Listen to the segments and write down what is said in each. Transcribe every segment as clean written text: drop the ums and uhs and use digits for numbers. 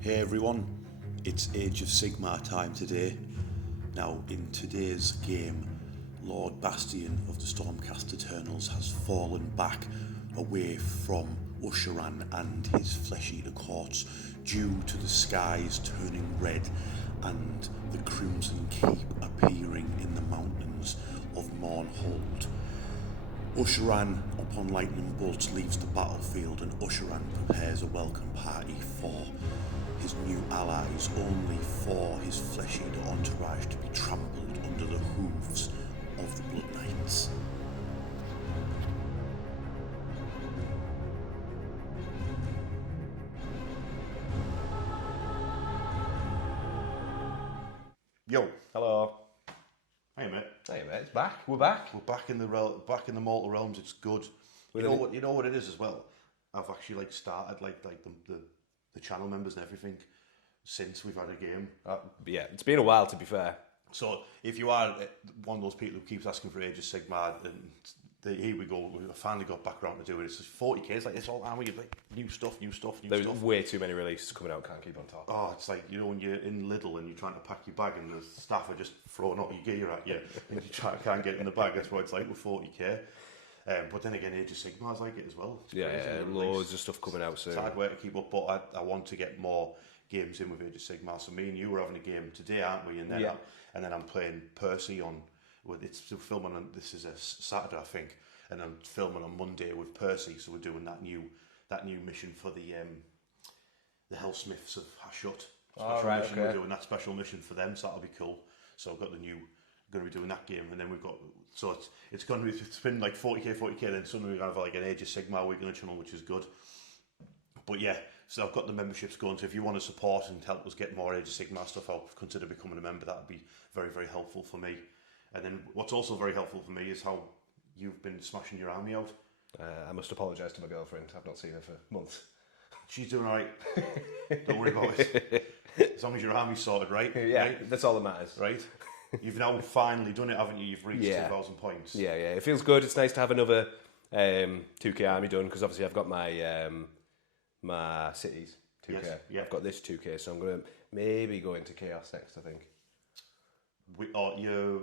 Hey everyone, it's Age of Sigmar time today. Now, in today's game, Lord Bastion of the Stormcast Eternals has fallen back away from Ushoran and his flesh-eater courts due to the skies turning red and the Crimson Keep appearing in the mountains of Mournhold. Ushoran, upon lightning bolts, leaves the battlefield and Ushoran prepares a welcome party for his new allies, only for his flesh-eater entourage to be trampled under the hooves of the Blood Knights. Yo. Hello. Hey mate. Hey mate, it's back. We're back. We're back in the mortal realms. It's good. You know what it is as well. I've actually started the channel members and everything since we've had a game. Yeah, it's been a while to be fair. So if you are one of those people who keeps asking for Age of Sigmar, here we go. We finally got back around to do it. It's just 40k. It's like it's all army, like new stuff. There's way too many releases coming out. Can't keep on top. Oh, it's like, you know, when you're in Lidl and you're trying to pack your bag and the staff are just throwing out your gear at you and you can't get it in the bag. That's what it's like with 40k. But then again, Age of Sigmar's like it as well. It's crazy, loads of stuff coming out soon. It's hard work to keep up, but I want to get more games in with Age of Sigmar. So me and you were having a game today, aren't we? And then I'm playing Percy on. Well, it's filming on. This is a Saturday, I think, and I'm filming on Monday with Percy. So we're doing that new mission for the Hellsmiths of Hashut. We're doing that special mission for them, so that'll be cool. So I've got going to be doing that game, and then we've got, so it's going to be, it's been like 40k, then suddenly we're going to have like an Age of Sigmar week on the channel, which is good. But yeah, so I've got the memberships going, so if you want to support and help us get more Age of Sigmar stuff out, consider becoming a member. That would be very, very helpful for me. And then what's also very helpful for me is how you've been smashing your army out. I must apologise to my girlfriend. I've not seen her for months. She's doing alright. Don't worry about it. As long as your army's sorted, right? Yeah, right? That's all that matters. Right? You've now finally done it, haven't you? You've reached 2,000 points. Yeah. It feels good. It's nice to have another 2k army done, because obviously I've got my my cities 2k. Yes, yeah. I've got this 2k, so I'm going to maybe go into Chaos next, I think. Your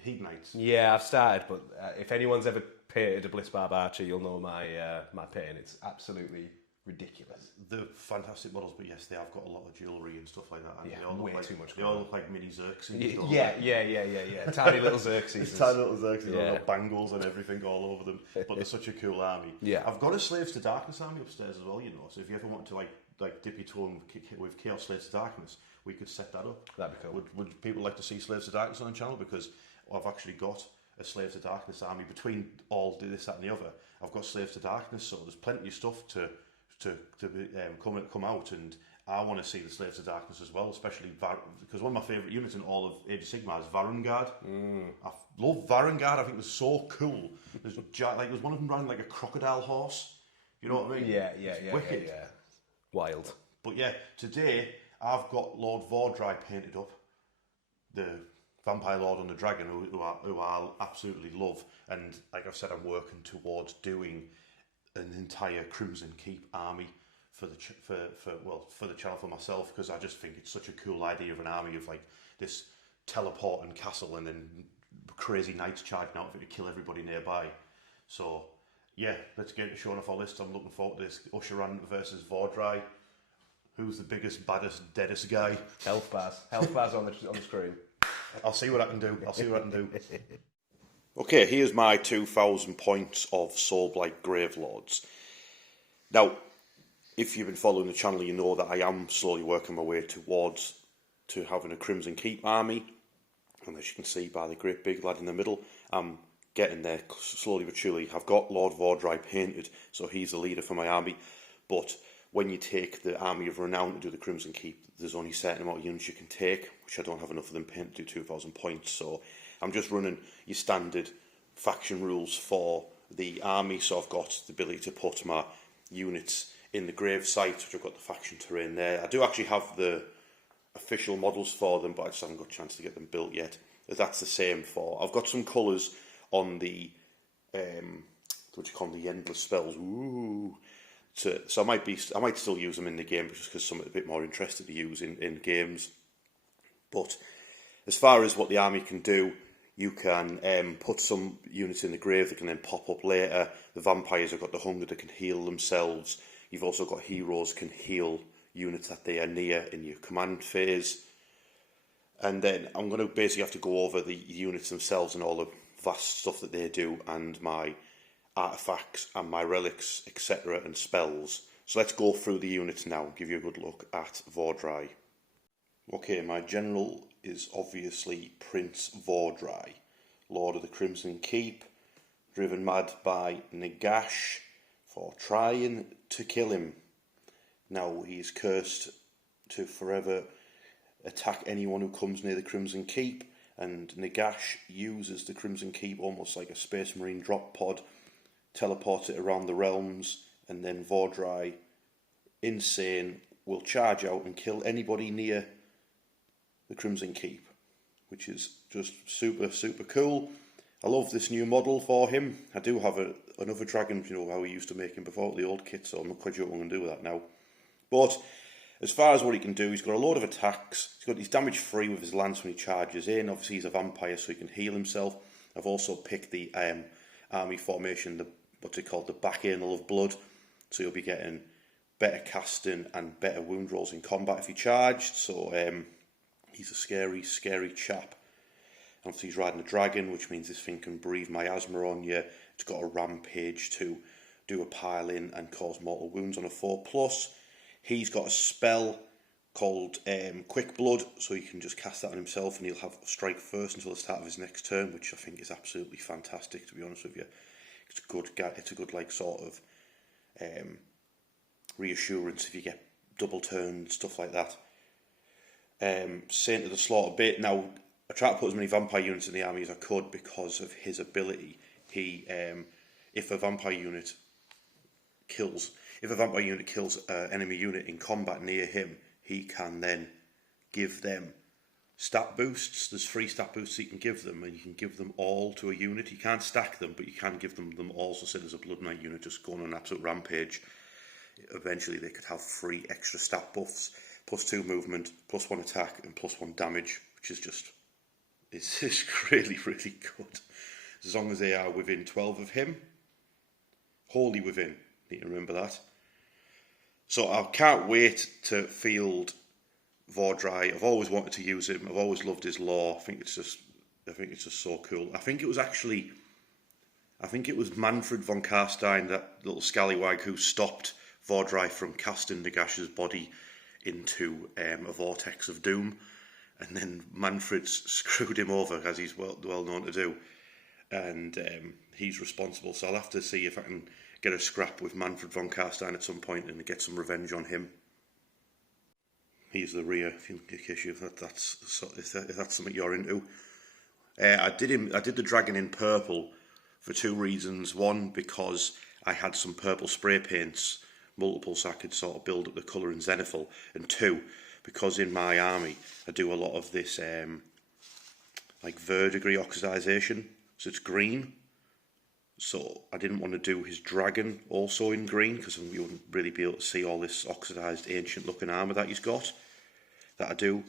Hedonites? Yeah, I've started, but if anyone's ever painted a Blitzbarb Archer, you'll know my my pain. It's absolutely ridiculous. They're fantastic models, but yes, they have got a lot of jewellery and stuff like that. And yeah, they all way look too much. They all look like mini Xerxes. Yeah. Tiny little Xerxes. Tiny little Xerxes. All got bangles and everything all over them. But they're such a cool army. Yeah. I've got a Slaves to Darkness army upstairs as well, you know. So if you ever want to like dip your toe in with Chaos Slaves to Darkness, we could set that up. That'd be cool. Would people like to see Slaves to Darkness on the channel? Because I've actually got a Slaves to Darkness army between all this, that, and the other. I've got Slaves to Darkness, so there's plenty of stuff to come out, and I want to see the Slaves of Darkness as well, especially because one of my favourite units in all of Age of Sigmar is Varungard. I love Varungard. I think they're so cool. There's one of them riding like a crocodile horse. You know what I mean? Yeah. Wicked. Yeah. Wild. But yeah, today I've got Lord Vhordrai painted up, the Vampire Lord on the Dragon, who I absolutely love, and like I've said, I'm working towards doing an entire Crimson Keep army for the channel for myself, because I just think it's such a cool idea of an army of like this teleporting castle and then crazy knights charging out of it to kill everybody nearby. So yeah, let's get it showing off our list. I'm looking forward to this. Ushoran versus Vhordrai. Who's the biggest, baddest, deadest guy? Health bars on the screen. I'll see what I can do. Okay, here's my 2,000 points of Soulblight Gravelords. Now, if you've been following the channel, you know that I am slowly working my way towards having a Crimson Keep army. And as you can see by the great big lad in the middle, I'm getting there slowly but surely. I've got Lord Vhordrai painted, so he's the leader for my army. But when you take the Army of Renown to do the Crimson Keep, there's only a certain amount of units you can take, which I don't have enough of them painted to do 2,000 points. So I'm just running your standard faction rules for the army. So I've got the ability to put my units in the grave site, which I've got the faction terrain there. I do actually have the official models for them, but I just haven't got a chance to get them built yet. That's the same for... I've got some colours on the... what do you call them? The endless spells. Ooh. So I might still use them in the game just because I'm a bit more interested to use in games. But as far as what the army can do, you can put some units in the grave that can then pop up later. The vampires have got the hunger that can heal themselves. You've also got heroes can heal units that they are near in your command phase. And then I'm going to basically have to go over the units themselves and all the vast stuff that they do, and my artifacts and my relics, etc. and spells. So let's go through the units now and give you a good look at Vhordrai. Okay, my general is obviously Prince Vhordrai, Lord of the Crimson Keep, driven mad by Nagash for trying to kill him. Now he is cursed to forever attack anyone who comes near the Crimson Keep, and Nagash uses the Crimson Keep almost like a Space Marine drop pod, teleports it around the realms, and then Vhordrai, insane, will charge out and kill anybody near the Crimson Keep, which is just super, super cool. I love this new model for him. I do have another dragon, you know, how we used to make him before, the old kit, so I'm not quite sure what I'm going to do with that now. But as far as what he can do, he's got a load of attacks. He's damage free with his lance when he charges in. Obviously, he's a vampire, so he can heal himself. I've also picked the army formation, what's it called, the back anal of blood. So you'll be getting better casting and better wound rolls in combat if he charged. So he's a scary, scary chap. Obviously, he's riding a dragon, which means this thing can breathe miasma on you. It's got a rampage to do a pile in and cause mortal wounds on a 4+. He's got a spell called Quick Blood, so he can just cast that on himself and he'll have strike first until the start of his next turn, which I think is absolutely fantastic, to be honest with you. It's a good like sort of reassurance if you get double turns, stuff like that. Saint of the Slaughter Bait. Now, I tried to put as many vampire units in the army as I could because of his ability. He, if a vampire unit kills an enemy unit in combat near him, he can then give them stat boosts. There's 3 stat boosts you can give them, and you can give them all to a unit. You can't stack them, but you can give them all. So say there's a Blood Knight unit just going on an absolute rampage. Eventually they could have 3 extra stat buffs, +2 movement, +1 attack, and +1 damage, which is it's really, really good. As long as they are within 12 of him. Wholly within. Need to remember that. So I can't wait to field Vhordrai. I've always wanted to use him. I've always loved his lore. I think it's just so cool. I think it was Manfred von Carstein, that little scallywag, who stopped Vhordrai from casting Nagash's body into a vortex of doom, and then Manfred screwed him over, as he's well known to do, and he's responsible. So I'll have to see if I can get a scrap with Manfred von Carstein at some point and get some revenge on him. He's the rear, in case if that's something you're into. I did the dragon in purple for 2 reasons. One, because I had some purple spray paints, multiple, so I could sort of build up the colour in Zenithal. And 2, because in my army I do a lot of this like verdigris oxidization, so it's green. So I didn't want to do his dragon also in green, because you wouldn't really be able to see all this oxidized ancient looking armour that he's got, that I do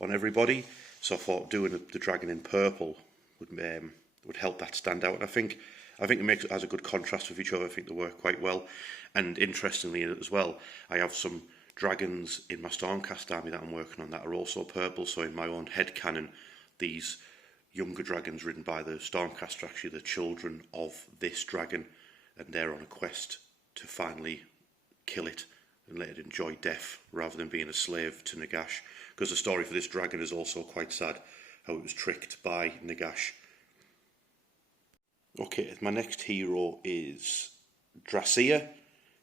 on everybody. So I thought doing the dragon in purple would help that stand out. And I think it has a good contrast with each other. I think they work quite well. And interestingly as well, I have some dragons in my Stormcast army that I'm working on that are also purple. So in my own headcanon, these younger dragons ridden by the Stormcast are actually the children of this dragon, and they're on a quest to finally kill it and let it enjoy death rather than being a slave to Nagash. Because the story for this dragon is also quite sad, how it was tricked by Nagash. Okay, my next hero is Dracea.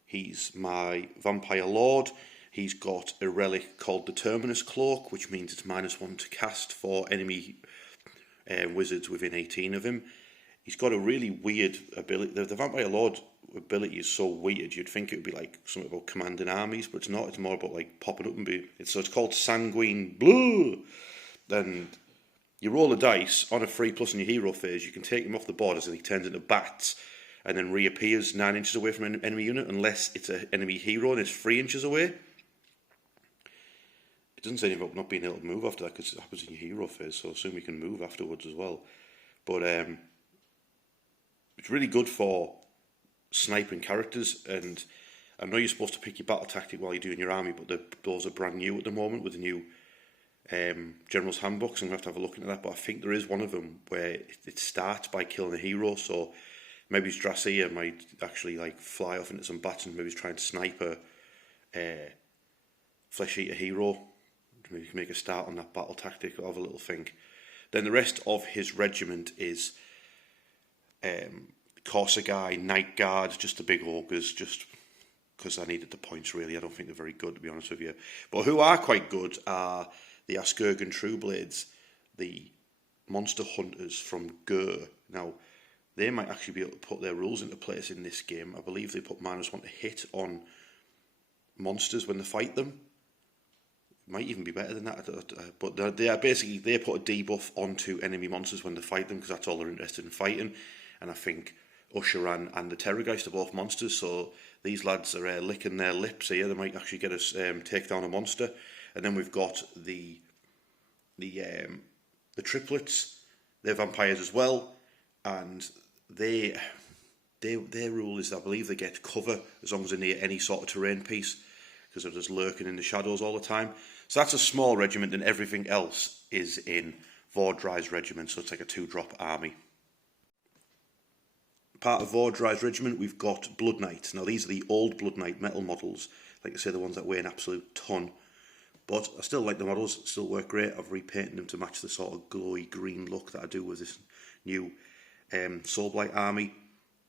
He's my vampire lord. He's got a relic called the Terminus Cloak, which means it's -1 to cast for enemy wizards within 18 of him. He's got a really weird ability. The Vampire Lord ability is so weird, you'd think it would be like something about commanding armies, but it's not. It's more about like popping up and it's called Sanguine Blue. And you roll a dice on a 3+ in your hero phase, you can take him off the borders and he turns into bats. and then reappears 9 inches away from an enemy unit unless it's an enemy hero and it's 3 inches away. It doesn't say anything about not being able to move after that because it happens in your hero phase, so I assume you can move afterwards as well. But it's really good for sniping characters, and I know you're supposed to pick your battle tactic while you're doing your army, but those are brand new at the moment with the new General's Handbooks, and we have to have a look into that. But I think there is one of them where it starts by killing a hero, so maybe Dracia might actually like fly off into some bats and maybe he's trying to snipe a Flesh Eater hero. Maybe you can make a start on that battle tactic. I'll have a little think. Then the rest of his regiment is Corsair Guy, Night Guard, just the big ogres, just because I needed the points really. I don't think they're very good, to be honest with you. But who are quite good are the Askurgan Trueblades, the monster hunters from Gur. Now, they might actually be able to put their rules into place in this game. I believe they put -1 to hit on monsters when they fight them. Might even be better than that, but they are basically, they put a debuff onto enemy monsters when they fight them because that's all they're interested in fighting. And I think Ushoran and the Terrorgeist are both monsters, so these lads are licking their lips here. They might actually get us take down a monster. And then we've got the triplets. They're vampires as well, and their rule is, I believe, they get cover as long as they're near any sort of terrain piece, because they're just lurking in the shadows all the time. So that's a small regiment, and everything else is in Vhordrai's regiment, so it's like a 2-drop army. Part of Vhordrai's regiment, we've got Blood Knights. Now, these are the old Blood Knight metal models, like I say, the ones that weigh an absolute ton. But I still like the models, still work great. I've repainted them to match the sort of glowy green look that I do with this new Soulblight army.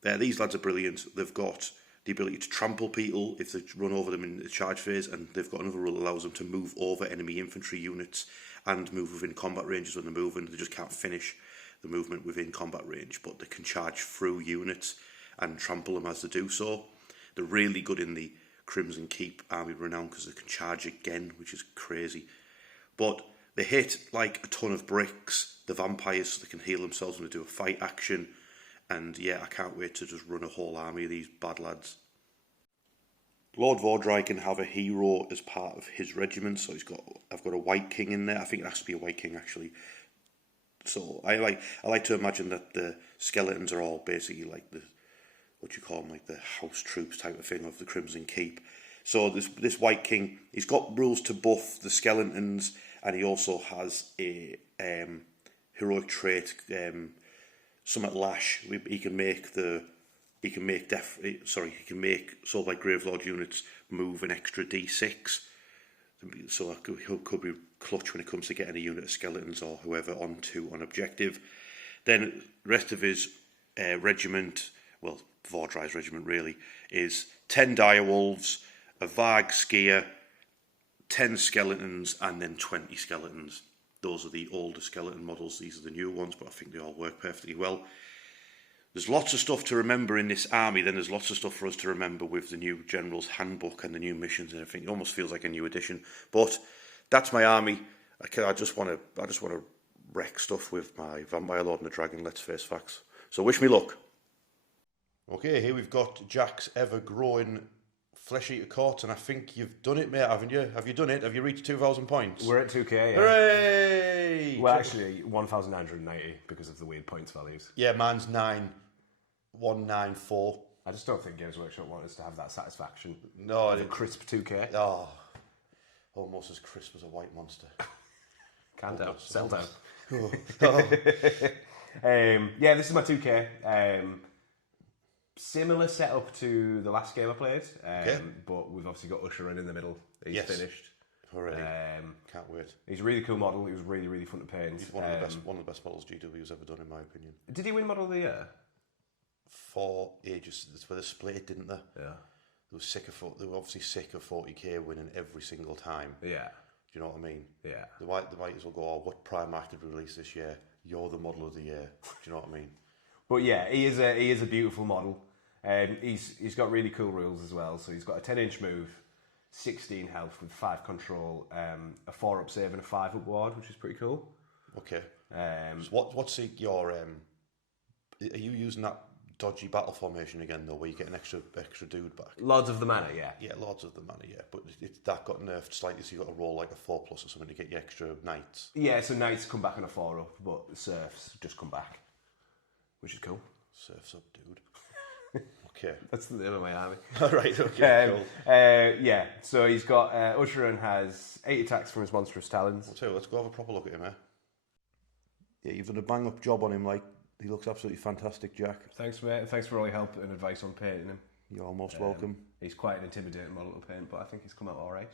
These lads are brilliant. They've got the ability to trample people if they run over them in the charge phase, and they've got another rule that allows them to move over enemy infantry units and move within combat ranges when they're moving. They just can't finish the movement within combat range, but they can charge through units and trample them as they do so. They're really good in the Crimson Keep Army Renown because they can charge again, which is crazy. But they hit like a ton of bricks, the vampires, so they can heal themselves when they do a fight action. And yeah, I can't wait to just run a whole army of these bad lads. Lord Vhordrai can have a hero as part of his regiment, so I've got a White King in there. I think it has to be a White King actually. So I like to imagine that the skeletons are all basically like the, what you call them, like the house troops type of thing of the Crimson Keep. So this White King, he's got rules to buff the skeletons, and he also has a heroic trait, Summit Lash. He can make Soulblight Gravelord units move an extra D6. So that could be clutch when it comes to getting a unit of skeletons or whoever onto an objective. Then the rest of his regiment, well, Vhordrai's regiment really, is 10 direwolves, a Varg Skier, 10 skeletons, and then 20 skeletons. Those are the older skeleton models. These are the new ones, but I think they all work perfectly well. There's lots of stuff to remember in this army. Then there's lots of stuff for us to remember with the new General's Handbook and the new missions and everything. It almost feels like a new edition. But that's my army. I just want to wreck stuff with my Vampire Lord and the Dragon. Let's face facts. So wish me luck. Okay, here we've got Jack's ever-growing Flesh Eater Court, and I think you've done it, mate, haven't you? Have you done it? Have you reached 2,000 points? We're at 2k, yeah. Hooray! Well, actually, 1,990 because of the weird points values. Yeah, mine's 9,194. I just don't think Games Workshop want us to have that satisfaction. No, a crisp 2k. Oh, almost as crisp as a white monster. Calm down. Settle down. Oh. Yeah, this is my 2k. Similar setup to the last game I played, but we've obviously got Ushoran in the middle. He's finished already. Can't wait. He's a really cool model. He was really, really fun to paint. He's one of the best models GW's ever done, in my opinion. Did he win Model of the Year? For ages. That's where they split it, didn't they? Yeah. They were obviously sick of 40k winning every single time. Yeah. Do you know what I mean? Yeah. They might as well go, oh, what Primark did we release this year? You're the model of the year. Do you know what I mean? But yeah, he is a beautiful model. He's got really cool rules as well. So he's got a 10-inch move, 16 health with 5 control, a 4-up save and a 5-up ward, which is pretty cool. Okay. So what's your are you using that dodgy battle formation again, though, where you get an extra dude back. Lords of the Manor, yeah. Yeah, Lords of the Manor, yeah. But that got nerfed slightly, so you got to roll like a 4+ or something to get your extra knights. Yeah, so knights come back on a 4-up, but serfs just come back, which is cool. Serfs up, dude. Okay. That's the name of my army. All right, okay, cool. Yeah, so he's got... Ushoran has 8 attacks from his monstrous talons. I'll tell you, let's go have a proper look at him, eh? Yeah, you've done a bang-up job on him, like, he looks absolutely fantastic, Jack. Thanks, mate. Thanks for all your help and advice on painting him. You're most welcome. He's quite an intimidating model to paint, but I think he's come out all right.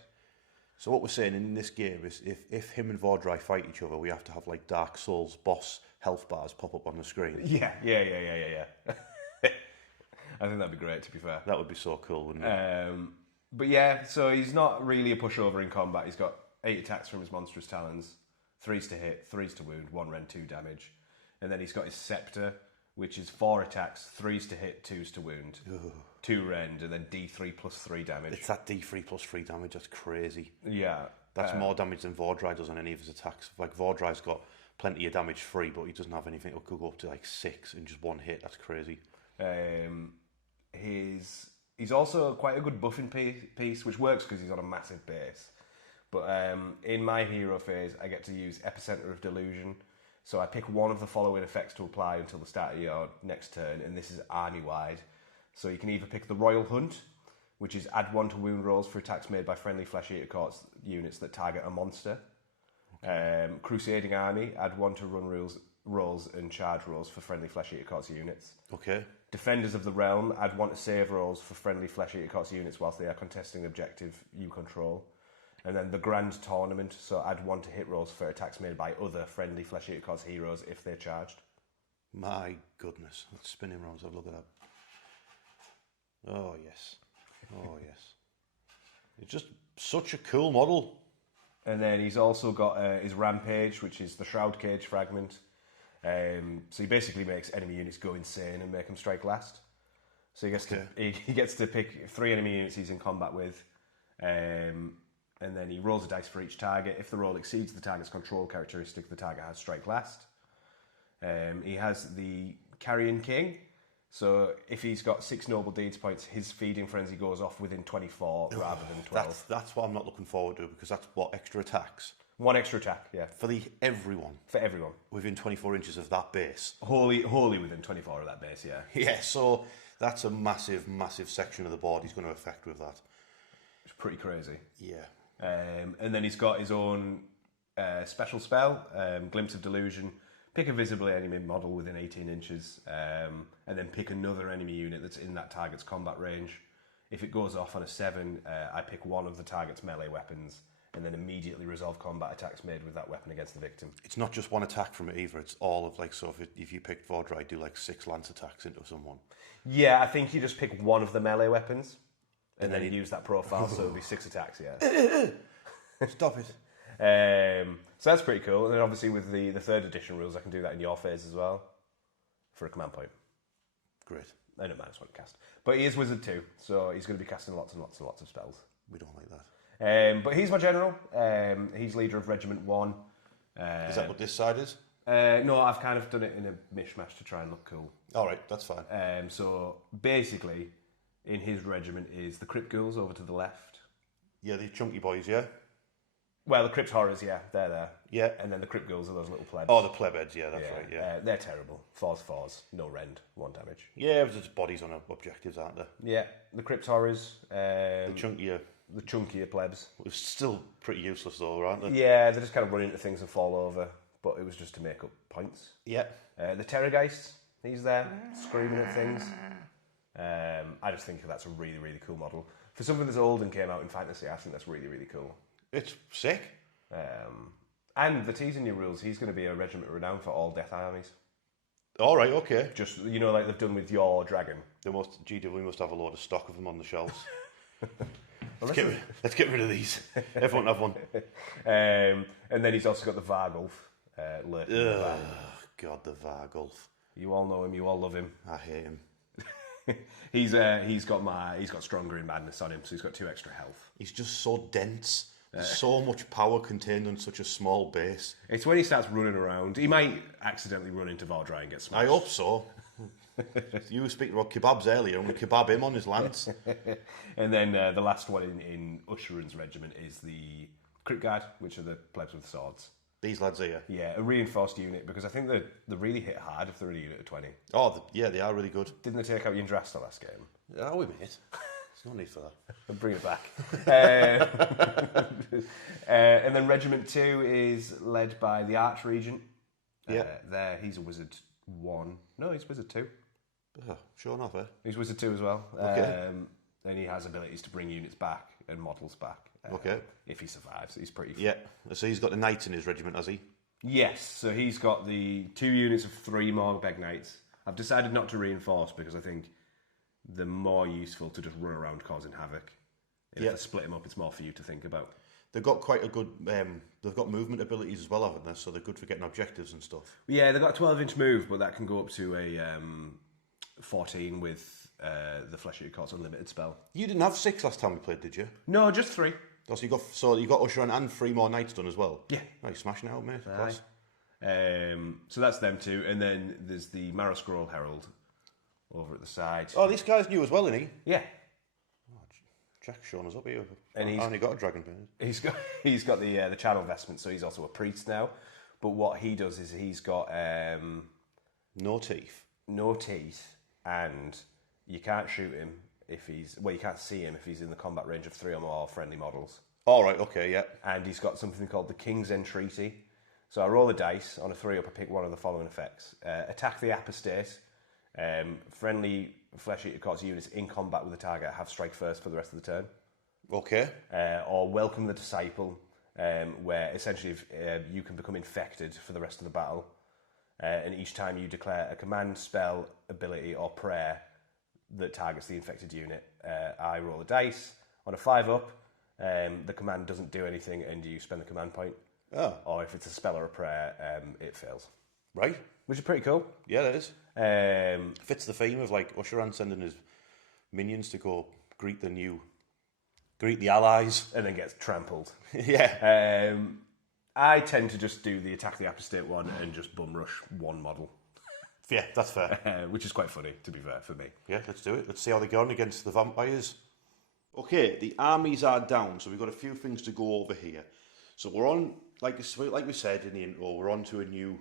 So what we're saying in this game is if him and Vhordrai fight each other, we have to have, like, Dark Souls boss health bars pop up on the screen. Yeah. I think that'd be great, to be fair. That would be so cool, wouldn't it? But yeah, so he's not really a pushover in combat. He's got 8 attacks from his monstrous talons, 3s to hit, 3s to wound, 1 rend, 2 damage. And then he's got his scepter, which is 4 attacks, 3s to hit, 2s to wound, 2 rend, and then D3 plus 3 damage. It's that D3 plus 3 damage, that's crazy. Yeah. That's more damage than Vhordrai does on any of his attacks. Like, Vhordrai's got plenty of damage free, but he doesn't have anything that could go up to like 6 in just 1 hit. That's crazy. He's also quite a good buffing piece, which works because he's on a massive base. But in my hero phase, I get to use Epicenter of Delusion. So I pick one of the following effects to apply until the start of your next turn, and this is army-wide. So you can either pick the Royal Hunt, which is add 1 to wound rolls for attacks made by friendly Flesh Eater Courts units that target a monster. Okay. Crusading Army, add 1 to run rolls and charge rolls for friendly Flesh Eater Courts units. Okay. Defenders of the Realm, add 1 to save rolls for friendly Flesh Eater Courts units whilst they are contesting the objective you control. And then the Grand Tournament, so add 1 to hit rolls for attacks made by other friendly Flesh Eater Courts heroes if they're charged. My goodness, let's spin him round, have a look at that. Oh yes, oh yes. It's just such a cool model. And then he's also got his Rampage, which is the Shroud Cage fragment. So he basically makes enemy units go insane and make them strike last. So he gets to pick 3 enemy units he's in combat with. And then he rolls a dice for each target. If the roll exceeds the target's control characteristic, the target has strike last. He has the Carrion King. So if he's got 6 noble deeds points, his feeding frenzy goes off within 24 rather than 12. That's what I'm not looking forward to, because that's what, extra attacks? 1 extra attack, yeah. For everyone? For everyone. Within 24 inches of that base? Wholly within 24 of that base, yeah. Yeah, so that's a massive, massive section of the board he's going to affect with that. It's pretty crazy. Yeah. And then he's got his own special spell, Glimpse of Delusion. Pick a visibly enemy model within 18 inches, and then pick another enemy unit that's in that target's combat range. If it goes off on a 7, I pick one of the target's melee weapons, and then immediately resolve combat attacks made with that weapon against the victim. It's not just one attack from it either, it's all of, like, so if you picked Vhordrai, do like 6 lance attacks into someone. Yeah, I think you just pick one of the melee weapons, and then you use that profile, so it'll be 6 attacks, yeah. Stop it. So that's pretty cool. And then obviously with the 3rd edition rules, I can do that in your phase as well for a command point. Great. I don't -1 cast. But he is wizard too, so he's going to be casting lots and lots and lots of spells. We don't like that. But he's my general. He's leader of Regiment 1. Is that what this side is? No, I've kind of done it in a mishmash to try and look cool. All right, that's fine. So basically, in his regiment is the Crypt Ghouls over to the left. Yeah, the chunky boys, yeah? Well, the Crypt Horrors, yeah, they're there. Yeah. And then the Crypt Ghouls are those little plebs. Oh, the plebheads, yeah, that's right, yeah. They're terrible. 4s, no rend, 1 damage. Yeah, it was just bodies on objectives, aren't they? Yeah, the Crypt Horrors. The chunkier. The chunkier plebs. It was still pretty useless though, aren't they? Yeah, they just kind of run into things and fall over, but it was just to make up points. Yeah. The Terrorgeist, he's there, screaming at things. I just think that's a really, really cool model. For something that's old and came out in fantasy, I think that's really, really cool. It's sick. And the teasing new rules, he's going to be a regiment renowned for all death armies. All right, okay. Just, you know, like they've done with your dragon. GW must have a load of stock of them on the shelves. Let's get rid of these. Everyone have one. And then he's also got the Vargulf. God, the Vargulf. You all know him. You all love him. I hate him. He's got stronger in madness on him, so he's got 2 extra health. He's just so dense. So much power contained on such a small base. It's when he starts running around. He might accidentally run into Vhordrai and get smashed. I hope so. You were speaking about kebabs earlier. I'm going to kebab him on his lance. And then the last one in Ushoran's regiment is the Crypt Guard, which are the plebs with swords. These lads here. Yeah, a reinforced unit, because I think they really hit hard if they're in a unit of 20. Oh, yeah, they are really good. Didn't they take out Yndrasta last game? Oh, we mate. There's no need for that. I'll bring it back. And then Regiment 2 is led by the Archregent. There, he's a Wizard 1. No, he's Wizard 2. Oh, sure enough, eh? He's Wizard 2 as well. Okay. And he has abilities to bring units back and models back. Okay. If he survives. He's pretty... Yeah, so he's got the knights in his regiment, has he? Yes, so he's got the 2 units of 3 Morgarbeg Knights. I've decided not to reinforce because I think they're more useful to just run around causing havoc. And if I split them up, it's more for you to think about. They've got quite a good... they've got movement abilities as well, haven't they? So they're good for getting objectives and stuff. Yeah, they've got a 12-inch move, but that can go up to a 14 with the Flesh Eater Court's Unlimited spell. You didn't have 6 last time we played, did you? No, just 3. Oh, so you got Ushoran and 3 more knights done as well? Yeah. Oh, you're smashing it out, mate. So that's them 2, and then there's the Marrow Scroll Herald over at the side. Oh, this guy's new as well, isn't he? Yeah. Jack's showing us up here. And I only got a dragon pen. He's got the channel vestment, so he's also a priest now. But what he does is he's got no teeth, and you can't shoot him if he's you can't see him if he's in the combat range of 3 or more friendly models. All right, okay, yeah. And he's got something called the King's Entreaty. So I roll a dice on a 3-up. I pick one of the following effects: attack the apostate. Friendly Flesh Eater Court's units in combat with the target have strike first for the rest of the turn. Okay. Or welcome the disciple, where essentially you can become infected for the rest of the battle. And each time you declare a command, spell, ability, or prayer that targets the infected unit, I roll a dice. On a 5-up, the command doesn't do anything and you spend the command point. Oh. Or if it's a spell or a prayer, it fails. Right. Which is pretty cool. Yeah, that is. Fits the theme of like Ushoran sending his minions to go greet the allies. And then gets trampled. Yeah. I tend to just do the attack the apostate one and just bum rush one model. Yeah, that's fair. Which is quite funny, to be fair, for me. Yeah, let's do it. Let's see how they go on against the vampires. Okay, the armies are down, so we've got a few things to go over here. So we're on, like we said in the intro, we're on to a new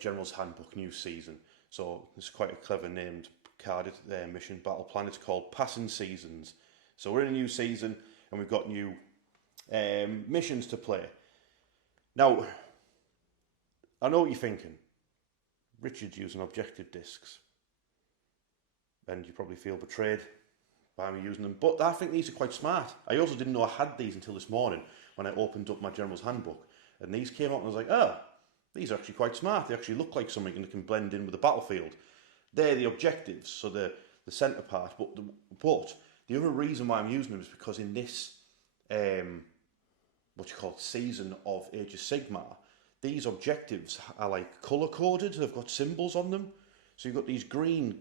General's Handbook, new season. So it's quite a clever named card mission battle plan. It's called Passing Seasons. So we're in a new season and we've got new missions to play. Now, I know what you're thinking. Richard's using objective discs. And you probably feel betrayed by me using them. But I think these are quite smart. I also didn't know I had these until this morning when I opened up my General's Handbook. And these came up and I was like, oh, these are actually quite smart. They actually look like something and they can blend in with the battlefield. They're the objectives, so the centre part. But the other reason why I'm using them is because in this, season of Age of Sigmar, these objectives are like colour-coded. They've got symbols on them. So you've got these green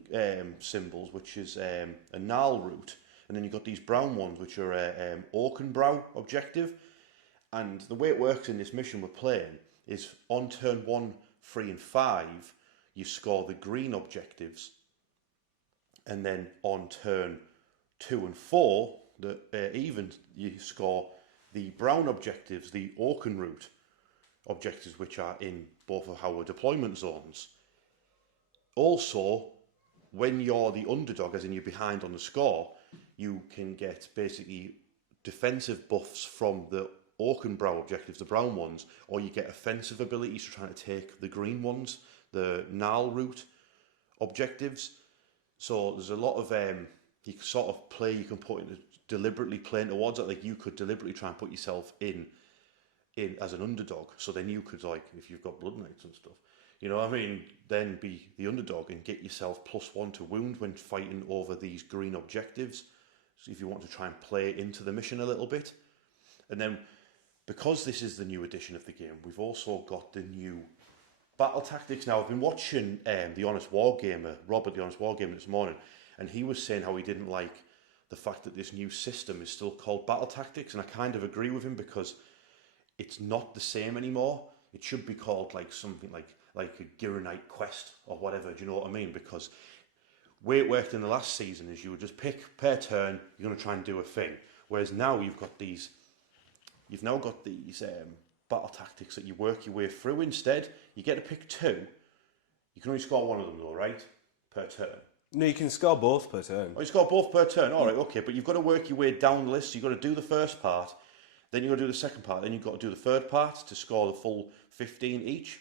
symbols, which is a gnarl root. And then you've got these brown ones, which are a Oakenbrow objective. And the way it works in this mission we're playing is on turn 1, 3 and 5, you score the green objectives. And then on turn 2 and 4, you score the brown objectives, the Oakenroot objectives, which are in both of our deployment zones. Also, when you're the underdog, as in you're behind on the score, you can get basically defensive buffs from the Oakenbrow objectives, the brown ones, or you get offensive abilities for trying to take the green ones, the gnarl root objectives. So there's a lot of you can sort of play, you can put in deliberately playing towards it. Like you could deliberately try and put yourself in as an underdog. So then you could, like, if you've got blood knights and stuff, you know what I mean, then be the underdog and get yourself +1 to wound when fighting over these green objectives. So if you want to try and play into the mission a little bit. And then, because this is the new edition of the game, we've also got the new battle tactics. Now, I've been watching The Honest Wargamer, Robert The Honest Wargamer this morning, and he was saying how he didn't like the fact that this new system is still called battle tactics, and I kind of agree with him because it's not the same anymore. It should be called like something like like a Gironite quest or whatever. Do you know what I mean? Because way it worked in the last season is you would just pick per turn. You're going to try and do a thing. Whereas now you've now got these battle tactics that you work your way through. Instead, you get to pick 2. You can only score one of them though, right? Per turn. No, you can score both per turn. Oh, you score both per turn. All right, okay, but you've got to work your way down the list. You've got to do the first part, then you've got to do the second part, then you've got to do the third part to score the full 15 each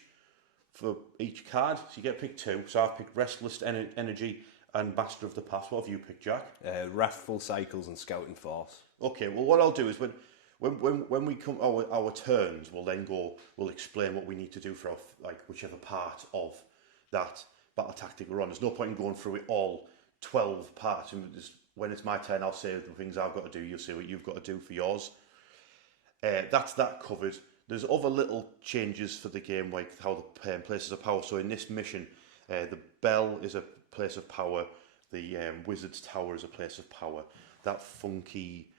for each card. So you get to pick 2. So I've picked Restless Energy and Master of the Past. What have you picked, Jack? Wrathful Cycles and Scouting Force. Okay, well, what I'll do is when we come our turns, we'll explain what we need to do for whichever part of that battle tactic we're on. There's no point in going through it all 12 parts. When it's my turn, I'll say the things I've got to do. You'll say what you've got to do for yours. That's that covered. There's other little changes for the game, like how the places of power. So in this mission, the bell is a place of power. The wizard's tower is a place of power. That funky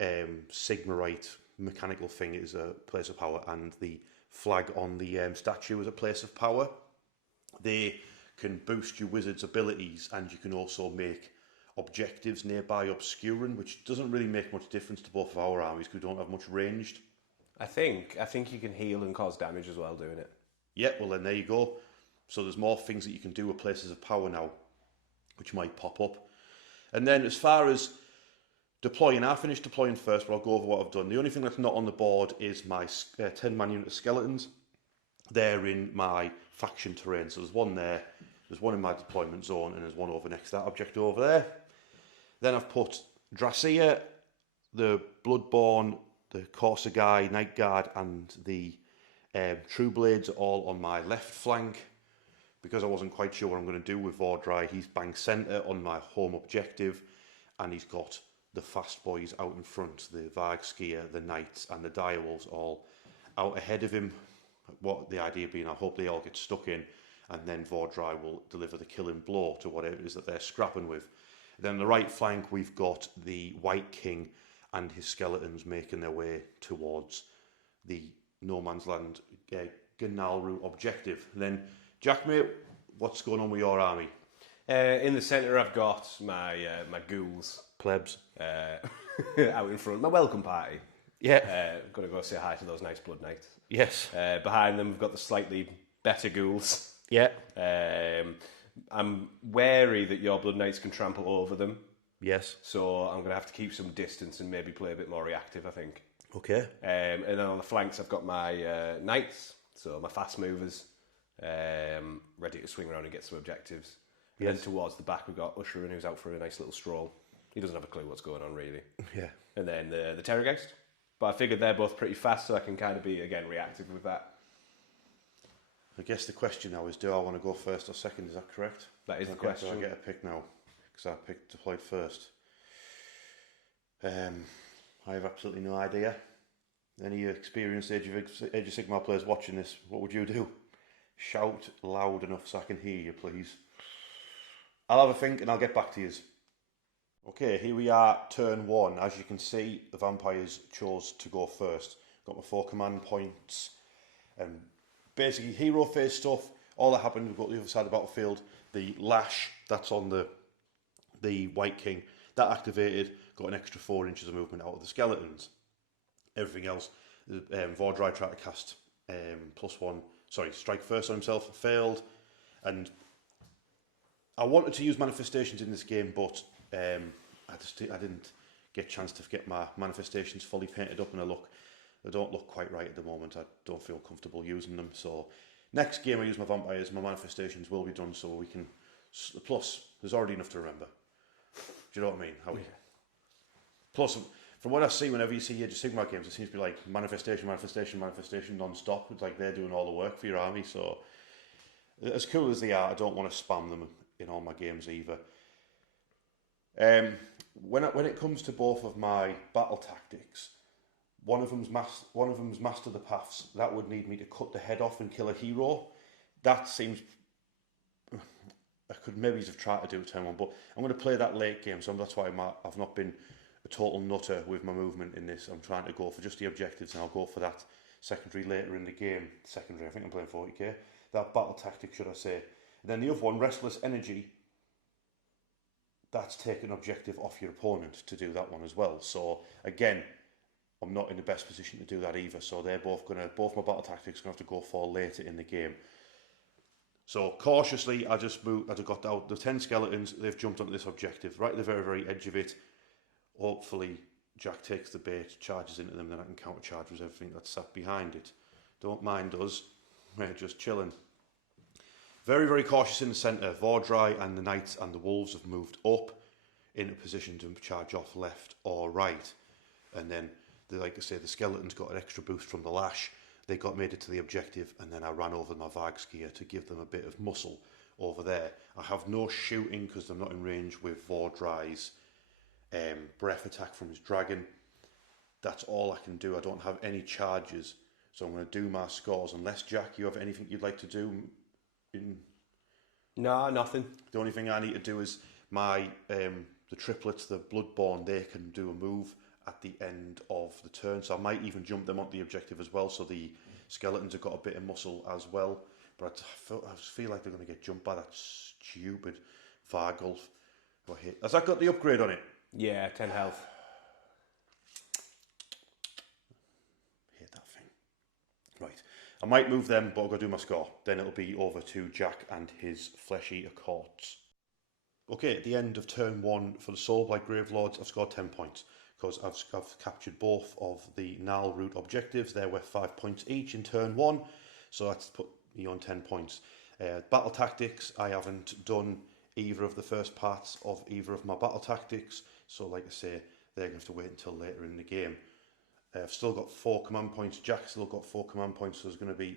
Sigmarite mechanical thing is a place of power, and the flag on the statue is a place of power. They can boost your wizard's abilities, and you can also make objectives nearby Ushoran, which doesn't really make much difference to both of our armies because we don't have much ranged. I think you can heal and cause damage as well doing it. Yeah, well then there you go. So there's more things that you can do with places of power now, which might pop up. And then as far as deploying, I finished deploying first, but I'll go over what I've done. The only thing that's not on the board is my 10-man unit of skeletons. They're in my faction terrain. So there's one there, there's one in my deployment zone, and there's one over next to that object over there. Then I've put Dracia, the Bloodborne, the Corsair Guy, Night Guard, and the True Blades all on my left flank. Because I wasn't quite sure what I'm going to do with Vhordrai, he's bang centre on my home objective, and he's got the fast boys out in front, the Vargskier, the Knights, and the Direwolves all out ahead of him. What the idea being, I hope they all get stuck in, and then Vhordrai will deliver the killing blow to whatever it is that they're scrapping with. Then on the right flank, we've got the White King and his skeletons making their way towards the No Man's Land Gnalru objective. And then, Jack, mate, what's going on with your army? In the centre, I've got my ghouls. Plebs. Out in front. My welcome party. Yeah. Going to go say hi to those nice blood knights. Yes. Behind them, we've got the slightly better ghouls. Yeah. I'm wary that your blood knights can trample over them. Yes. So I'm going to have to keep some distance and maybe play a bit more reactive, I think. Okay. And then on the flanks, I've got my knights, so my fast movers, ready to swing around and get some objectives. Yes. And then towards the back, we've got Ushoran, who's out for a nice little stroll. He doesn't have a clue what's going on, really. Yeah. And then the Terrorgeist. But I figured they're both pretty fast, so I can kind of be, again, reactive with that. I guess the question now is, do I want to go first or second? Is that correct? That is the question. Do I get a pick now? Because I picked deployed first. I have absolutely no idea. Any experienced Age of Sigmar players watching this, what would you do? Shout loud enough so I can hear you, please. I'll have a think and I'll get back to you. Okay, here we are, turn 1. As you can see, the vampires chose to go first. Got my 4 command points. Basically, hero phase stuff. All that happened, we've got the other side of the battlefield. The lash, that's on the White King. That activated, got an extra 4 inches of movement out of the skeletons. Everything else, Vhordrai tried to cast strike first on himself, failed. And I wanted to use manifestations in this game, but I didn't get a chance to get my manifestations fully painted up, and they don't look quite right at the moment. I don't feel comfortable using them. So next game I use my vampires, my manifestations will be done, so we can. Plus, there's already enough to remember. Do you know what I mean? Plus, from what I see, whenever you see Age of Sigmar games, it seems to be like manifestation non-stop. It's like they're doing all the work for your army. So, as cool as they are, I don't want to spam them in all my games either. When it comes to both of my battle tactics, one of them's Master the Paths. That would need me to cut the head off and kill a hero. That seems. I could maybe have tried to do it turn 1, but I'm going to play that late game, so that's why I've not been a total nutter with my movement in this. I'm trying to go for just the objectives, and I'll go for that secondary later in the game. I think I'm playing 40k. that battle tactic, should I say. And then the other one, Restless Energy, that's taking objective off your opponent to do that one as well. So again, I'm not in the best position to do that either. So they're both my battle tactics gonna have to go for later in the game. So cautiously, I got out the 10 skeletons. They've jumped onto this objective right at the very, very edge of it. Hopefully, Jack takes the bait, charges into them, then I can countercharge with everything that's sat behind it. Don't mind us. We're just chilling. Very, very cautious in the centre. Vhordrai and the Knights and the Wolves have moved up into position to charge off left or right. And then, like I say, the Skeletons got an extra boost from the Lash. They made it to the objective, and then I ran over my Vargskier to give them a bit of muscle over there. I have no shooting because I'm not in range with Vhordrai's breath attack from his dragon. That's all I can do. I don't have any charges. So I'm going to do my scores. Unless, Jack, you have anything you'd like to do? No, nothing. The only thing I need to do is my the triplets, the Bloodborne, they can do a move at the end of the turn. So I might even jump them onto the objective as well. So the Skeletons have got a bit of muscle as well. But I feel like they're going to get jumped by that stupid Vargulf. Has that got the upgrade on it? Yeah, 10 health. Hate that thing. Right. I might move them, but I've got to do my score. Then it'll be over to Jack and his Flesh Eater Courts. Okay, at the end of turn 1 for the Soulblight Gravelords, I've scored 10 points. Because I've captured both of the Gnarl Root objectives. They're worth 5 points each in turn 1. So that's put me on 10 points. Battle Tactics, I haven't done either of the first parts of either of my battle tactics. So like I say, they're going to have to wait until later in the game. I've still got 4 command points. Jack's still got 4 command points. So there's going to be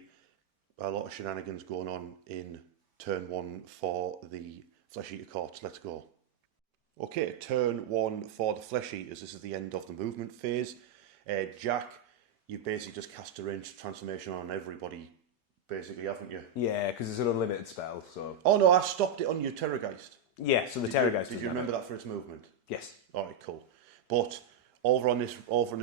a lot of shenanigans going on in turn 1 for the Flesh Eater Courts. Let's go. Okay, turn 1 for the Flesh Eaters. This is the end of the movement phase. Jack, you basically just cast a ranged transformation on everybody, basically, haven't you? Yeah, because it's an unlimited spell, so... Oh no, I stopped it on your Terrorgeist. Yeah, so the Terrorgeist... Did you remember that for its movement? Yes. Alright, cool. But over on this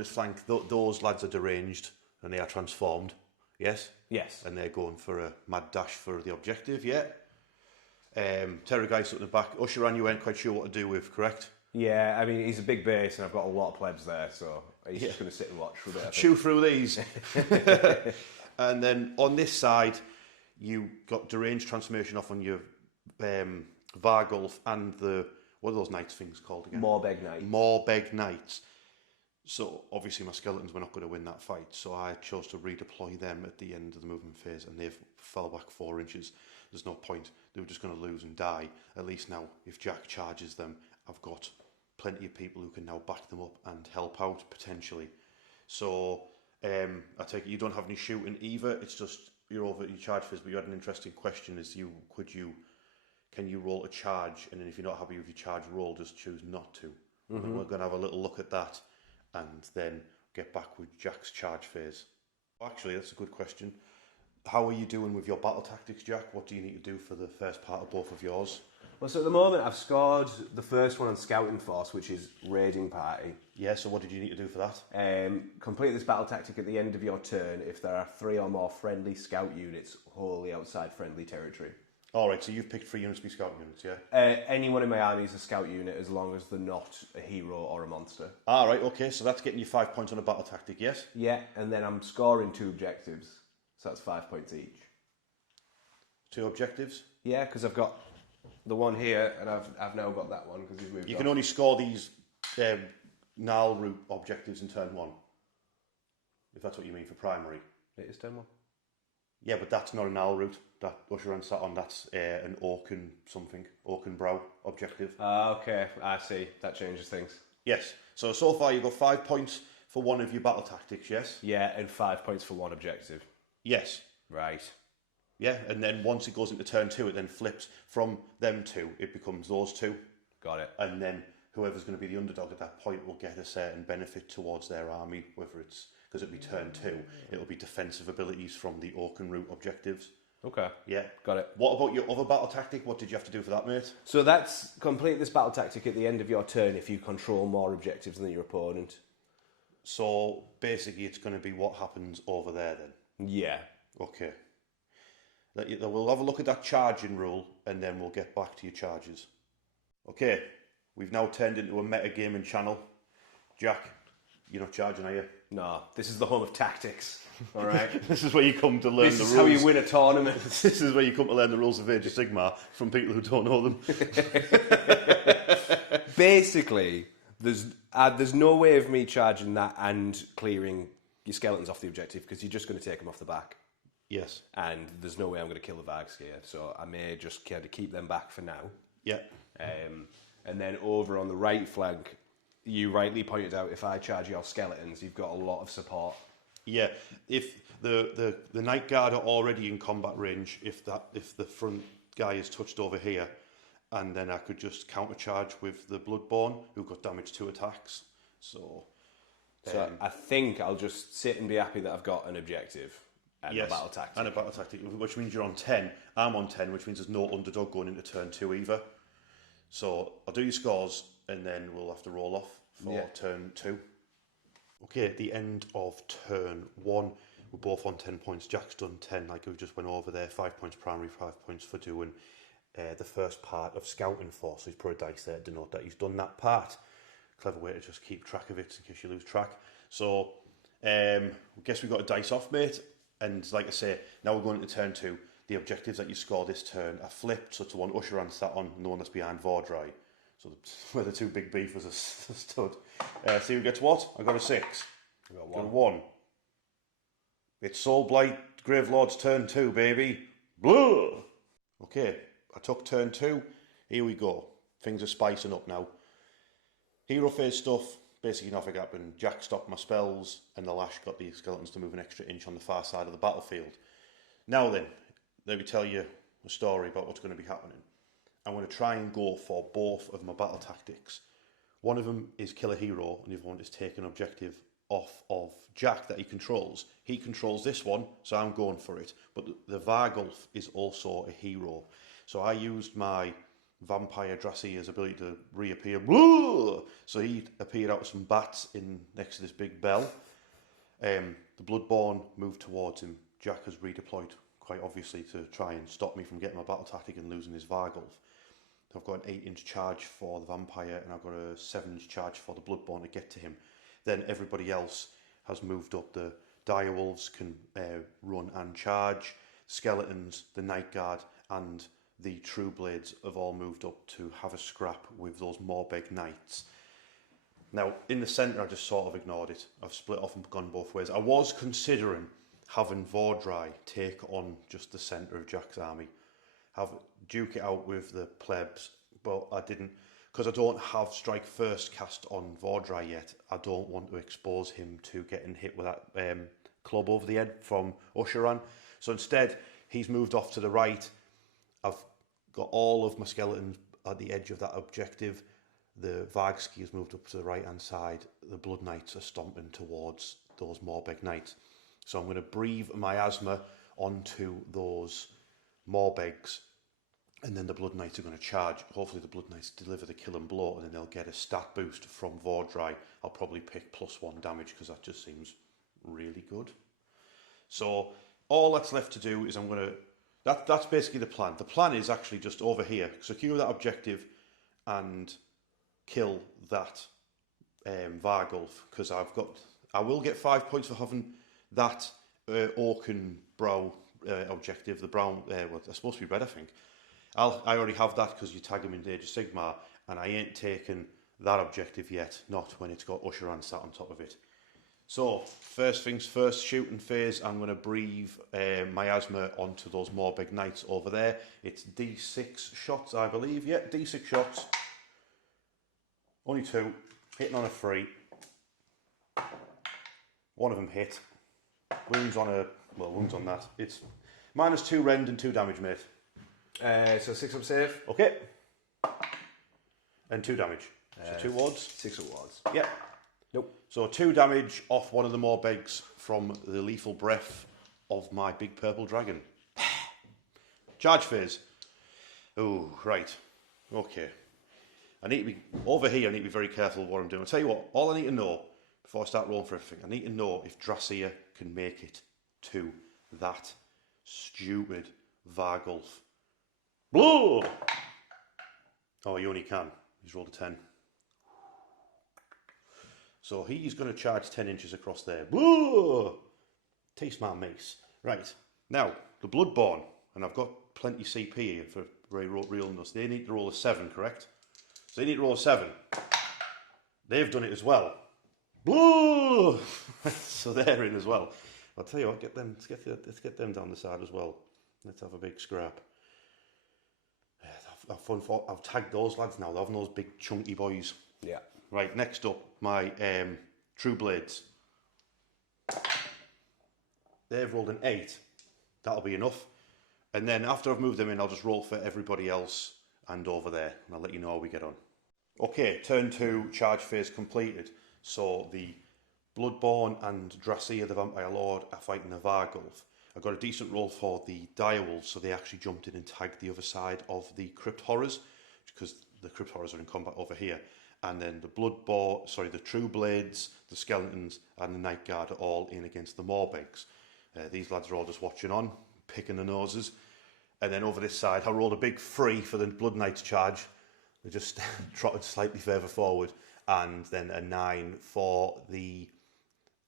flank, those lads are deranged and they are transformed. Yes? Yes. And they're going for a mad dash for the objective, yeah? Terrorgeist up the back. Ushoran, you weren't quite sure what to do with, correct? Yeah, I mean, he's a big base and I've got a lot of plebs there, so he's just going to sit and watch for a bit. Chew through these. And then on this side, you got deranged transformation off on your Vargulf and the... What are those knights things called again? Morbeg Knights. Morbeg Knights. So obviously my Skeletons were not going to win that fight, so I chose to redeploy them at the end of the movement phase, and they've fell back 4 inches. There's no point. They were just going to lose and die. At least now, if Jack charges them, I've got plenty of people who can now back them up and help out, potentially. So, I take it you don't have any shooting either. It's just, you're over your charge phase, but you had an interesting question, is can you roll a charge, and then if you're not happy with your charge roll, just choose not to. Mm-hmm. And we're going to have a little look at that, and then get back with Jack's charge phase. Actually, that's a good question. How are you doing with your battle tactics, Jack? What do you need to do for the first part of both of yours? Well, so at the moment, I've scored the first one on Scouting Force, which is Raiding Party. Yeah, so what did you need to do for that? Complete this battle tactic at the end of your turn if there are 3 or more friendly scout units wholly outside friendly territory. Alright, so you've picked 3 units to be scout units, yeah? Anyone in my army is a scout unit as long as they're not a hero or a monster. Alright, okay, so that's getting you 5 points on a battle tactic, yes? Yeah, and then I'm scoring 2 objectives, so that's 5 points each. 2 objectives? Yeah, because I've got the one here, and I've now got that one because he's moved. You can only score these Gnarl Root objectives in turn 1, if that's what you mean for primary. It is turn 1. Yeah, but that's not a Gnarl Root that Ushoran sat on. That's an Orcan Brow objective. Okay, I see. That changes things. Yes. So far you've got 5 points for one of your battle tactics, yes? Yeah, and 5 points for one objective. Yes. Right. Yeah, and then once it goes into turn 2, it then flips from them 2. It becomes those 2. Got it. And then whoever's going to be the underdog at that point will get a certain benefit towards their army, whether it's... Because it'll be turn 2, it'll be defensive abilities from the Orcan Root objectives. Okay. Yeah. Got it. What about your other battle tactic? What did you have to do for that, mate? So that's complete this battle tactic at the end of your turn if you control more objectives than your opponent. So basically it's going to be what happens over there then? Yeah. Okay. We'll have a look at that charging rule, and then we'll get back to your charges. Okay, we've now turned into a metagaming channel. Jack, you're not charging, are you? No, this is the home of tactics. All right. This is where you come to learn the rules. This is how you win a tournament. This is where you come to learn the rules of Age of Sigmar from people who don't know them. Basically, there's no way of me charging that and clearing your skeletons off the objective because you're just going to take them off the back. Yes. And there's no way I'm going to kill the Vargs here, so I may just kind of keep them back for now. Yeah. And then over on the right flank, you rightly pointed out, if I charge your skeletons, you've got a lot of support. Yeah, if the Night Guard are already in combat range, if the front guy is touched over here, and then I could just countercharge with the Bloodborne, who've got damage 2 attacks. So I think I'll just sit and be happy that I've got an objective and a battle tactic. And a battle tactic, which means you're on 10. I'm on 10, which means there's no underdog going into turn 2 either. So I'll do your scores, and then we'll have to roll off for turn 2. Okay, at the end of turn 1, we're both on 10 points. Jack's done 10, like we just went over there. 5 points primary, 5 points for doing the first part of scouting for. So he's put a dice there to denote that he's done that part. Clever way to just keep track of it in case you lose track. So I guess we got a dice off, mate. And like I say, now we're going into turn 2. The objectives that you score this turn are flipped. So to one Ushoran sat on, and the one that's behind Vhordrai. So where the two big beefers are stood. See who gets what? I got a 6. I got 1. It's Soulblight Gravelords turn 2, baby. Blah! Okay, I took turn 2. Here we go. Things are spicing up now. Hero phase stuff, basically nothing happened. Jack stopped my spells, and the Lash got the skeletons to move an extra inch on the far side of the battlefield. Now then, let me tell you a story about what's going to be happening. I'm going to try and go for both of my battle tactics. One of them is kill a hero, and the other one is take an objective off of Jack that he controls. He controls this one, so I'm going for it. But the Vargulf is also a hero. So I used my Vampire Drassia's ability to reappear. Blah! So he appeared out of some bats next to this big bell. The Bloodborne moved towards him. Jack has redeployed, quite obviously, to try and stop me from getting my battle tactic and losing his Vargulf. I've got an 8-inch charge for the Vampire, and I've got a 7-inch charge for the Bloodborne to get to him. Then everybody else has moved up. The Direwolves can run and charge. Skeletons, the Night Guard, and the True Blades have all moved up to have a scrap with those Morbeg Knights. Now, in the centre, I just sort of ignored it. I've split off and gone both ways. I was considering having Vhordrai take on just the centre of Jack's army. Duke it out with the plebs, but I didn't, because I don't have Strike First cast on Vhordrai yet. I don't want to expose him to getting hit with that club over the head from Ushoran. So instead, he's moved off to the right. I've got all of my skeletons at the edge of that objective. The Vargski has moved up to the right-hand side. The Blood Knights are stomping towards those Morbeg Knights. So I'm going to breathe miasma onto those Morbegs, and then the Blood Knights are going to charge. Hopefully the Blood Knights deliver the kill and blow, and then they'll get a stat boost from Vhordrai. I'll probably pick +1 damage because that just seems really good. So all that's left to do is I'm going to... That's basically the plan. The plan is actually just over here. Secure that objective and kill that Vargulf, because I will get 5 points for having that Oakenbrow objective. The brown, well, they're supposed to be red, I think. I already have that because you tag him in Age of Sigmar, and I ain't taken that objective yet, not when it's got Ushoran sat on top of it. So, first things first, shooting phase, I'm going to breathe miasma onto those Morbeg Knights over there. It's D6 shots, I believe. Yeah, D6 shots. Only 2. Hitting on a 3. One of them hit. Wounds on that. It's -2 rend and 2 damage, mate. So 6 up save. Okay. And 2 damage. So 2 wards. 6 wards. Yep. Nope. So 2 damage off one of the Morbegs from the lethal breath of my big purple dragon. Charge phase. Oh, right. Okay. I need to be over here. I need to be very careful of what I'm doing. I'll tell you what. All I need to know before I start rolling for everything, I need to know if Drassia can make it to that stupid Vargulf. Blow! Oh, he only can. He's rolled a 10. So he's going to charge 10 inches across there. Blow! Taste my mace. Right. Now, the Bloodborne, and I've got plenty CP here for real us. They need to roll a 7, correct? So they need to roll a 7. They've done it as well. Blow! So they're in as well. I'll tell you what, let's get them down the side as well. Let's have a big scrap. I've tagged those lads now. They're having those big chunky boys. Yeah. Right, next up, my True Blades. They've rolled an 8. That'll be enough. And then after I've moved them in, I'll just roll for everybody else and over there. And I'll let you know how we get on. Okay, turn 2, charge phase completed. So the Bloodborne and Dracea, the Vampire Lord, are fighting the Vargulf. I got a decent roll for the Direwolves, so they actually jumped in and tagged the other side of the Crypt Horrors, because the Crypt Horrors are in combat over here. And then the True Blades, the Skeletons, and the Night Guard are all in against the Morbegs. These lads are all just watching on, picking the noses. And then over this side, I rolled a big 3 for the Blood Knights charge. They just trotted slightly further forward. And then a 9 for the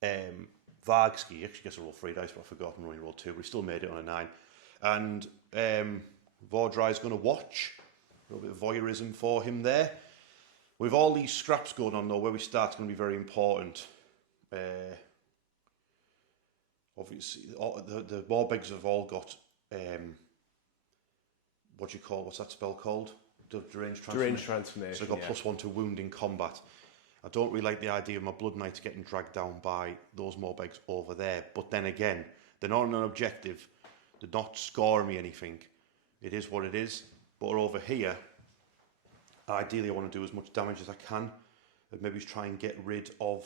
Vargski. Actually, I guess I rolled 3 dice, but I forgot and only rolled 2. But we still made it on a 9. And Vhordrai is going to watch. A little bit of voyeurism for him there. With all these scraps going on, though, where we start is going to be very important. Obviously, the Morbegs have all got what's that spell called? The Deranged Transformation. So they've got +1 to wound in combat. I don't really like the idea of my Blood Knights getting dragged down by those Morbegs over there. But then again, they're not on an objective. They're not scoring me anything. It is what it is. But over here, ideally I want to do as much damage as I can. And maybe try and get rid of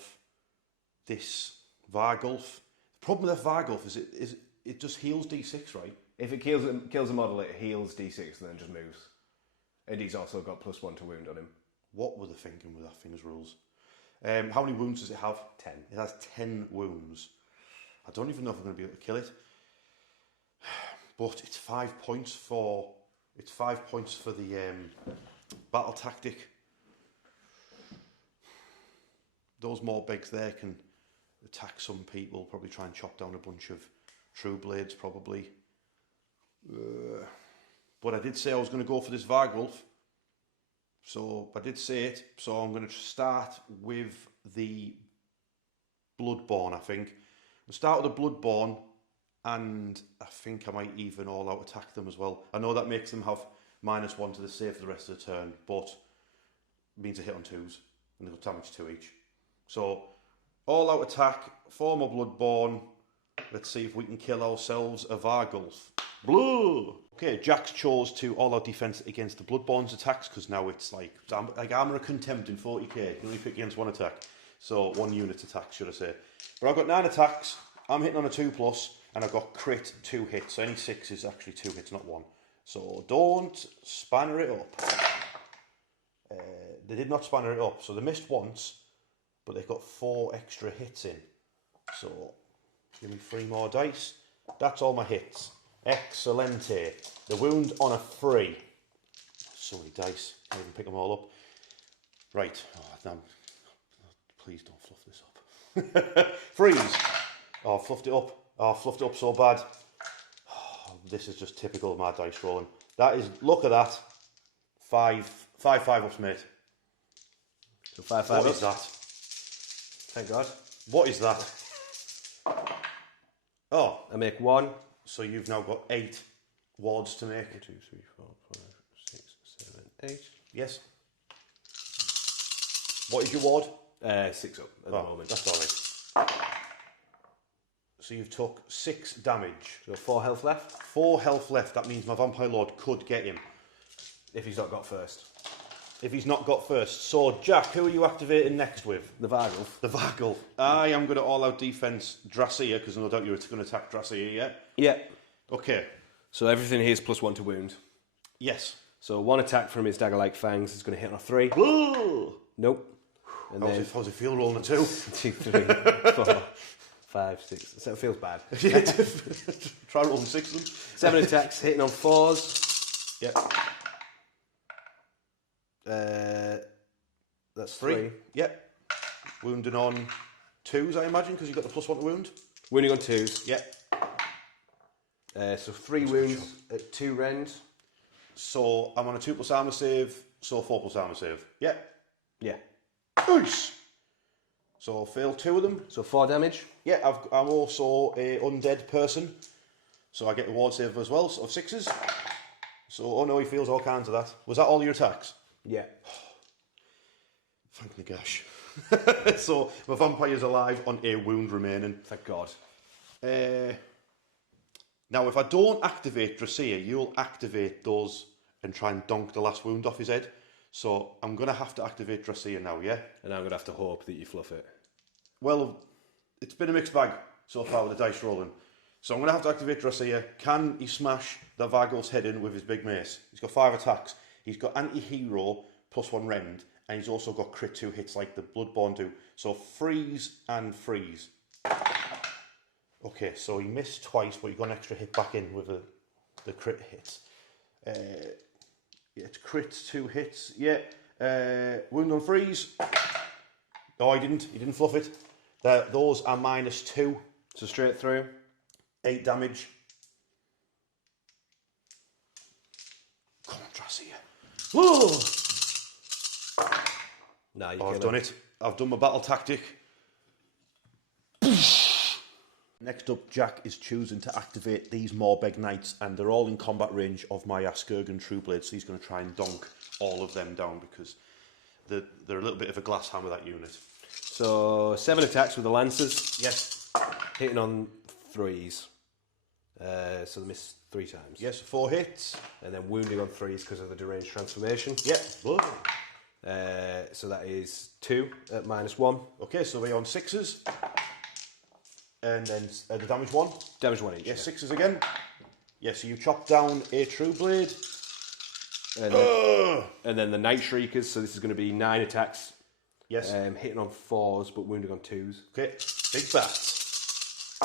this Vargulf. The problem with that Vargulf is it just heals D6, right? If it kills a model, it heals D6 and then just moves. And he's also got +1 to wound on him. What were they thinking with that thing's rules? How many wounds does it have? 10. It has 10 wounds. I don't even know if I'm going to be able to kill it. But it's 5 points for the battle tactic. Those Morbegs there can attack some people. Probably try and chop down a bunch of True Blades. Probably. But I did say I was going to go for this Vargulf. So I did say it. So I'm going to start with the Bloodborne, I think. I'll start with the Bloodborne, and I think I might even all-out attack them as well. I know that makes them have -1 to the save for the rest of the turn, but it means a hit on 2s, and they'll damage 2 each. So, all-out attack, for my Bloodborne. Let's see if we can kill ourselves a Vargulf. Blue! Okay, Jax chose to all-out defense against the Bloodborne's attacks, because now it's like Armour of Contempt in 40k. You can only pick against 1 attack. So, 1 unit attack, should I say. But I've got 9 attacks. I'm hitting on a 2+, and I've got crit 2 hits. So any 6 is actually 2 hits, not 1. So don't spanner it up. They did not spanner it up, so they missed once, but they've got 4 extra hits in. So give me 3 more dice. That's all my hits. Excelente. The wound on a 3. So many dice. I can't even pick them all up. Right. Oh, damn. Please don't fluff this up. Freeze. Oh, I fluffed it up. Oh, I fluffed it up so bad. Oh, this is just typical of my dice rolling. That is, look at that. 5 ups, mate. So 5 What ups. is that? Thank God. What is that? Oh, I make 1. so you've now got 8 wards to make. 1, 2, 3, 4, 5, 6, 7, 8. Yes. What is your ward? 6 up at the moment. That's all right. So you've took 6 damage. So 4 health left. 4 health left. That means my Vampire Lord could get him. If he's not got first. If he's not got first. So, Jack, who are you activating next with? The Vargulf. The Vargulf. I am going to all-out defense Dracea, because no doubt you're going to attack Dracea, yeah? Yeah. Okay. So everything here is +1 to wound. Yes. So 1 attack from his dagger-like fangs is going to hit on a 3. Ooh. Nope. And How's it feel rolling a 2? 2, 3, 4, 5, 6. So it feels bad. Try rolling 6 of them. 7 attacks, hitting on 4s. Yep. That's 3. 3. Yep. Wounding on 2s, I imagine, because you've got the +1 to wound. Wounding on 2s. Yep. So 3 wounds at 2 rend. So I'm on a 2+ armour save, so 4+ armour save. Yep. Yeah. Nice. So I'll fail 2 of them. So 4 damage. Yeah, I'm also a undead person, so I get a ward save as well, so of 6s. So, oh no, he feels all kinds of that. Was that all your attacks? Yeah. Thank the gosh. So, my vampire's alive on a wound remaining. Thank God. Now, if I don't activate Dracea, you'll activate those and try and donk the last wound off his head. So, I'm going to have to activate Dracea now, yeah? And I'm going to have to hope that you fluff it. Well, it's been a mixed bag so far with the dice rolling. So I'm going to have to activate Dracea. Can he smash the Vargul's head in with his big mace? He's got 5 attacks. He's got anti-hero +1 rend. And he's also got crit 2 hits like the Bloodborne do. So freeze and freeze. Okay, so he missed twice, but he got an extra hit back in with the crit hits. Yeah, it's crit 2 hits. Yeah. Wound on freeze. No, he didn't. He didn't fluff it. Those are -2. So straight through. 8 damage. Come on, Dracea. Whoa! Nah, I've done it. I've done my battle tactic. Next up, Jack is choosing to activate these Morbeg Knights, and they're all in combat range of my Askurgan Trueblade, so he's going to try and donk all of them down because they're a little bit of a glass hammer, that unit. So 7 attacks with the Lancers. Yes. Hitting on 3s. So they miss 3 times. Yes, 4 hits. And then wounding on 3s because of the deranged transformation. Yep. So that is 2 at -1. Okay, so we're on 6s. And then the damage 1. Damage 1 each. Yes, 6s again. Yes, so you chop down a Trueblade. And then the Night Shriekers, so this is going to be 9 attacks. Yes. Hitting on 4s, but wounding on 2s. Okay, big bats.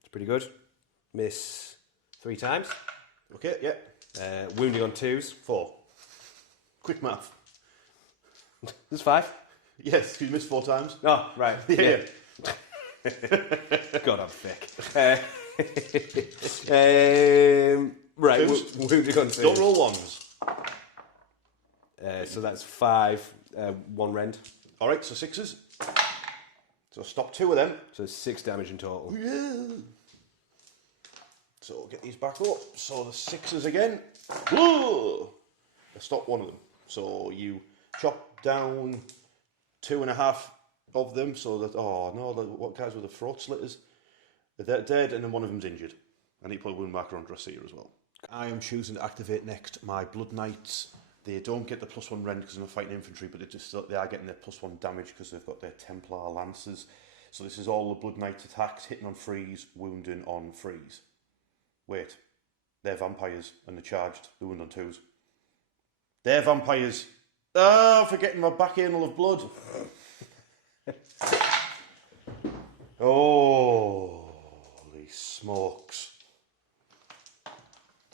It's pretty good. Miss 3 times. Okay, yeah. Wounding on 2s. 4. Quick math. There's 5. Yes, you missed 4 times. Oh, right. Yeah. God, I'm thick. Right, wounding on 2s. Don't roll 1s. So that's 5, 1 rend. Alright, so 6s. So stop 2 of them. So 6 damage in total. Yeah. So we'll get these back up. So the 6s again. Whoa! Stop 1 of them. So you chop down 2.5 of them. So that, oh no, what guys with the throat slitters? They're dead, and then 1 of them's injured. I need to put a wound marker on Dracea as well. I am choosing to activate next my Blood Knights. They don't get the +1 rend because they're not fighting infantry, but they are getting their +1 damage because they've got their Templar Lancers. So this is all the Blood Knight attacks, hitting on freeze, wounding on freeze. Wait, they're vampires and they're charged. They wound on 2s. They're vampires. Oh, forgetting my back anal of blood. Holy smokes.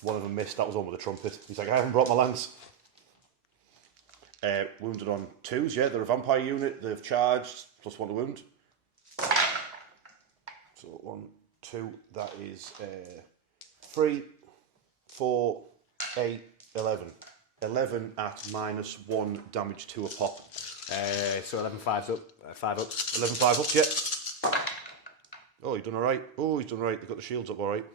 1 of them missed. That was on with the trumpet. He's like, I haven't brought my lance. Wounded on 2s, yeah, they're a vampire unit. They've charged, +1 to wound. So 1, 2, that is 3, 4, 8, 11. 11 at -1 damage to a pop. So 11 5's up. 5 up. 11 5 up, yeah. Oh, he's done alright. Oh, he's done alright. They've got the shields up alright.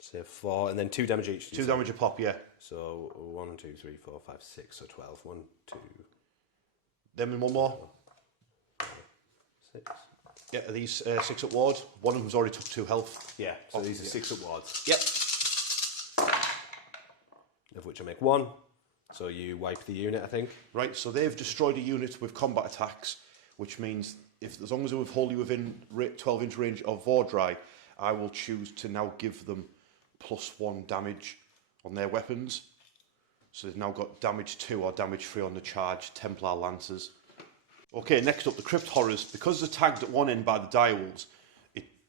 So 4, and then 2 damage each. 2 damage a pop, yeah. So 1, 2, 3, 4, 5, 6, so 12. 1, 2. Them and 1 more. 6. Yeah, are these 6 up ward? 1 of them's already took 2 health. Yeah, so these are 6 up wards. Yep. Of which I make 1. So you wipe the unit, I think. Right, so they've destroyed a unit with combat attacks, which means as long as they're wholly within 12-inch range of Vhordrai, I will choose to now give them +1 damage on their weapons. So they've now got damage 2 or damage 3 on the charged Templar Lancers. Okay, next up, the Crypt Horrors. Because they're tagged at one end by the direwolves,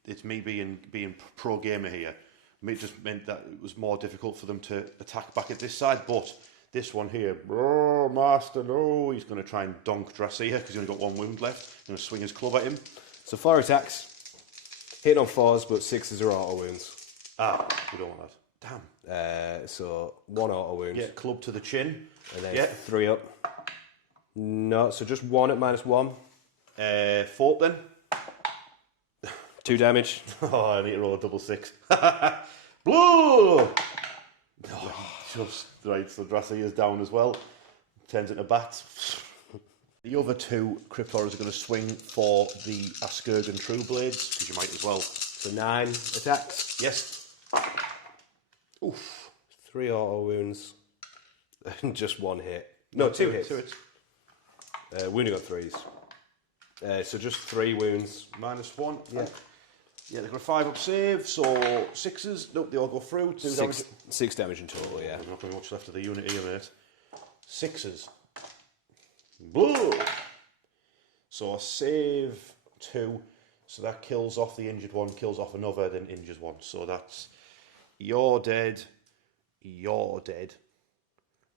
it's me being pro gamer here. It just meant that it was more difficult for them to attack back at this side. But this one here, oh, Master, no, he's going to try and donk Drasir because he's only got one wound left. He's going to swing his club at him. So 4 attacks, hitting on 4s, but 6s are auto wounds. Ah, we don't want that. Damn. So 1 auto wound. Yeah, club to the chin. And then 3 up. No, so just 1 at -1. Fort then. 2 damage. Oh, I need to roll a double 6. Blow! Oh, just right, so Drasir is down as well. Turns into bats. The other 2 Crypt Horrors are going to swing for the Askurgan True Blades, because you might as well. So 9 attacks. Yes. Oof. 3 auto wounds. And just 1 hit. No, 2 hits. 2 hits. We only got 3s. So just 3 wounds. -1. Yeah. Yeah, they've got a 5 up save, so 6s. Nope, they all go through. 2 damage. 6 damage in total, yeah. There's not going to be much left of the unit here, mate. 6s. Blow! So a save 2. So that kills off the injured one, kills off another, then injures one. So that's you're dead, you're dead,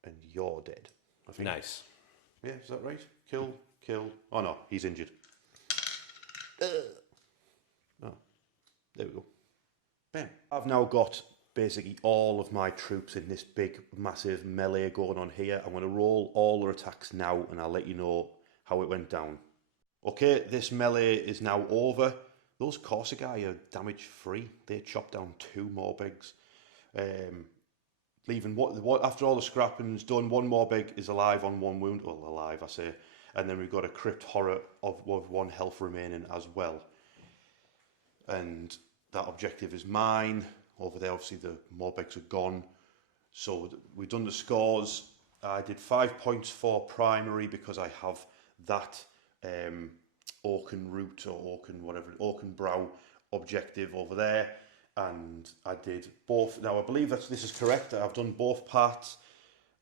and you're dead. I think. Nice. Yeah, is that right? Kill, kill. Oh no, he's injured. Oh, there we go. Bam. I've now got basically all of my troops in this big, massive melee going on here. I'm going to roll all their attacks now, and I'll let you know how it went down. Okay, this melee is now over. Those Corsicae are damage free. They chop down 2 Morbegs. Leaving what after all the scrapping's done, 1 Morbeg is alive on 1 wound. Well, alive, I say. And then we've got a Crypt Horror of 1 health remaining as well. And that objective is mine. Over there, obviously, the Morbegs are gone. So we've done the scores. I did 5 points for primary because I have that Orcan Root or Orcan Brow objective over there. And I did both. Now, I believe this is correct. I've done both parts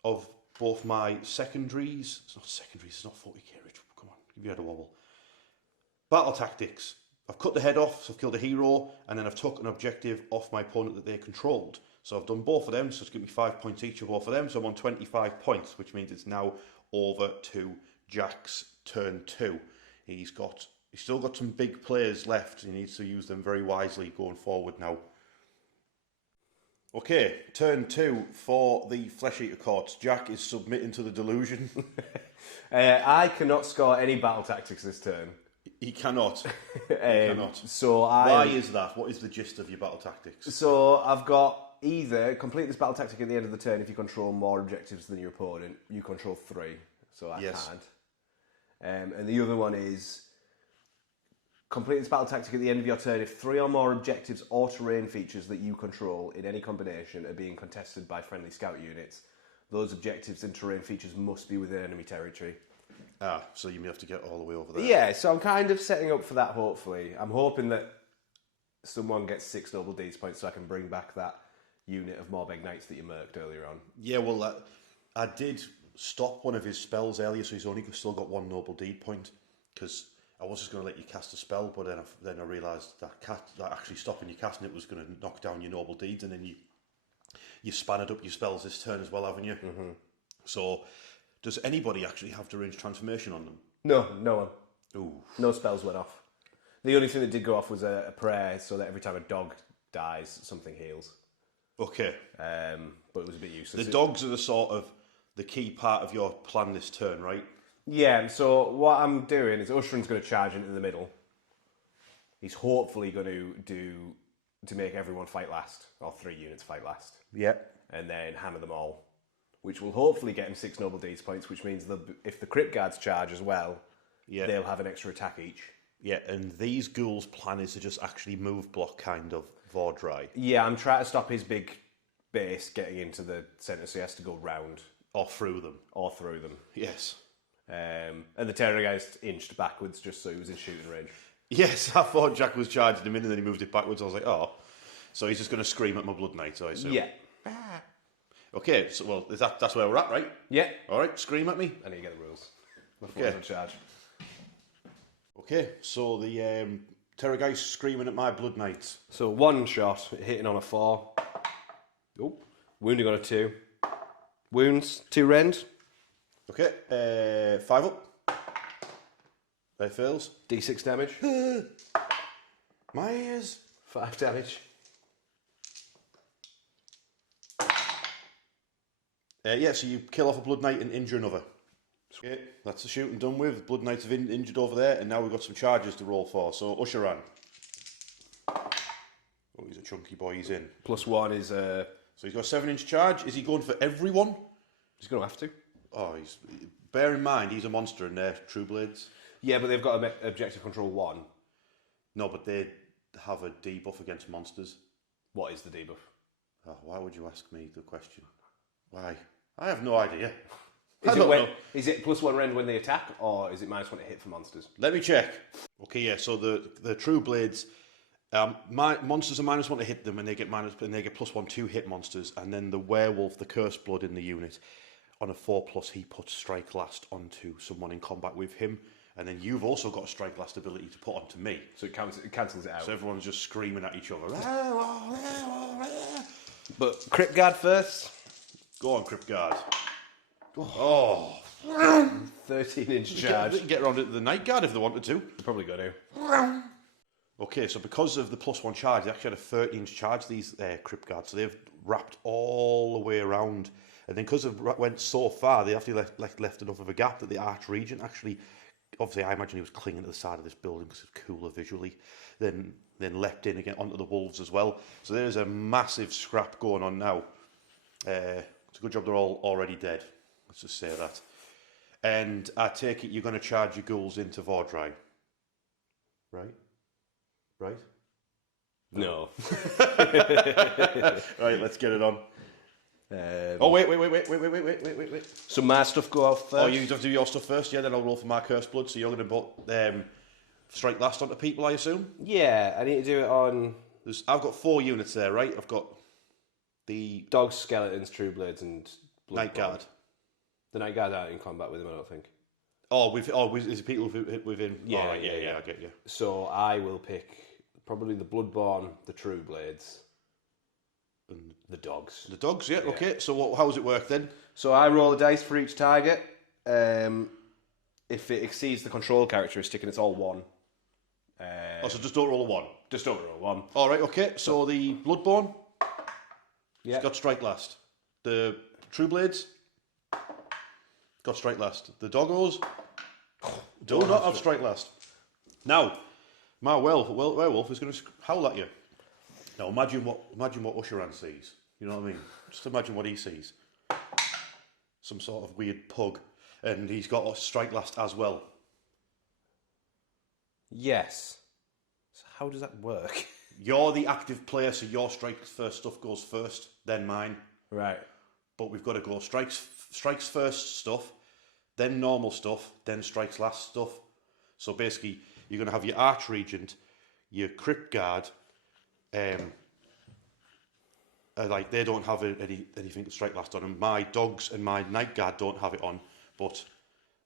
of both my secondaries. It's not secondaries, it's not 40k, Rich. Come on, give your head a wobble. Battle tactics. I've cut the head off, so I've killed a hero, and then I've took an objective off my opponent that they controlled. So I've done both of them, so it's given me 5 points each of both of them. So I'm on 25 points, which means it's now over to Jack's turn 2. He's still got some big players left. He needs to use them very wisely going forward now. Okay, turn 2 for the Flesh Eater Courts. Jack is submitting to the Delusion. I cannot score any battle tactics this turn. He cannot. He cannot. So Why is that? What is the gist of your battle tactics? So I've got either complete this battle tactic at the end of the turn if you control more objectives than your opponent. You control 3, so I can't. And the other one is complete this battle tactic at the end of your turn if 3 or more objectives or terrain features that you control in any combination are being contested by friendly scout units. Those objectives and terrain features must be within enemy territory. Ah, so you may have to get all the way over there. Yeah, so I'm kind of setting up for that, hopefully. I'm hoping that someone gets 6 noble deeds points so I can bring back that unit of Morbeg Knights that you murked earlier on. Yeah, well, I did stop one of his spells earlier, so he's only still got 1 noble deed point, because I was just going to let you cast a spell, but then I realised that actually stopping you casting it was going to knock down your noble deeds, and then you spanned up your spells this turn as well, haven't you? Mm-hmm. So, does anybody actually have deranged transformation on them? No one. Ooh. No spells went off. The only thing that did go off was a prayer, so that every time a dog dies, something heals. Okay. But it was a bit useless. The dogs are the sort of the key part of your plan this turn, right? Yeah, so what I'm doing is Ushoran's going to charge into the middle. He's hopefully going to do to make everyone fight last, or 3 units fight last. Yep. And then hammer them all, which will hopefully get him 6 noble deeds points, which means if the crypt guards charge as well, they'll have an extra attack each. Yeah, and these ghouls' plan is to just actually move block kind of Vhordrai. Yeah, I'm trying to stop his big base getting into the centre, so he has to go round. Or through them. Yes. And the Terrorgeist inched backwards just so he was in shooting range. Yes, I thought Jack was charging him in and then he moved it backwards. I was like, oh. So he's just going to scream at my Blood Knight, I assume. Yeah. Okay, so that's where we're at, right? Yeah. All right, scream at me. I need to get the rules. Okay. Charge. Okay, so the Terrorgeist screaming at my Blood Knights. So 1 shot, hitting on a 4. Oh, wounding on a 2. Wounds, 2 rend. Okay, 5 up. That fails. D6 damage. My ears. 5 damage. Yeah, so you kill off a Blood Knight and injure another. Okay, that's the shooting done with. Blood Knights have injured over there, and now we've got some charges to roll for. So, Ushoran. Oh, he's a chunky boy, he's in. +1 is... So he's got a 7-inch charge. Is he going for everyone? He's going to have to. Oh, bear in mind, he's a monster and they're True Blades. Yeah, but they've got objective control 1. No, but they have a debuff against monsters. What is the debuff? Oh, why would you ask me the question? Why? I have no idea. Is it +1 rend when they attack, or is it -1 to hit for monsters? Let me check. Okay, yeah. So the True Blades, monsters are -1 to hit them, and they get +1 to hit monsters. And then the werewolf, the cursed blood in the unit, on a 4+, he puts strike last onto someone in combat with him. And then you've also got a strike last ability to put onto me. So it cancels it out. So everyone's just screaming at each other. But Crypt Guard first. Go on, Crypt Guard. Oh. 13-inch charge. They can get around it to the Night Guard if they wanted to. They're probably got to. Okay, so because of the +1 charge, they actually had a 13-inch charge, these Crypt Guards. So they've wrapped all the way around. And then because it went so far, they actually left enough of a gap that the Archregent actually... Obviously, I imagine he was clinging to the side of this building because it's cooler visually. Then leapt in again onto the wolves as well. So there's a massive scrap going on now. It's a good job they're all already dead. Let's just say that. And I take it you're going to charge your ghouls into Vhordrai. Right? Right? No. Right, let's get it on. Oh, wait. So my stuff go off first? Oh, you have to do your stuff first, yeah, then I'll roll for my cursed blood, so you're going to put strike last onto people, I assume? Yeah, I need to do it on... I've got 4 units there, right? I've got the... Dogs, Skeletons, True Blades, and... Night Guard. The Night Guard aren't in combat with him, I don't think. Is it people within? Yeah, right, yeah, I get you. So I will pick probably the Bloodborne, the True Blades, and the Dogs. The Dogs, yeah. Okay. So how does it work then? So I roll a dice for each target. If it exceeds the control characteristic, and it's all 1. So just don't roll a 1. Just don't roll 1. All right, okay. So the Bloodborne, yeah, it's got strike last. The True Blades got strike last. The Doggos do not have strike last. Now, my werewolf is going to howl at you. Now imagine what Ushoran sees. You know what I mean? Just imagine what he sees. Some sort of weird pug, and he's got a strike last as well. Yes. So how does that work? You're the active player, so your strike first stuff goes first, then mine. Right. But we've got to go strikes first stuff, then normal stuff, then strikes last stuff. So basically, you're going to have your Archregent, your Crypt Guard, like they don't have anything to strike last on them. My Dogs and my Night Guard don't have it on, but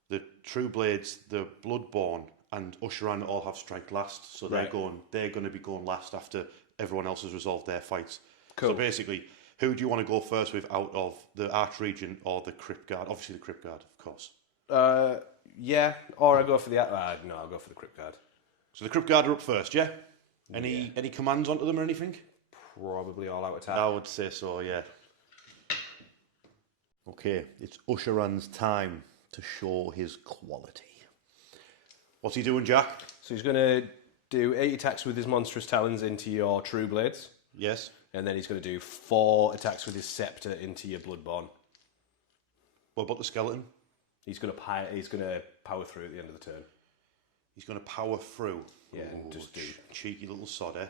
the True Blades, the Bloodborne, and Ushoran all have strike last. So they're going to be going last after everyone else has resolved their fights. Cool. So basically, who do you want to go first with out of the Archregent or the Crypt Guard? Obviously the Crypt Guard, of course. Yeah, or I go for the... no, I'll go for the Crypt Guard. So the Crypt Guard are up first, yeah? Any commands onto them or anything? Probably all out attack. I would say so, yeah. Okay, it's Ushoran's time to show his quality. What's he doing, Jack? So he's going to do 8 attacks with his monstrous talons into your True Blades. Yes. And then he's going to do 4 attacks with his scepter into your Bloodborne. What about the skeleton? He's going to power through at the end of the turn. He's going to power through. Yeah, just do. Cheeky little sod, eh?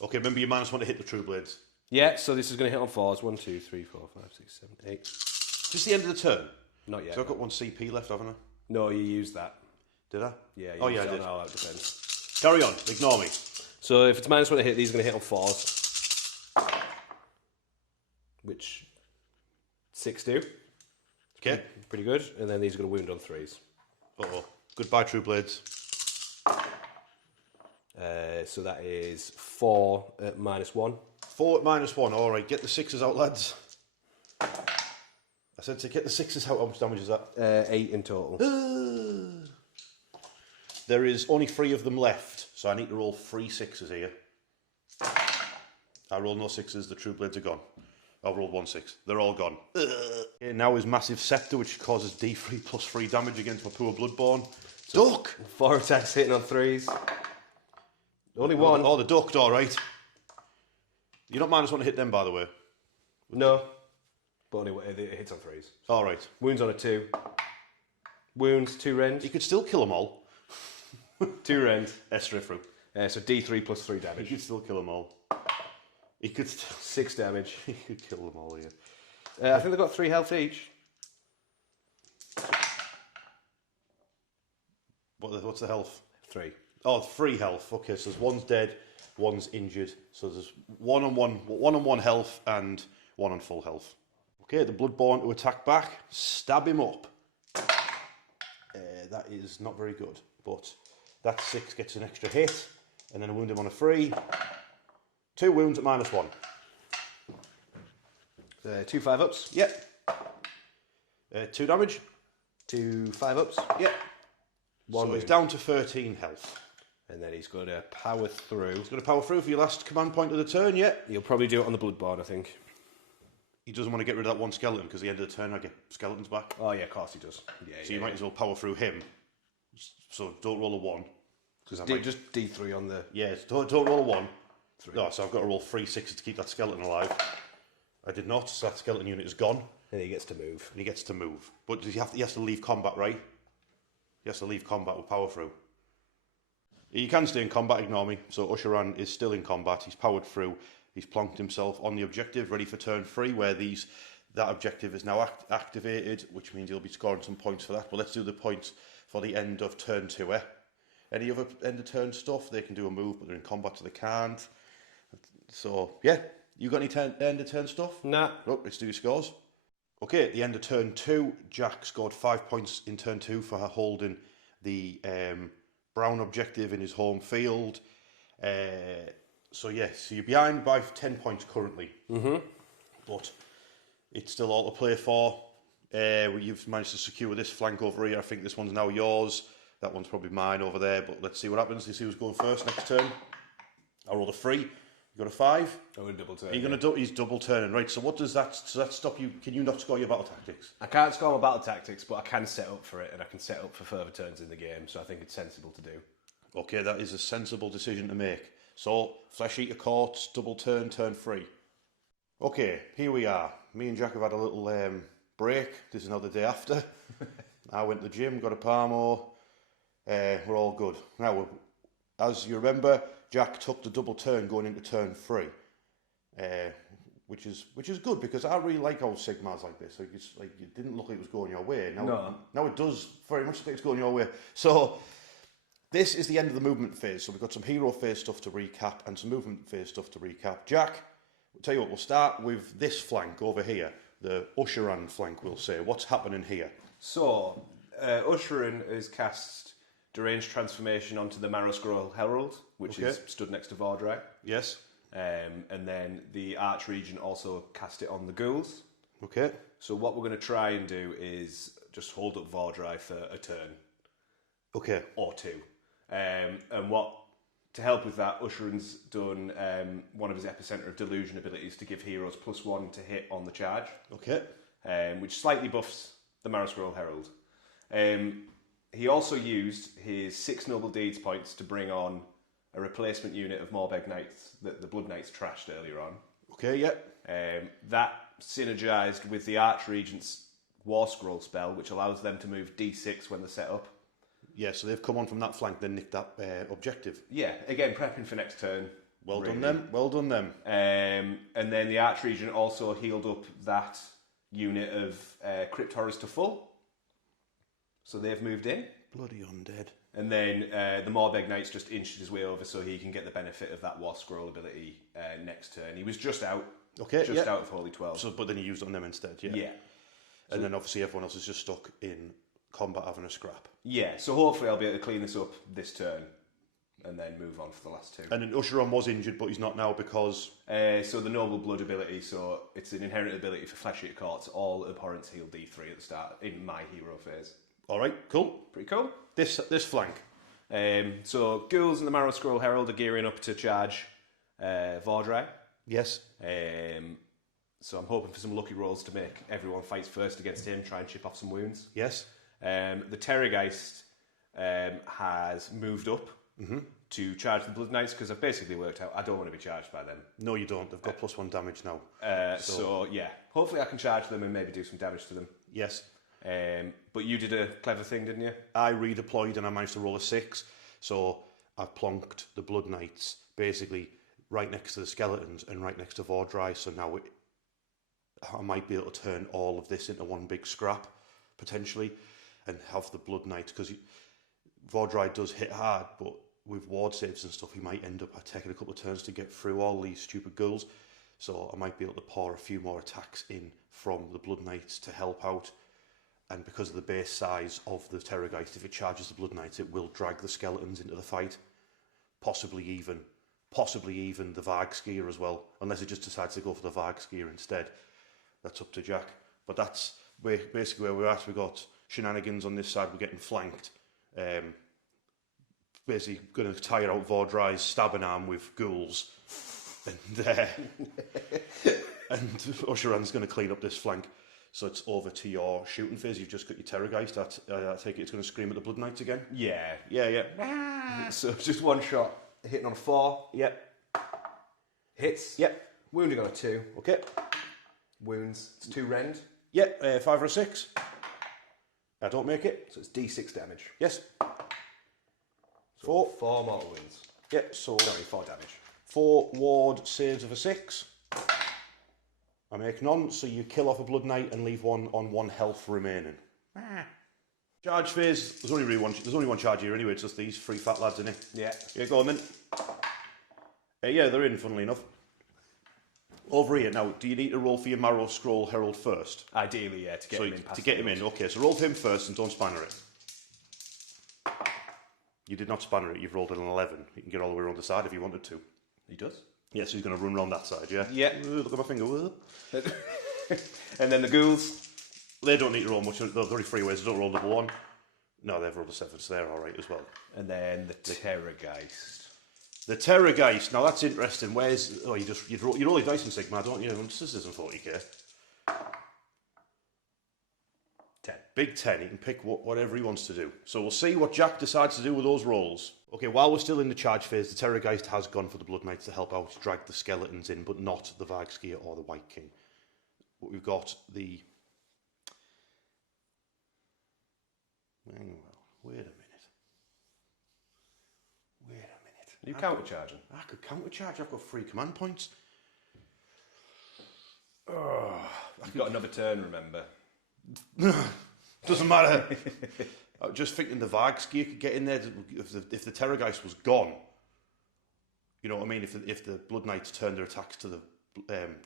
Okay, remember your -1 to hit the True Blades. Yeah, so this is going to hit on 4s. 1, 2, 3, 4, 5, 6, 7, 8. Just the end of the turn? Not yet. So I've got 1 CP left, haven't I? No, you used that. Did I? Yeah, I did. On all out defense. Carry on, ignore me. So if it's -1 to hit, these are going to hit on 4s. Which 6 do. Okay. Pretty good. And then these are going to wound on 3s. Uh-oh. Goodbye, True Blades. So that is 4 at -1. 4 at -1. All right, get the 6s out, lads. I said to get the 6s out. How much damage is that? 8 in total. There is only 3 of them left, so I need to roll 3 6s here. I rolled no 6s. The true blades are gone. I rolled 1 6. They're all gone. Okay, now is Massive Scepter, which causes D3 plus 3 damage against my poor Bloodborne. So duck! 4 attacks hitting on 3s. Only 1. Oh, the ducked, all right. You're not -1 to hit them, by the way. No. But only it hits on 3s. All right. Wounds on a 2. Wounds, 2 rend. You could still kill them all. 2 rend. Straight through. So D3 plus 3 You damage. could still kill them all. You could still... 6 damage. You could kill them all, yeah. I think they've got 3 health each. What's the health? 3. Oh, 3 health. Okay, so there's one's dead, one's injured. So there's one on one health and 1 on full health. Okay, the Bloodborne to attack back. Stab him up. That is not very good, but that 6 gets an extra hit, and then I wound him on a 3. 2 wounds at -1. 2 5-ups. Yep. 2 damage. 2 5-ups. Yep. One so he's wound. down to 13 health. And then he's going to power through. He's going to power through for your last command point of the turn, yeah? He'll probably do it on the Bloodborne, I think. He doesn't want to get rid of that one skeleton because at the end of the turn I get skeletons back. Oh, yeah, of course he does. Yeah, So you might as well power through him. So don't roll a 1. Just D3 on the... Yeah, don't roll a 1. 3. No, so I've got to roll 3 6s to keep that skeleton alive. I did not, so that skeleton unit is gone. And he gets to move. And he gets to move. But he has to leave combat, right? He has to leave combat with power through. He can stay in combat, ignore me. So Ushoran is still in combat. He's powered through. He's plonked himself on the objective, ready for turn 3, where that objective is now activated, which means he'll be scoring some points for that. But let's do the points for the end of turn 2, eh? Any other end of turn stuff, they can do a move, but they're in combat, so they can't. So, yeah. You got any end of turn stuff? Nah. Look, let's do your scores. Okay, at the end of turn 2, Jack scored 5 points in turn 2 for holding the brown objective in his home field. So you're behind by 10 points currently. But it's still all to play for. You've managed to secure this flank over here. I think this one's now yours. That one's probably mine over there, but let's see what happens. Let's see who's going first next turn. I rolled a 3. You got a 5. I'm going to double turn. He's double turning, right? So what does that stop you? Can you not score your battle tactics? I can't score my battle tactics, but I can set up for it, and I can set up for further turns in the game, so I think it's sensible to do. Okay, that is a sensible decision to make. So, Flesh Eater Courts, double turn, turn 3. Okay, here we are. Me and Jack have had a little break. This is now the day after. I went to the gym, got a Parmo. We're all good. Now, as you remember, Jack took the double turn going into turn 3, which is good because I really like how Sigmar's like this. Like it didn't look like it was going your way. Now it does very much look like it's going your way. So this is the end of the movement phase. So we've got some hero phase stuff to recap and some movement phase stuff to recap. Jack, I'll tell you what, we'll start with this flank over here, the Ushoran flank. We'll say what's happening here. So Ushoran has cast Deranged Transformation onto the Marrow Scroll Herald, which is stood next to Vhordrai. Yes. And then the Archregent also cast it on the ghouls. Okay. So what we're going to try and do is just hold up Vhordrai for a turn. Okay. Or 2. And to help with that, Ushoran's done one of his Epicenter of Delusion abilities to give heroes +1 to hit on the charge. Okay. Which slightly buffs the Marrow Scroll Herald. He also used his 6 Noble Deeds points to bring on a replacement unit of Morbeg Knights that the Blood Knights trashed earlier on. Okay, yeah. That synergised with the Archregent's War Scroll spell, which allows them to move D6 when they're set up. Yeah, so they've come on from that flank, then nicked that objective. Yeah, again, prepping for next turn. Well done them, well done them. And then the Archregent also healed up that unit of Crypt Horrors to full. So they've moved in. Bloody undead. And then the Morbeg Knight's just inched his way over so he can get the benefit of that War Scroll ability next turn. He was just out. Okay, out of Holy 12. So, but then he used it on them instead, yeah. Yeah. And then obviously everyone else is just stuck in combat having a scrap. Yeah, so hopefully I'll be able to clean this up this turn. and then move on for the last 2. And then Ushoran was injured, but he's not now because... So the Noble Blood ability, so it's an inherent ability for Flesh Eater Courts. All abhorrents heal D3 at the start in my hero phase. All right, cool. Pretty cool. This flank. So Ghouls and the Marrow Scroll Herald are gearing up to charge Vhordrai. Yes. So I'm hoping for some lucky rolls to make everyone fights first against him, try and chip off some wounds. Yes. The Terrorgeist has moved up to charge the Blood Knights because I've basically worked out I don't want to be charged by them. No, you don't. They've got +1 damage now. So yeah, hopefully I can charge them and maybe do some damage to them. Yes. But you did a clever thing, didn't you? I redeployed and I managed to roll a 6. So I plonked the Blood Knights basically right next to the skeletons and right next to Vhordrai. So now I might be able to turn all of this into one big scrap, potentially, and have the Blood Knights, because Vhordrai does hit hard, but with ward saves and stuff, he might end up taking a couple of turns to get through all these stupid ghouls. So I might be able to pour a few more attacks in from the Blood Knights to help out. And because of the base size of the Terrorgeist, if it charges the Blood Knights, it will drag the skeletons into the fight. Possibly even the Vargskier as well, unless it just decides to go for the Vargskier instead. That's up to Jack. But that's basically where we're at. We've got shenanigans on this side. We're getting flanked. Basically going to tire out Vhordrai's stabbing arm with ghouls. And Ushoran's going to clean up this flank. So it's over to your shooting phase. You've just got your Terrorgeist. I take it it's going to scream at the Blood Knights again? Yeah. So just one shot, hitting on a 4. Yep. Hits. Yep. Wounding on a 2. Okay. Wounds. It's 2 rend. Yep. 5 or a 6. I don't make it. So it's D6 damage. Yes. So 4 mortal wounds. Yep. So Sorry, 4 damage. 4 ward saves of a 6. I make none, so you kill off a Blood Knight and leave one on 1 health remaining. Charge phase. There's only one charge here anyway. It's just these 3 fat lads in it. Yeah. Yeah, go on then. Yeah, they're in. Funnily enough. Over here now. Do you need to roll for your Marrow Scroll Herald first? Ideally, yeah, to get him in. To get him in. Okay, so roll for him first and don't spanner it. You did not spanner it. You've rolled an 11. You can get all the way around the side if you wanted to. He does. Yeah, so he's going to run around that side. Yeah. Yeah. Look at my finger. And then the ghouls. They don't need to roll much. They're very free ways. They don't roll double 1. No, they've rolled a 7, so they're all right as well. And then the Terrorgeist. The Terrorgeist. Now that's interesting. Where's you roll your dice in Sigmar, don't you? This isn't 40k. 10. Big 10. He can pick whatever he wants to do. So we'll see what Jack decides to do with those rolls. Okay, while we're still in the charge phase, the Terrorgeist has gone for the Blood Knights to help out, drag the skeletons in, but not the Vargskier or the White King. But we've got the... Well, wait a minute. Are you counter-charging? I could counter-charge. I've got 3 command points. You've got another turn, remember? Doesn't matter. I was just thinking the Vargskier could get in there if the Terrorgeist was gone. You know what I mean? If the Blood Knights turned their attacks to the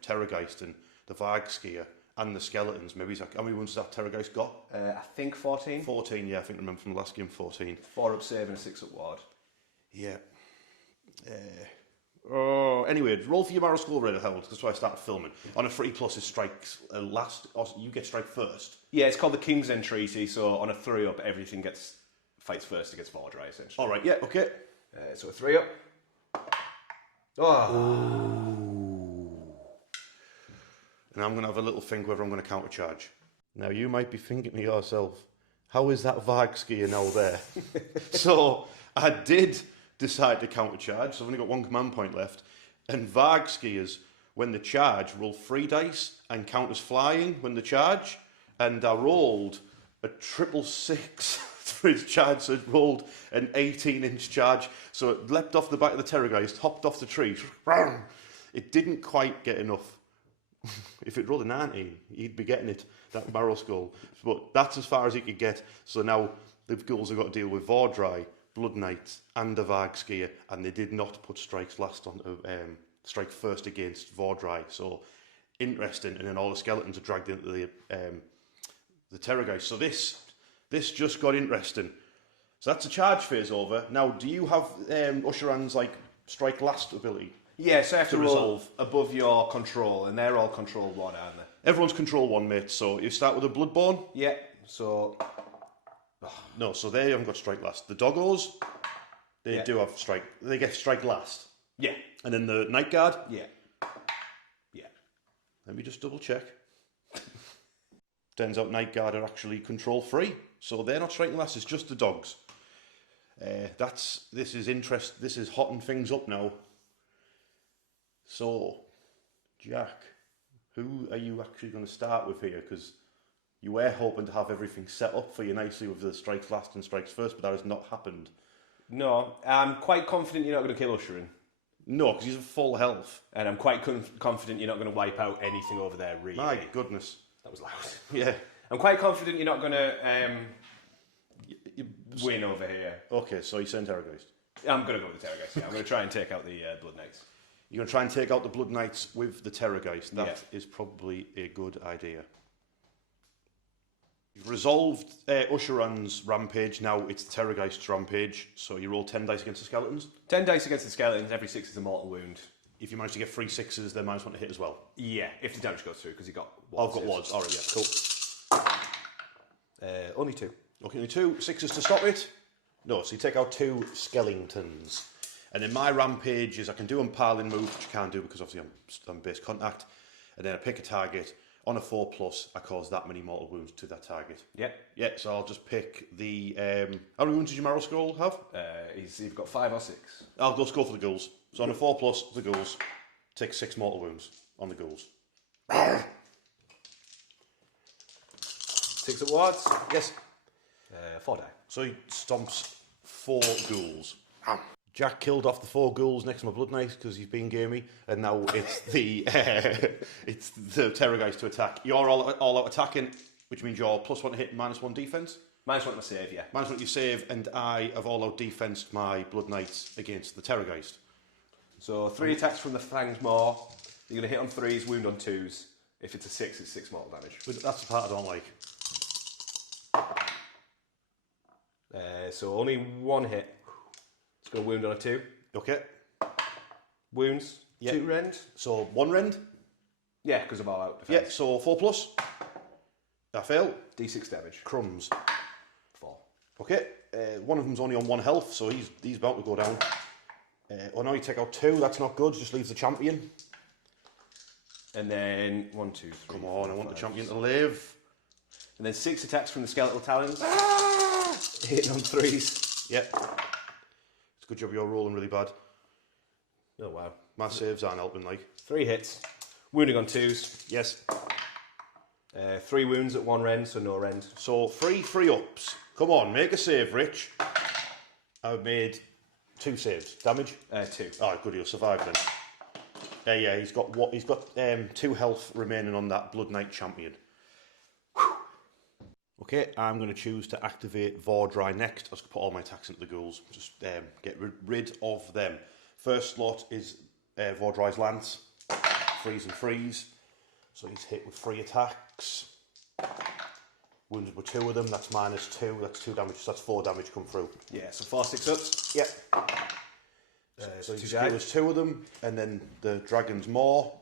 Terrorgeist and the Vargskier and the skeletons, maybe he's like, how many wounds has that Terrorgeist got? I think 14. 14, yeah, I think I remember from the last game, 14. 4 up save and a 6 up ward. Yeah. Anyway, roll for your Marrow Scroll Herald. That's why I started filming. On a 3+ it strikes last. You get strike first. Yeah, it's called the King's Entreaty. So on a 3 up, everything fights first against Vhordrai, essentially. All right. Yeah. Okay. So a 3 up. And I'm going to have a little think whether I'm going to countercharge. Now you might be thinking to yourself, how is that Vargskier now there? So I did decide to countercharge. So I've only got 1 command point left. And Vargskiers, when they charge, roll 3 dice and count as flying when they charge. And I rolled a 666 for its charge, so it rolled an 18-inch charge. So it leapt off the back of the Terrorgeist, hopped off the tree. It didn't quite get enough. If it rolled a 19, he'd be getting it, that Marrow Skull. But that's as far as he could get. So now the ghouls have got to deal with Vhordrai, Blood Knights, and the Vargskier, and they did not put strikes last on strike first against Vhordrai. So interesting. And then all the skeletons are dragged into the Terrorgeist. So this just got interesting. So that's a charge phase over. Now, do you have Ushoran's like strike last ability? Yeah, so you have to roll resolve above your control, and they're all control 1, aren't they? Everyone's control 1, mate. So you start with a Bloodborne. Yeah. So No, so they haven't got strike last. The Doggos, they do have strike. They get strike last. yeah, And then the Night Guard. yeah, yeah. Let me just double check. Turns out Night Guard are actually control free, so they're not striking last. It's just the dogs. This is hotting things up now. So, Jack, who are you actually going to start with here? Because you were hoping to have everything set up for you nicely with the strikes last and strikes first, but that has not happened. No, I'm quite confident you're not going to kill Ushoran. No, because he's at full health. And I'm quite confident you're not going to wipe out anything over there, really. My goodness. That was loud. Yeah. I'm quite confident you're not going to win over here. Okay, so you're saying Terrorgeist. I'm going to go with the Terrorgeist, yeah. I'm going to try and take out the Blood Knights. You're going to try and take out the Blood Knights with the Terrorgeist. That is probably a good idea. You've resolved Ushoran's rampage. Now it's the Terrorgeist's rampage. So you roll 10 dice against the skeletons. 10 dice against the skeletons. Every 6 is a mortal wound. If you manage to get 3 6s, then -1 to hit as well. Yeah, if the damage goes through, because you got I've got wads. All right, yeah, cool. only 2. Okay, only 2 6s to stop it. No, so you take out 2 skeletons. And then my rampage is I can do Impaling move, which I can't do because obviously I'm base contact. And then I pick a target. On a 4+, I cause that many mortal wounds to that target. Yep. Yeah, so I'll just pick the... how many wounds did your Marrow Scroll have? You've got 5 or 6. Let's go for the ghouls. So on a 4+, the ghouls. Take 6 mortal wounds on the ghouls. 6 at wards? Yes. 4 die. So he stomps 4 ghouls. Jack killed off the 4 ghouls next to my Blood Knight because he's been gamey, and now it's the it's the Terrorgeist to attack. You're all out attacking, which means you're +1 to hit, -1 defense. -1 to save, yeah. -1 to save, and I have all out defensed my Blood Knights against the Terrorgeist. So 3 attacks from the Fangs Maw. You're going to hit on 3s, wound on 2s. If it's a 6, it's 6 mortal damage. But that's the part I don't like. So only 1 hit. It's going to wound on a 2. Okay. Wounds. Yep. 2 rend. So 1 rend. Yeah, because of all out Yeah, defense. so 4+. I fail. D6 damage. Crumbs. 4. Okay. One of them's only on 1 health, so he's about to go down. Now you take out 2. That's not good. Just leaves the champion. And then 1, 2, 3. Come on, 4, I want 5, the champion to live. And then 6 attacks from the skeletal talons. Hitting on 3s. Yep. It's a good job you're rolling really bad. Oh wow. My saves aren't helping, like. 3 hits. Wounding on 2s. Yes. 3 wounds at 1 rend, so no rend. So 3 ups. Come on, make a save, Rich. I've made 2 saves. Damage? 2. Oh, good, he'll survive then. Yeah, he's got 2 health remaining on that Blood Knight champion. Whew. Okay, I'm going to choose to activate Vhordrai next. I'll just put all my attacks into the ghouls. Just get rid of them. First slot is Vhordrai's Lance. Freeze and freeze. So he's hit with 3 attacks. Wounded with 2 of them. That's -2. That's 2 damage. So that's 4 damage come through. Yeah, so 4 6 ups. Yep. So he skewers 2 of them, and then the Dragon's Maw.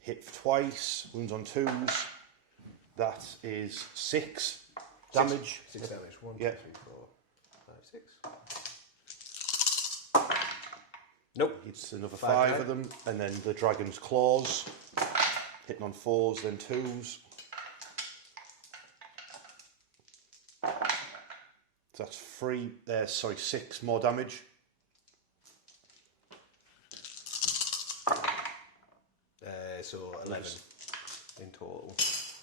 Hit twice. Wounds on 2s. That is 6 damage. 6 damage. 1, 2, Yeah. 3, 4, 5, 6. Nope. It's another 5 5 down. of them, and then the Dragon's Claws. Hitting on 4s, then 2s. So that's 6 more damage. So 11 in total.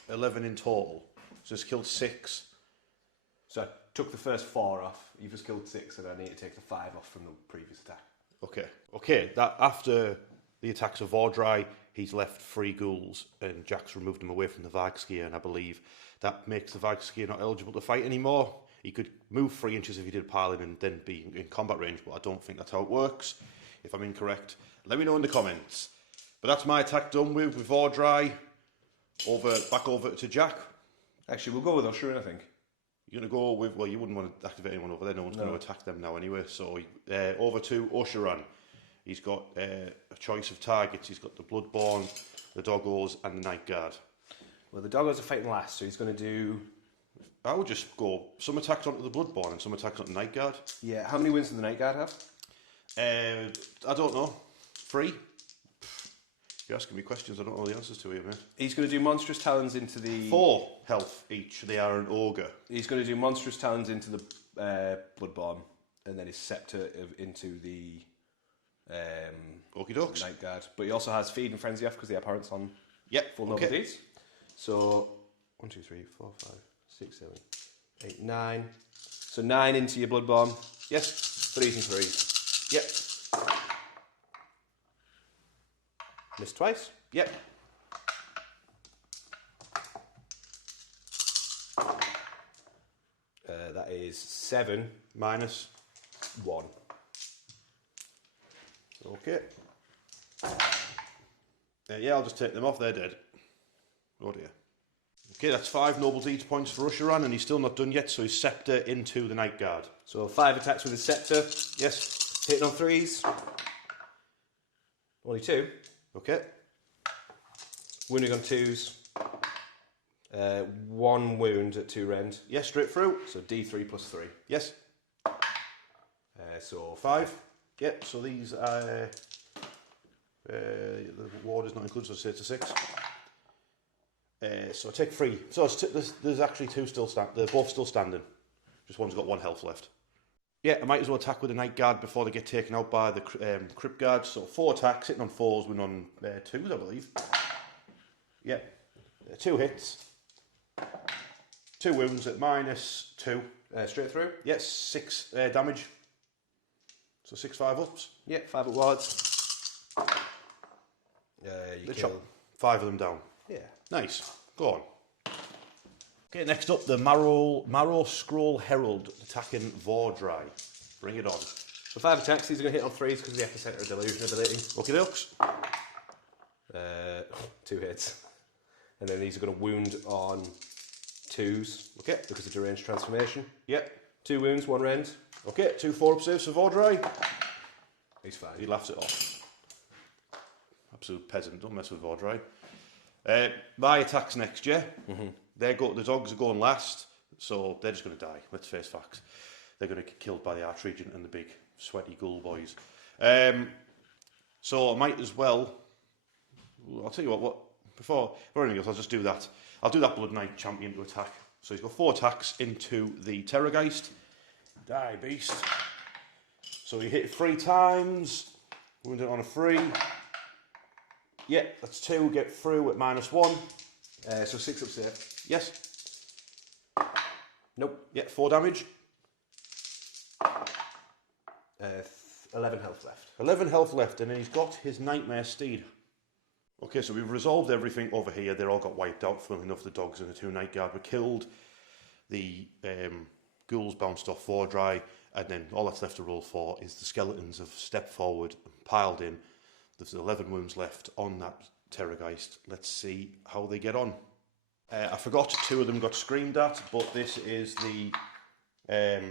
11 in total. So it's killed 6. So I took the first 4 off. You've just killed 6, and I need to take the 5 off from the previous attack. Okay. That after the attacks of Vhordrai, he's left 3 ghouls, and Jack's removed him away from the Vargskier, and I believe that makes the Vargskier not eligible to fight anymore. He could move 3 inches if he did piling and then be in combat range, but I don't think that's how it works. If I'm incorrect, let me know in the comments. But that's my attack done with Vhordrai. Back over to Jack. Actually, we'll go with Ushoran, I think. You're going to go with, well, you wouldn't want to activate anyone over there. No one's going to attack them now anyway. So over to Ushoran. He's got a choice of targets. He's got the Bloodborne, the Doggos, and the Night Guard. Well, the Doggos are fighting last, so he's going to do... I would just go some attacks onto the Bloodborne and some attacks onto the Night Guard. Yeah, how many wins does the Night Guard have? I don't know. 3? You're asking me questions I don't know the answers to here, mate. He's going to do Monstrous Talons into the... 4 health each. They are an ogre. He's going to do Monstrous Talons into the Bloodborne, and then his Scepter into the Okie dokes. Night Guard. But he also has Feed and Frenzy off because the apparent's on full okay. novelties. So 1, 2, 3, 4, 5, 6, 7, 8, 9. So 9 into your Bloodborne. Yes. 3s and 3s. Yep. Missed twice. Yep. That is 7 minus 1. Okay. Yeah, I'll just take them off. They're dead. Oh dear. Okay, that's 5 noble deeds points for Ushoran, and he's still not done yet, so he's Scepter into the Night Guard. So 5 attacks with his Scepter. Yes. Hitting on 3s. Only 2. Okay. Wounding on 2s. 1 wound at 2 rend. Yes, straight through. So D3 plus 3. Yes. So 5. Yep, so these are... the ward is not included, so say it's a 6. So I take 3. So there's actually 2 still standing. They're both still standing. Just one's got 1 health left. Yeah, I might as well attack with the Night Guard before they get taken out by the Crypt Guard. So 4 attacks, hitting on 4s, win on 2s, I believe. Yeah, 2 hits. 2 wounds at minus 2. Straight through? Yes, 6 damage. So 6 5-ups. Yeah, 5 at wards. You chop 5 of them down. Yeah. Nice. Go on. Okay, next up, the Marrow Scroll Herald attacking Vhordrai. Bring it on. So 5 attacks, these are going to hit on 3s because they have to center a Delusion ability. Okie dokes. 2 hits. And then these are going to wound on 2s. Okay. Because of deranged transformation. Yep. 2 wounds, 1 rend. Okay, 2 4-up saves for Vhordrai. He's fine. He laughs it off. Absolute peasant, don't mess with Vhordrai. My attack's next, yeah? Mm-hmm. The dogs are going last, so they're just going to die. Let's face facts. They're going to get killed by the Archregent and the big sweaty ghoul boys. So I might as well... I'll tell you what before anything else, I'll just do that. I'll do that Blood Knight champion to attack. So he's got 4 attacks into the Terrorgeist. Die, beast. So he hit 3 times. Wounded on a 3. Yeah, that's 2. Get through at minus 1. So 6 up save. Yes. Nope. Yeah, 4 damage. 11 health left. 11 health left, and then he's got his Nightmare Steed. Okay, so we've resolved everything over here. They all got wiped out. Funnily enough, the dogs and the 2 Night Guard were killed. The ghouls bounced off Vhordrai, and then all that's left to roll for is the skeletons have stepped forward and piled in. There's 11 wounds left on that Terrorgeist. Let's see how they get on. I forgot 2 of them got screamed at, but this is the... this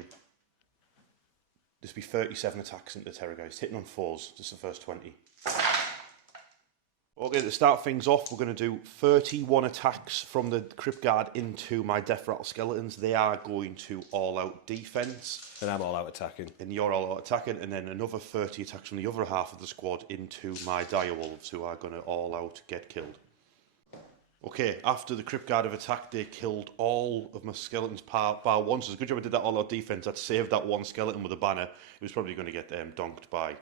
will be 37 attacks into the Terrorgeist, hitting on 4s, just the first 20. Okay, to start things off, we're going to do 31 attacks from the Crypt Guard into my Death Rattle Skeletons. They are going to all-out defence. And I'm all-out attacking. And you're all-out attacking, and then another 30 attacks from the other half of the squad into my Direwolves, who are going to all-out get killed. Okay, after the Crypt Guard have attacked, they killed all of my skeletons bar 1, so it's a good job I did that all-out defence. I'd saved that 1 skeleton with a banner. It was probably going to get donked by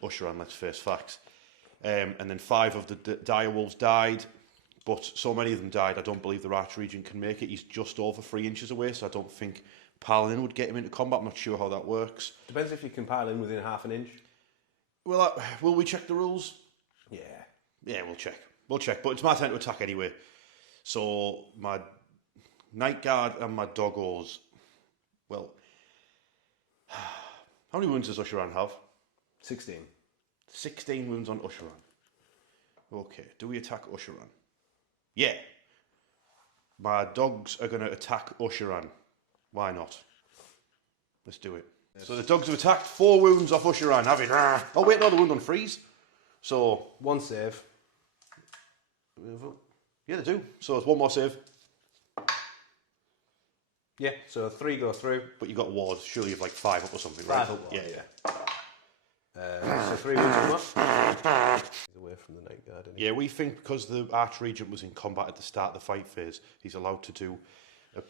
Ushoran, let's face facts. And then 5 of the Direwolves died, but so many of them died, I don't believe the Archregent can make it. He's just over 3 inches away, so I don't think piling in would get him into combat. I'm not sure how that works. Depends if you can pile in within half an inch. Will we check the rules? Yeah. Yeah, we'll check. We'll check, but it's my turn to attack anyway. So my Night Guard and my Doggos, well, how many wounds does Ushoran have? 16. 16 wounds on Ushoran. Okay, do we attack Ushoran? Yeah. My dogs are going to attack Ushoran. Why not? Let's do it. Yes. So the dogs have attacked. 4 wounds off Ushoran, having. Oh wait, no, the wound on freeze. So 1 save. Yeah, they do. So it's 1 more save. Yeah, so 3 go through. But you've got wards. Surely you've like 5 up or something, 5 right? up ward, yeah. So 3 wounds from that. He's away from the Night Guard, isn't he? Yeah, we think because the Archregent was in combat at the start of the fight phase, he's allowed to do,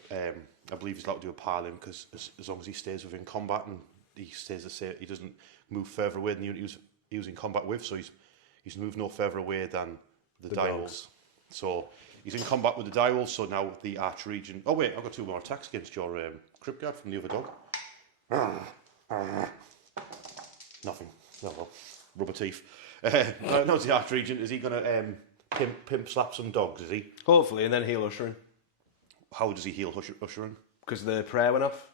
I believe he's allowed to do a pile-in because as long as he stays within combat and he stays the same, he doesn't move further away than the unit he was in combat with, so he's moved no further away than the direwolves. So he's in combat with the direwolves, so now the Archregent... Oh wait, I've got 2 more attacks against your Crypt Guard from the other dog. Nothing. Oh well. Rubber teeth. No, it's the Archregent. Is he going to pimp slap some dogs, is he? Hopefully, and then heal Ushoran. How does he heal Ushoran? Because the prayer went off.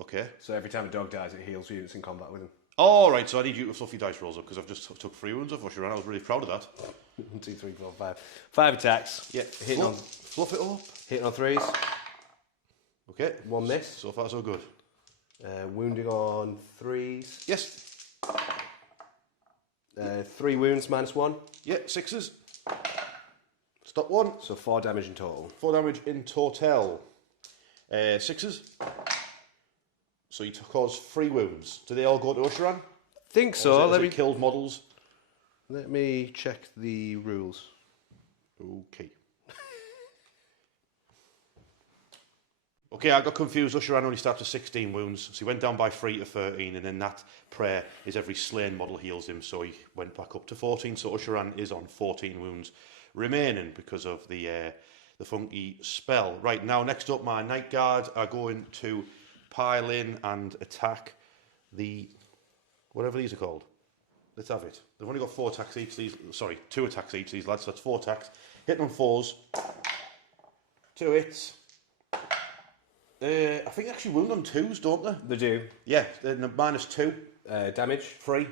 Okay. So every time a dog dies, it heals units in combat with him. Oh, right, so I need you to fluff your dice rolls up because I've just took 3 wounds off Ushoran. I was really proud of that. 1, 2, 3, 4, 5. 5 attacks. Yeah. Fluff it up. Hitting on 3s. Okay. 1 miss. So far, so good. Wounding on 3s. Yes. 3 wounds minus 1. Yeah, 6s. Stop 1. So 4 damage in total. 4 damage in total. 6s. So you cause 3 wounds. Do they all go to Ushoran? Think so. Let me killed models. Let me check the rules. Okay. Okay, I got confused. Ushoran only starts at 16 wounds, so he went down by 3 to 13, and then that prayer is every slain model heals him, so he went back up to 14. So Ushoran is on 14 wounds remaining because of the funky spell. Right, now next up, my Night Guard are going to pile in and attack the whatever these are called. Let's have it. They've only got 4 attacks each. 2 attacks each. These lads. So that's 4 attacks. Hitting on 4s. 2 hits. I think they actually wound on 2s, don't they? They do. Yeah, they're minus 2. Damage. 3.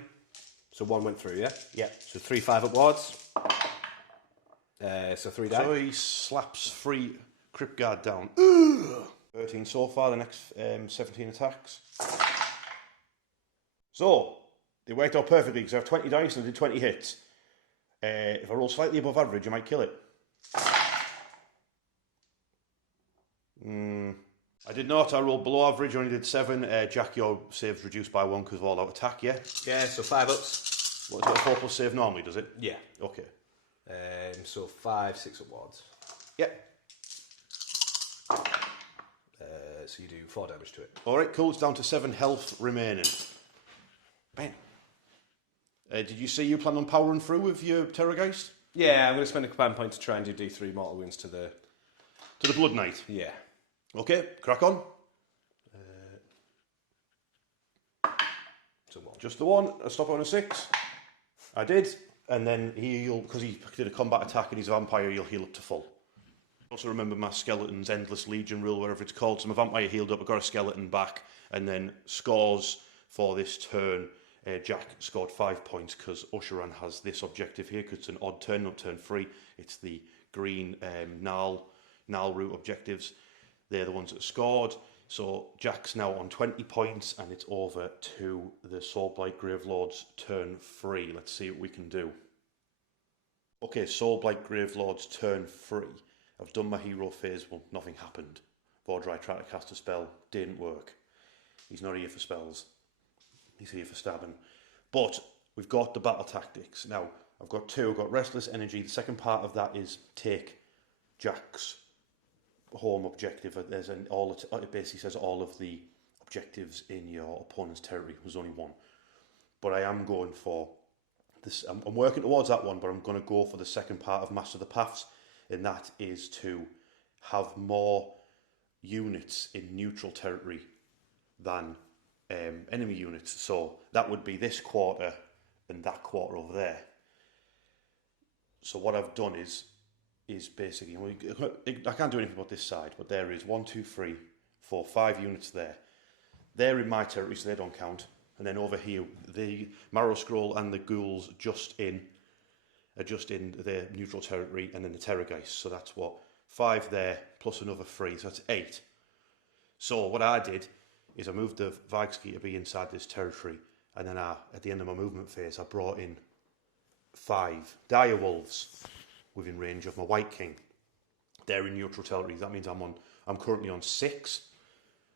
So 1 went through, yeah? Yeah. So 3 5 upwards. So 3 down. So he slaps 3 Crypt Guard down. 13 so far, the next 17 attacks. So, they worked out perfectly because I have 20 dice and I did 20 hits. If I roll slightly above average, I might kill it. I did not. I rolled below average, only did 7. Jack, your save's reduced by 1 because of all out attack, yeah? Yeah, so 5 ups. What's it, a 4 plus save normally, does it? Yeah. Okay. So 5 6 upwards. Yep. So you do 4 damage to it. Alright, cool. It's down to 7 health remaining. Bang. Did you say you plan on powering through with your Terrorgeist? Yeah, I'm going to spend a command point to try and do D3 mortal wounds to the... To the Blood Knight? Yeah. Okay, crack on. So 1. Just the 1. I stop on a 6. I did. And then he'll, because he did a combat attack and he's a vampire, he'll heal up to full. Also remember my Skeleton's Endless Legion rule, whatever it's called. So my vampire healed up, I got a skeleton back, and then scores for this turn. Jack scored 5 points because Ushoran has this objective here, because it's an odd turn, not turn 3. It's the green Gnarl root objectives. They're the ones that scored. So Jack's now on 20 points, and it's over to the Soulblight Gravelords turn 3. Let's see what we can do. Okay, Soulblight Gravelords turn 3. I've done my hero phase. Well, nothing happened. Vhordrai tried to cast a spell. Didn't work. He's not here for spells. He's here for stabbing. But we've got the battle tactics. Now, I've got 2. I've got Restless Energy. The second part of that is take Jack's home objective. It basically says all of the objectives in your opponent's territory. There's only 1. But I am going for this. I'm working towards that one, but I'm going to go for the second part of Master the Paths, and that is to have more units in neutral territory than enemy units. So that would be this quarter and that quarter over there. So what I've done is basically, I can't do anything about this side, but there is 1, 2, 3, 4, 5 units there. They're in my territory, so they don't count. And then over here, the Marrow Scroll and the Ghouls are just in their neutral territory, and then the Terrorgeist. So that's what, 5 there, plus another 3, so that's 8. So what I did is I moved the Vargski to be inside this territory, and then at the end of my movement phase, I brought in 5 dire wolves within range of my White King. They're in neutral territory. That means I'm currently on 6.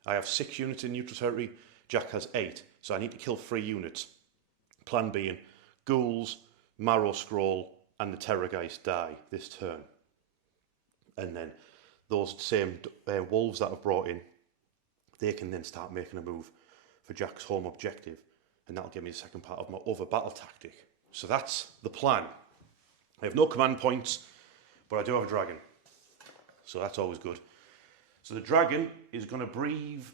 I have 6 units in neutral territory. Jack has 8, so I need to kill 3 units. Plan being ghouls, marrow scroll, and the Terrorgeist die this turn. And then those same wolves that I've brought in, they can then start making a move for Jack's home objective, and that'll give me the second part of my other battle tactic. So that's the plan. I have no command points, but I do have a dragon, so that's always good. So the dragon is going to breathe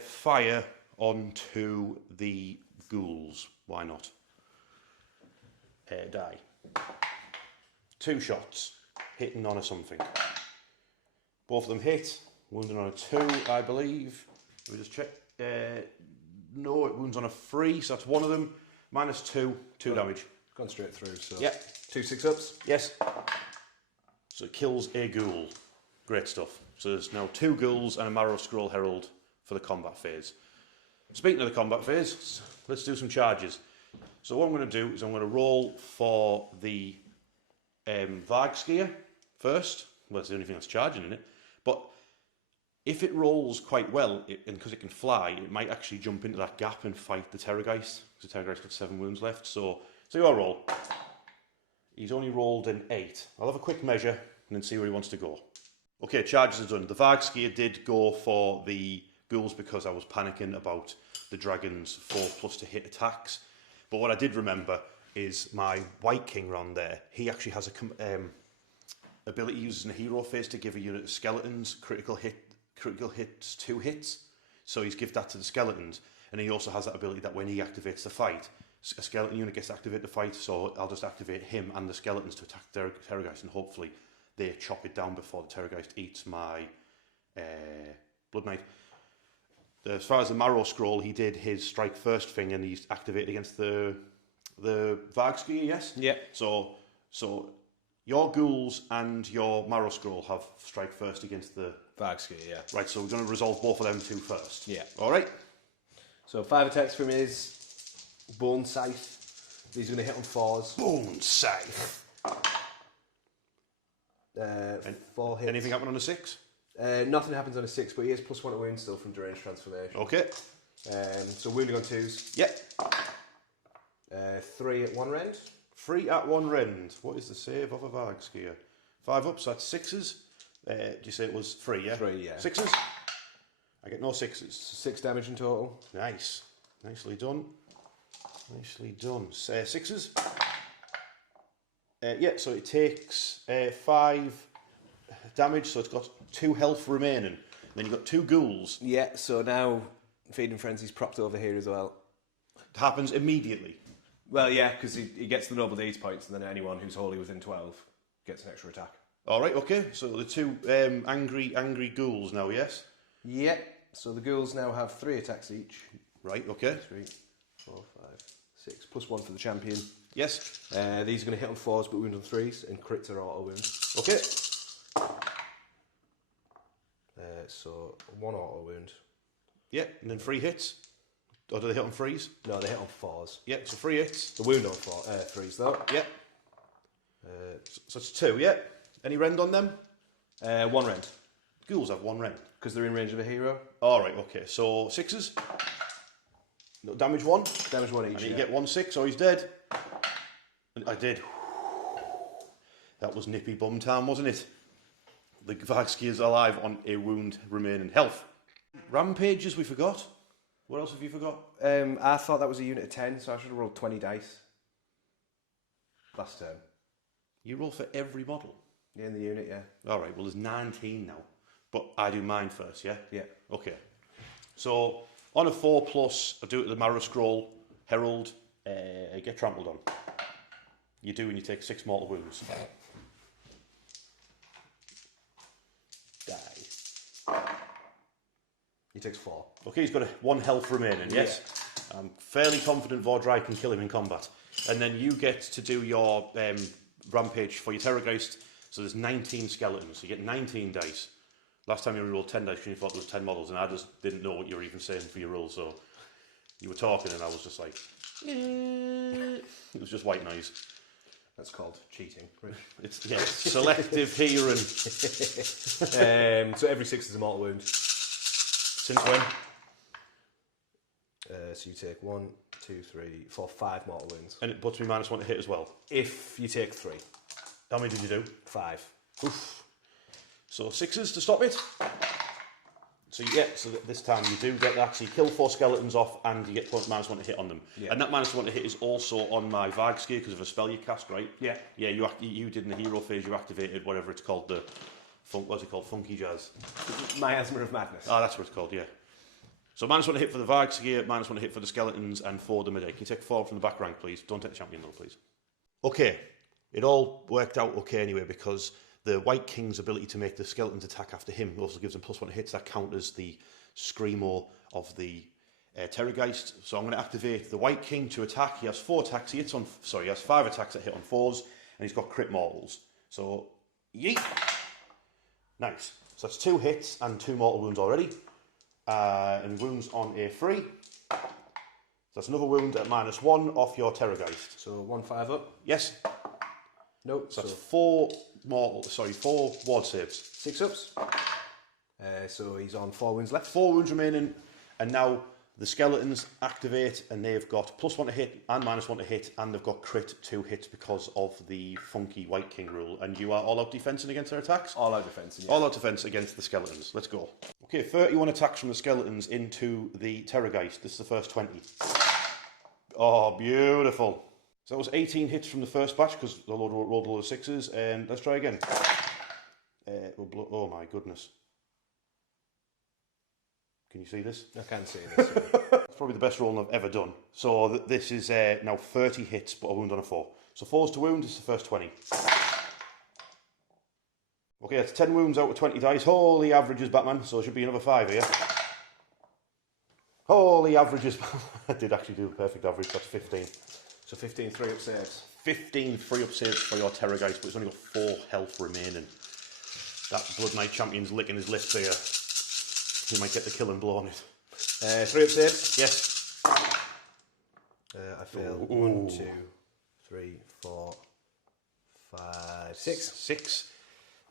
fire onto the ghouls. Why not? Die. 2 shots, hitting on a something. Both of them hit, wounding on a 2, I believe. Let me just check. No, it wounds on a 3, so that's one of them. -2, 2 damage. Gone straight through, so... Yeah. 2 6-ups? Yes. So it kills a ghoul. Great stuff. So there's now 2 ghouls and a Marrow Scroll Herald for the combat phase. Speaking of the combat phase, let's do some charges. So what I'm going to do is I'm going to roll for the Vargskier first. Well, it's the only thing that's charging in it. But if it rolls quite well, and because it can fly, it might actually jump into that gap and fight the Terrorgeist. Because the Terrorgeist got 7 wounds left. So your roll. He's only rolled an 8. I'll have a quick measure and then see where he wants to go. Okay, charges are done. The Vargskier did go for the ghouls because I was panicking about the dragon's 4+ to hit attacks. But what I did remember is my White King round there. He actually has a ability used in a hero phase to give a unit of skeletons critical hits, 2 hits. So he's give that to the skeletons, and he also has that ability that when he activates the fight, a skeleton unit gets to activate the fight. So I'll just activate him and the skeletons to attack the Terrorgeist, and hopefully they chop it down before the Terrorgeist eats my Blood Knight. As far as the Marrow Scroll, he did his strike first thing, and he's activated against the Vargskier, yes? Yeah. So your ghouls and your Marrow Scroll have strike first against the Vargskier, yeah. Right, so we're going to resolve both of them 2 first. Yeah. All right. So 5 attacks from his Bone Scythe. These are going to hit on 4s. Bone Scythe. 4 hits. Anything happen on a 6? Nothing happens on a 6, but he is +1 to wound still from Deranged Transformation. Okay. So wounding on 2s. Yep. 3 at 1 rend. 3 at 1 rend. What is the save of a Vargskier? 5 up, so that's 6s. Did you say it was 3, yeah? 3, yeah. 6s? I get no 6s. 6 damage in total. Nice. Nicely done. Nicely done. 6s? Yeah, so it takes 5 damage, so it's got 2 health remaining. Then you've got 2 ghouls. Yeah, so now Feeding Frenzy's propped over here as well. It happens immediately. Well, yeah, because he gets the Noble Deeds points, and then anyone who's wholly within 12 gets an extra attack. All right, okay. So the 2 angry ghouls now, yes? Yeah, so the ghouls now have 3 attacks each. Right, okay. 3, 4, 5, 6, +1 for the champion. Yes. These are going to hit on 4s, but wound on 3s, and crits are auto wounds. Okay. So 1 auto wound. Yeah, and then 3 hits. Or do they hit on 3s? No, they hit on 4s. Yeah, so 3 hits. The wound on 3s though. Yeah. So it's 2, yeah. Any rend on them? 1 rend. Ghouls have 1 rend. Because they're in range of a hero. All right, okay. So 6s. No, damage 1. Damage 1 each. And you get 1 6, or he's dead. And I did. That was nippy bum time, wasn't it? The Vargskier's alive on a wound remaining health. Rampages we forgot. What else have you forgot? I thought that was a unit of 10, so I should have rolled 20 dice last turn. You roll for every model? Yeah, in the unit, yeah. All right, well, there's 19 now. But I do mine first, yeah? Yeah. Okay. So, on a 4+, I do it with the Marrow Scroll, Herald, get trampled on. You do, and you take 6 mortal wounds. Die. He takes 4. Okay, he's got 1 health remaining, yes? Yeah. I'm fairly confident Vhordrai can kill him in combat. And then you get to do your rampage for your Terrorgeist. So there's 19 skeletons. So you get 19 dice. Last time you rolled 10 dice, you thought there was 10 models, and I just didn't know what you were even saying for your rules. So you were talking, and I was just like, it was just white noise. That's called cheating, Rich. It's selective hearing. So every 6 is a mortal wound. Since when? So you take 1, 2, 3, 4, 5 mortal wounds. And it puts me -1 to hit as well. If you take 3. How many did you do? 5. Oof. So 6s to stop it. So this time you do get that. So you kill 4 skeletons off, and you get -1 to hit on them. Yeah. And that -1 to hit is also on my Varg gear because of a spell you cast, right? Yeah. Yeah. You did in the hero phase. You activated whatever it's called. What's it called? Funky jazz. Miasma of Madness. Oh, that's what it's called. Yeah. So -1 to hit for the Varg gear, -1 to hit for the skeletons, and 4 the mid-egg. Can you take 4 from the back rank, please? Don't take the champion though, please. Okay. It all worked out okay anyway, because the White King's ability to make the skeletons attack after him also gives them +1 to hits. That counters the Screamo of the Terrorgeist. So I'm going to activate the White King to attack. He has 4 attacks. He has 5 attacks that hit on 4s, and he's got crit mortals. So, yeet! Nice. So that's 2 hits and 2 mortal wounds already. And wounds on a 3. So that's another wound at -1 off your Terrorgeist. So 1 5 up? Yes. Nope. So that's 4 ward saves. 6 ups. So he's on 4 wounds left. 4 wounds remaining, and now the skeletons activate, and they've got +1 to hit and -1 to hit, and they've got crit 2 hits because of the funky White King rule. And you are all out defensing against their attacks? All out defensing, yeah. All out defense against the skeletons. Let's go. Okay, 31 attacks from the skeletons into the Terrorgeist. This is the first 20. Oh, beautiful. So that was 18 hits from the first batch because the Lord rolled all the 6s, and let's try again. Oh my goodness. Can you see this? I can see this. It's probably the best roll I've ever done. So this is now 30 hits, but a wound on a 4. So 4s to wound is the first 20. Okay, that's 10 wounds out of 20 dice. Holy averages, Batman. So there should be another 5 here. Holy averages. I did actually do the perfect average. That's 15. So 15 3-up saves. 15 3-up saves for your Terrorgeist, but it's only got 4 health remaining. That Blood Knight champion's licking his lips here. He might get the killing blow on it. 3-up saves? Yes. I fail. 1, 2, 3, 4, 5, 6. 6.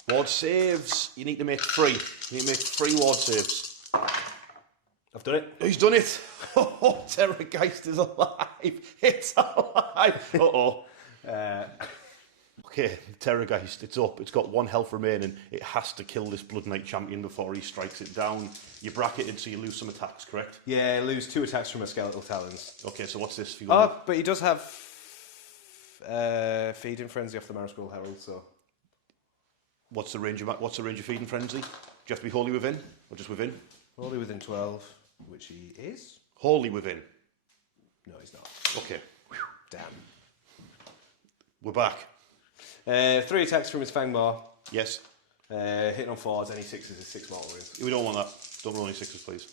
Ward saves. You need to make 3. You need to make 3 ward saves. I've done it. He's done it. Oh, Terrorgeist is alive. It's alive. Uh-oh. Okay, Terrorgeist, it's up. It's got 1 health remaining. It has to kill this Blood Knight champion before he strikes it down. You're bracketed, so you lose some attacks, correct? Yeah, lose 2 attacks from a skeletal talons. Okay, so what's this? But he does have Feeding Frenzy off the Marascroll Herald, so... What's the range of Feeding Frenzy? Do you have to be wholly within, or just within? Wholly within 12, which he is. Wholly within? No, he's not. Okay. Damn. We're back. 3 attacks from his Fangmaw. Yes. Hitting on 4s, any 6s is 6 mortal wounds. We don't want that. Don't roll any 6s, please.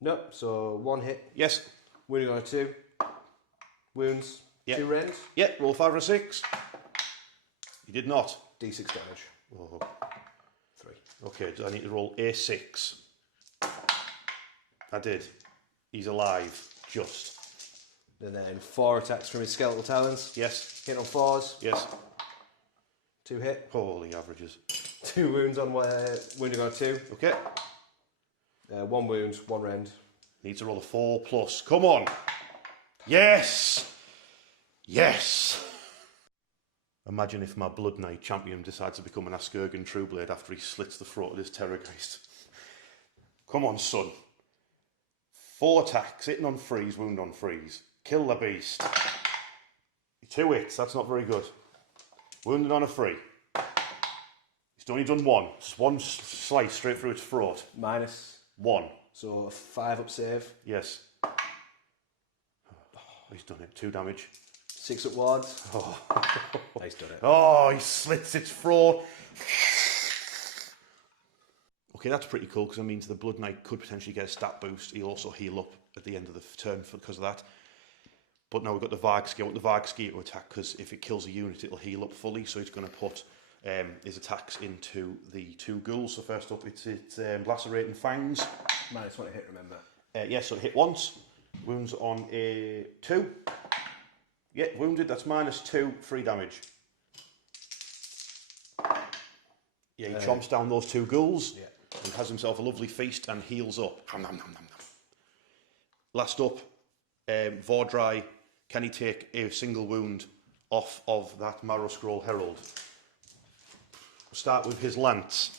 Nope, so 1 hit. Yes. Wounding on a 2. Wounds. Yep. 2 rends. Yep, roll 5 or a 6. You did not. D6 damage. Oh. 3. Okay, do I need to roll A6? I did. He's alive. Just. And then 4 attacks from his skeletal talons. Yes. Hit on 4s. Yes. 2 hit. Holy averages. 2 wounds on wounding on a 2. Okay. 1 wound, 1 rend. Need to roll a 4+. Come on. Yes. Yes. Imagine if my Blood Knight champion decides to become an Askurgan Trueblade after he slits the throat of his Terrorgeist. Come on, son. 4 attacks, hitting on 3s, wound on 3s. Kill the beast. 2 hits, that's not very good. Wounded on a 3. He's only done 1. Just 1 slice straight through its throat. -1. 1. So a 5-up save. Yes. Oh, he's done it. 2 damage. 6-up wards. Oh. He's done it. Oh, he slits its throat. Okay, that's pretty cool because it means the Blood Knight could potentially get a stat boost. He'll also heal up at the end of the turn because of that. But now we've got the Varg skill. The Varg skill to attack because if it kills a unit, it'll heal up fully. So it's going to put his attacks into the 2 ghouls. So first up, it's lacerating fangs. -1 to hit, remember. Yes, so hit once. Wounds on a 2. Yeah, wounded, that's -2, 3 damage. Yeah, he chomps down those 2 ghouls and has himself a lovely feast and heals up. Nom, nom, nom, nom, nom. Last up, Vhordrai. Can he take a single wound off of that Marrow Scroll Herald? We'll start with his lance.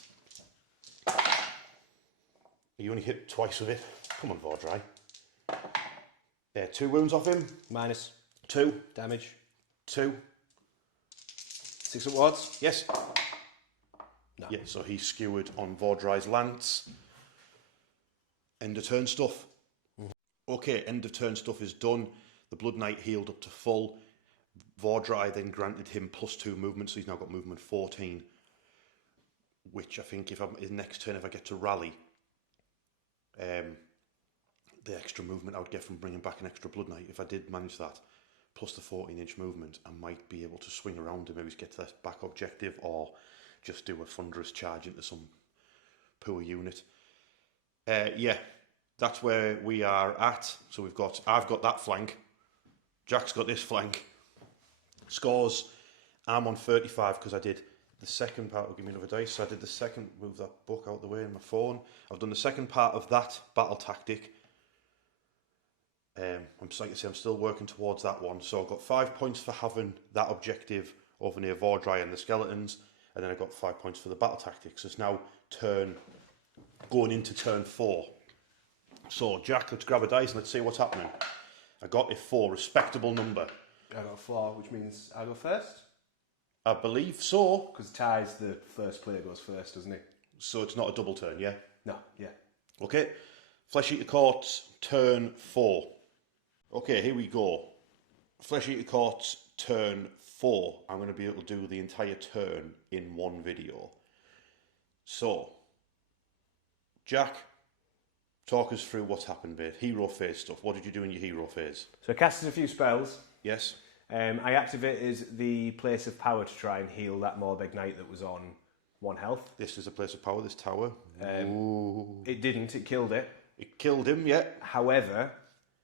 You only hit twice with it. Come on, Vhordrai. 2 wounds off him. -2 damage. 2. 6 upwards. Yes. No. Yeah, so he's skewered on Vhordrai's lance. End of turn stuff. Okay, end of turn stuff is done. The Blood Knight healed up to full. Vhordrai then granted him +2 movement, so he's now got movement 14. Which I think, if I'm his next turn, if I get to rally, the extra movement I would get from bringing back an extra Blood Knight, if I did manage that, plus the 14-inch movement, I might be able to swing around and maybe get to that back objective, or just do a thunderous charge into some poor unit. Yeah, that's where we are at. So I've got that flank. Jack's got this flank. Scores, I'm on 35 because I did the second part. Will give me another dice. So I did the second, move that book out the way in my phone. I've done the second part of that battle tactic. I'm like I say, I'm still working towards that one. So I've got 5 points for having that objective over near Vhordrai and the skeletons, and then I got 5 points for the battle tactics. It's now going into turn 4. So Jack, let's grab a dice and let's see what's happening. I got a 4, respectable number. I got 4, which means I go first. I believe so. Because Ty's the first player goes first, doesn't he? So it's not a double turn, yeah? No, yeah. Okay. Flesh Eater Courts, turn 4. Okay, here we go. Flesh Eater Courts, turn 4. I'm going to be able to do the entire turn in one video. So, Jack, talk us through what's happened, mate. Hero phase stuff. What did you do in your hero phase? So I casted a few spells. Yes. I activated the Place of Power to try and heal that Morbeg Knight that was on 1 health. This is a Place of Power, this tower. It didn't, it killed it. It killed him, yeah. However,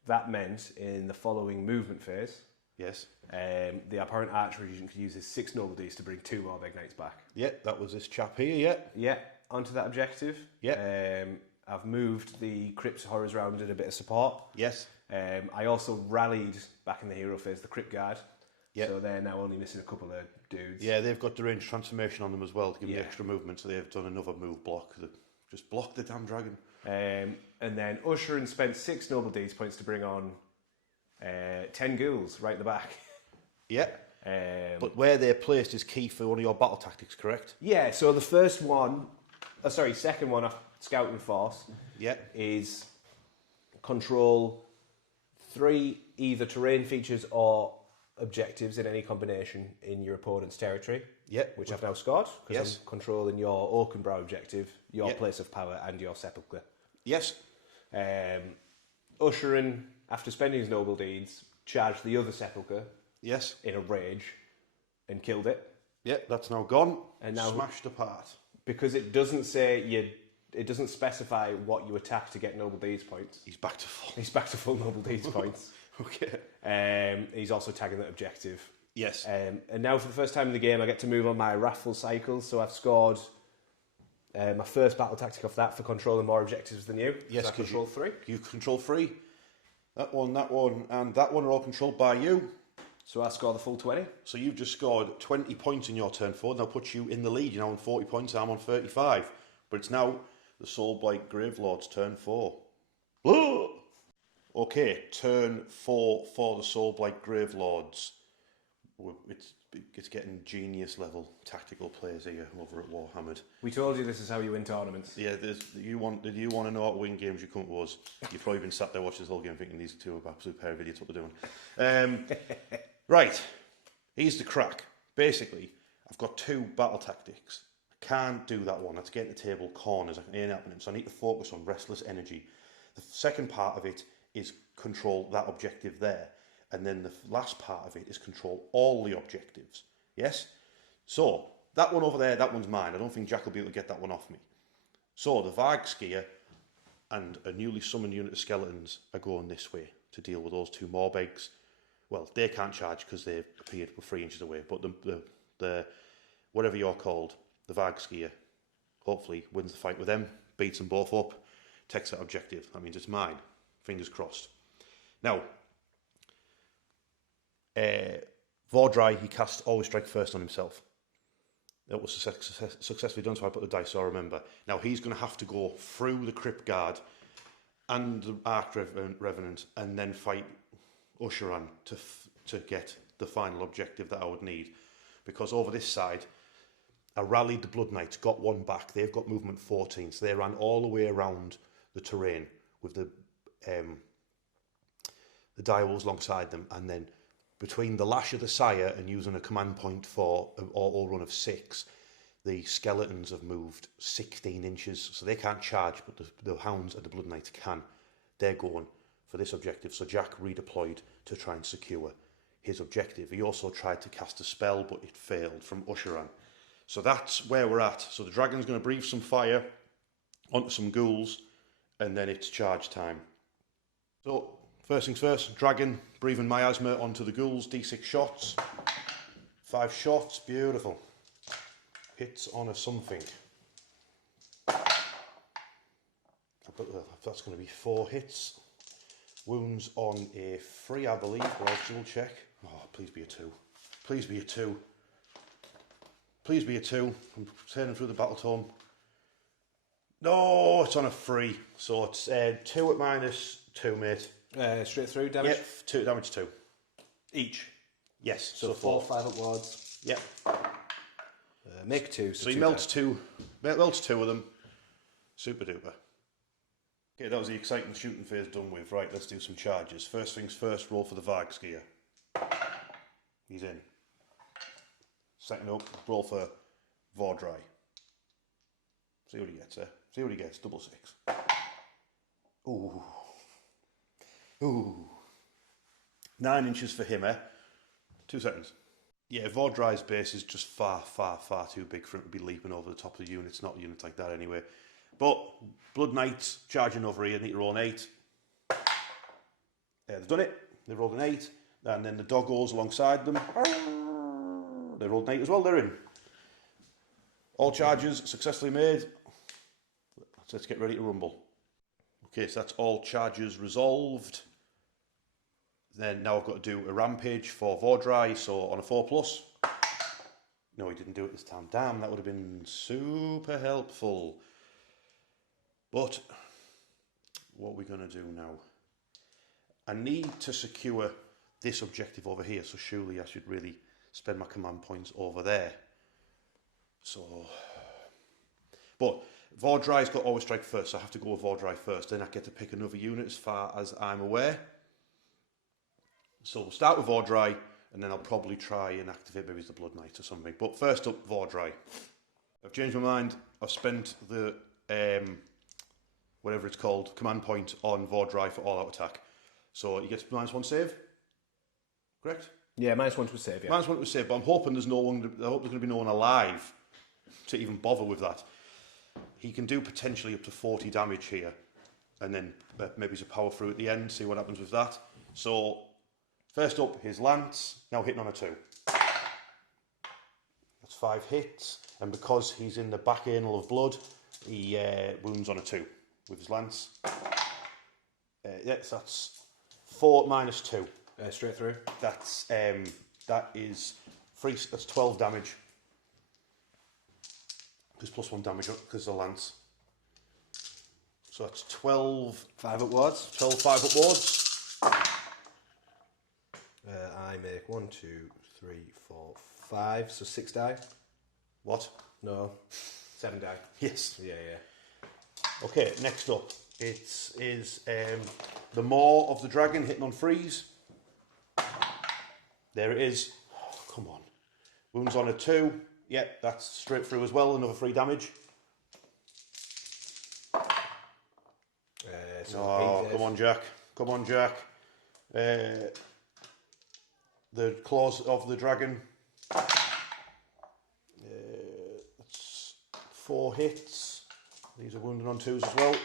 that meant in the following movement phase, yes, the Abhorrent Archregent could use his 6 Noble Deeds to bring 2 Morbeg Knights back. Yeah, that was this chap here, yeah. Yeah, onto that objective. Yeah. I've moved the Crypt Horrors around and did a bit of support. Yes. I also rallied back in the hero phase the Crypt Guard. Yeah. So they're now only missing a couple of dudes. Yeah, they've got deranged transformation on them as well to give them the extra movement, so they've done another move block that just blocked the damn dragon. And then Ushoran spent 6 Noble Deeds points to bring on 10 ghouls right at the back. Yeah. But where they're placed is key for one of your battle tactics, correct? Yeah, so the second one, Scouting Force, is control 3 either terrain features or objectives in any combination in your opponent's territory. Yeah. Which I've now scored, because I'm controlling your Oakenbrow objective, your Place of Power, and your Sepulchre. Yes. Ushoran, after spending his Noble Deeds, charged the other Sepulchre. Yes. In a rage, and killed it. Yeah, that's now gone. And now smashed apart. Because it doesn't say it doesn't specify what you attack to get Noble Deeds points. He's back to full. He's back to full Noble Deeds points. Okay. He's also tagging that objective. Yes. And now for the first time in the game, I get to move on my Wrathful Cycles. So I've scored my first battle tactic off that for controlling more objectives than you. Yes, I control 3. You control 3. That one, and that one are all controlled by you. So I score the full 20. So you've just scored 20 points in your turn 4. Now puts you in the lead. You're now on 40 points. I'm on 35. But it's now the Soulblight Gravelords' turn 4. Whoa! Okay, turn 4 for the Soulblight Gravelords. It's getting genius level tactical players here over at Warhammered. We told you this is how you win tournaments. Yeah, did you want to know how to win games? You come to us. You've probably been sat there watching this whole game thinking these two are absolute pair of idiots. What they're doing. Right, here's the crack. Basically, I've got 2 battle tactics. I can't do that one. That's getting the table corners. I ain't happening. So I need to focus on Restless Energy. The second part of it is control that objective there. And then the last part of it is control all the objectives. Yes? So, that one over there, that one's mine. I don't think Jack will be able to get that one off me. So the Vargskier and a newly summoned unit of skeletons are going this way to deal with those two Morbegs. Well, they can't charge because they've appeared 3 inches away, but the whatever you're called, the Vargskier, hopefully wins the fight with them, beats them both up, takes that objective. That means it's mine. Fingers crossed. Now, Vhordrai, he cast Always Strike First on himself. That was successfully done, so I put the dice so I remember. Now he's going to have to go through the Crypt Guard and the Arch Revenant and then fight Ushoran to get the final objective that I would need. Because over this side, I rallied the Blood Knights, got one back. They've got movement 14, so they ran all the way around the terrain with the direwolves alongside them, and then between the Lash of the Sire and using a command point for an all run of 6, the skeletons have moved 16 inches, so they can't charge, but the Hounds and the Blood Knights can. They're going for this objective, so Jack redeployed to try and secure his objective. He also tried to cast a spell, but it failed from Ushoran. So that's where we're at. So the dragon's going to breathe some fire onto some ghouls, and then it's charge time. So first things first, dragon breathing miasma onto the ghouls, d6 shots. 5 shots, beautiful. Hits on a something. That's going to be 4 hits. Wounds on a 3, I believe, but I'll double check. Oh, please be a 2. Please be a 2. Please be a 2. I'm turning through the battle tome. No, it's on a 3. So it's 2 at -2, mate. Straight through damage? Yep, 2 damage 2. Each. Yes. So 4, 5 upwards. Yep. Make 2. So he melts 2 of them. Super duper. Okay, that was the exciting shooting phase done with. Right, let's do some charges. First things first, roll for the Vargskier. He's in. Second up, roll for Vhordrai. See what he gets there. See what he gets. Double 6. Ooh. Ooh. 9 inches for him, eh? 2 seconds. Yeah, Vhordrai's base is just far, far, far too big for him to be leaping over the top of the units. Not units like that anyway. But Blood Knights charging over here, need to roll an 8. They've done it. They've rolled an 8. And then the doggos alongside them. They rolled an 8 as well. They're in. All charges successfully made. Let's get ready to rumble. Okay, so that's all charges resolved. Then now I've got to do a rampage for Vhordrai, so on a 4+. No, he didn't do it this time. Damn, that would have been super helpful. But what are we going to do now? I need to secure this objective over here, so surely I should really spend my command points over there. So, but Vhordrai's got Always Strike first, so I have to go with Vhordrai first. Then I get to pick another unit as far as I'm aware. So we'll start with Vhordrai, and then I'll probably try and activate maybe the Blood Knight or something. But first up, Vhordrai. I've changed my mind. I've spent the whatever it's called, command point on Vhordrai for all-out attack. So he gets -1 save, correct? Yeah, -1 to a save, yeah. -1 to a save, but I'm hoping there's no one, I hope there's going to be no one alive to even bother with that. He can do potentially up to 40 damage here, and then maybe he's a power through at the end, see what happens with that. So, first up, his lance, now hitting on a 2. That's 5 hits, and because he's in the back anal of blood, he wounds on a 2 with his lance. Yes, that's 4 -2. Straight through. That's that is 3. That's 12 damage. Because +1 damage because of the lance. So that's 12. 5 upwards. 12, 5 upwards. I make 1, 2, 3, 4, 5. So 6 die. What? No. 7 die. Yes. Yeah. Okay, next up, it is the Maw of the Dragon hitting on freeze. There it is. Oh, come on. Wounds on a 2. Yep, that's straight through as well. Another 3 damage. Come on, Jack. Come on, Jack. The claws of the dragon. 4 hits. These are wounded on 2s as well.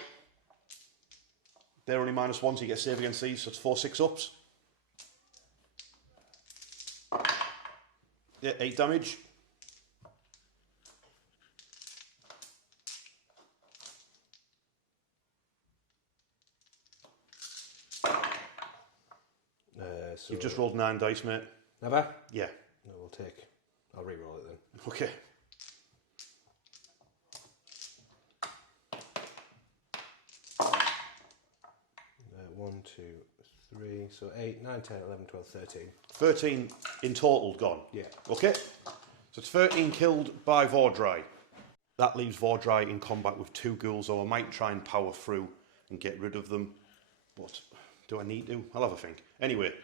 They're only -1, so you get save against these, so it's 4 6-ups. Yeah, 8 damage. So You've just rolled 9 dice, mate. Have I? Yeah. No, I'll re-roll it then. Okay. One, 2, 3, so 8, 9, 10, 11, 12, 13. 13 in total gone. Yeah. Okay. So it's 13 killed by Vhordrai. That leaves Vhordrai in combat with 2 ghouls, so I might try and power through and get rid of them. But do I need to? I'll have a think. Anyway,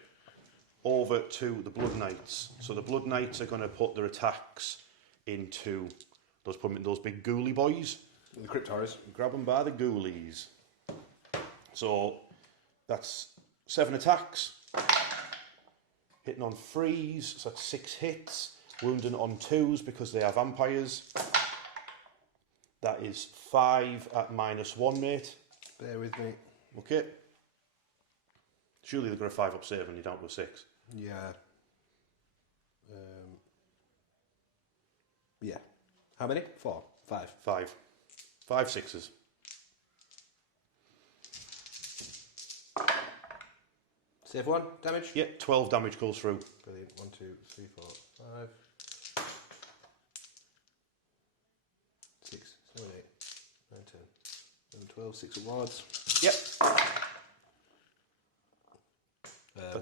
over to the Blood Knights. So the Blood Knights are going to put their attacks into put them in those big ghouly boys. The Crypt Horrors. Grab them by the ghoulies. So that's 7 attacks. Hitting on 3s, so that's 6 hits. Wounding on 2s because they are vampires. That is 5 at -1, mate. Bear with me. Okay. Surely they've got a 5-up save and you're down to a 6. Yeah. Yeah. How many? 4, 5. 5. 5 6s. Save 1, damage? Yeah, 12 damage goes through. Brilliant. 1, 2, 3, 4, 5. 6, 7, 8, 9, 10, 11, 12, 6 awards. Yep.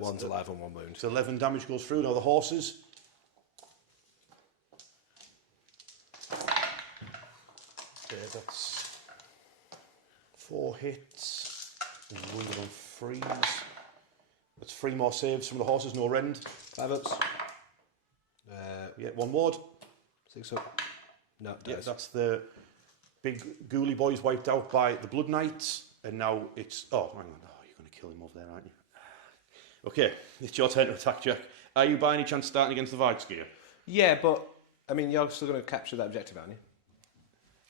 One's alive and 1 wound. So 11 damage goes through. Now the horses. Okay, that's 4 hits. And wounded on 3s. That's 3 more saves from the horses, no rend. 5 ups. Yeah, 1 ward. 6 up. No, Yeah, dies. that's the big ghouly boys wiped out by the Blood Knights. And now it's... Oh, hang on. Oh, you're going to kill him over there, aren't you? Okay, it's your turn to attack, Jack. Are you by any chance starting against the Vhordrai? Yeah, but, I mean, you're still going to capture that objective, aren't you?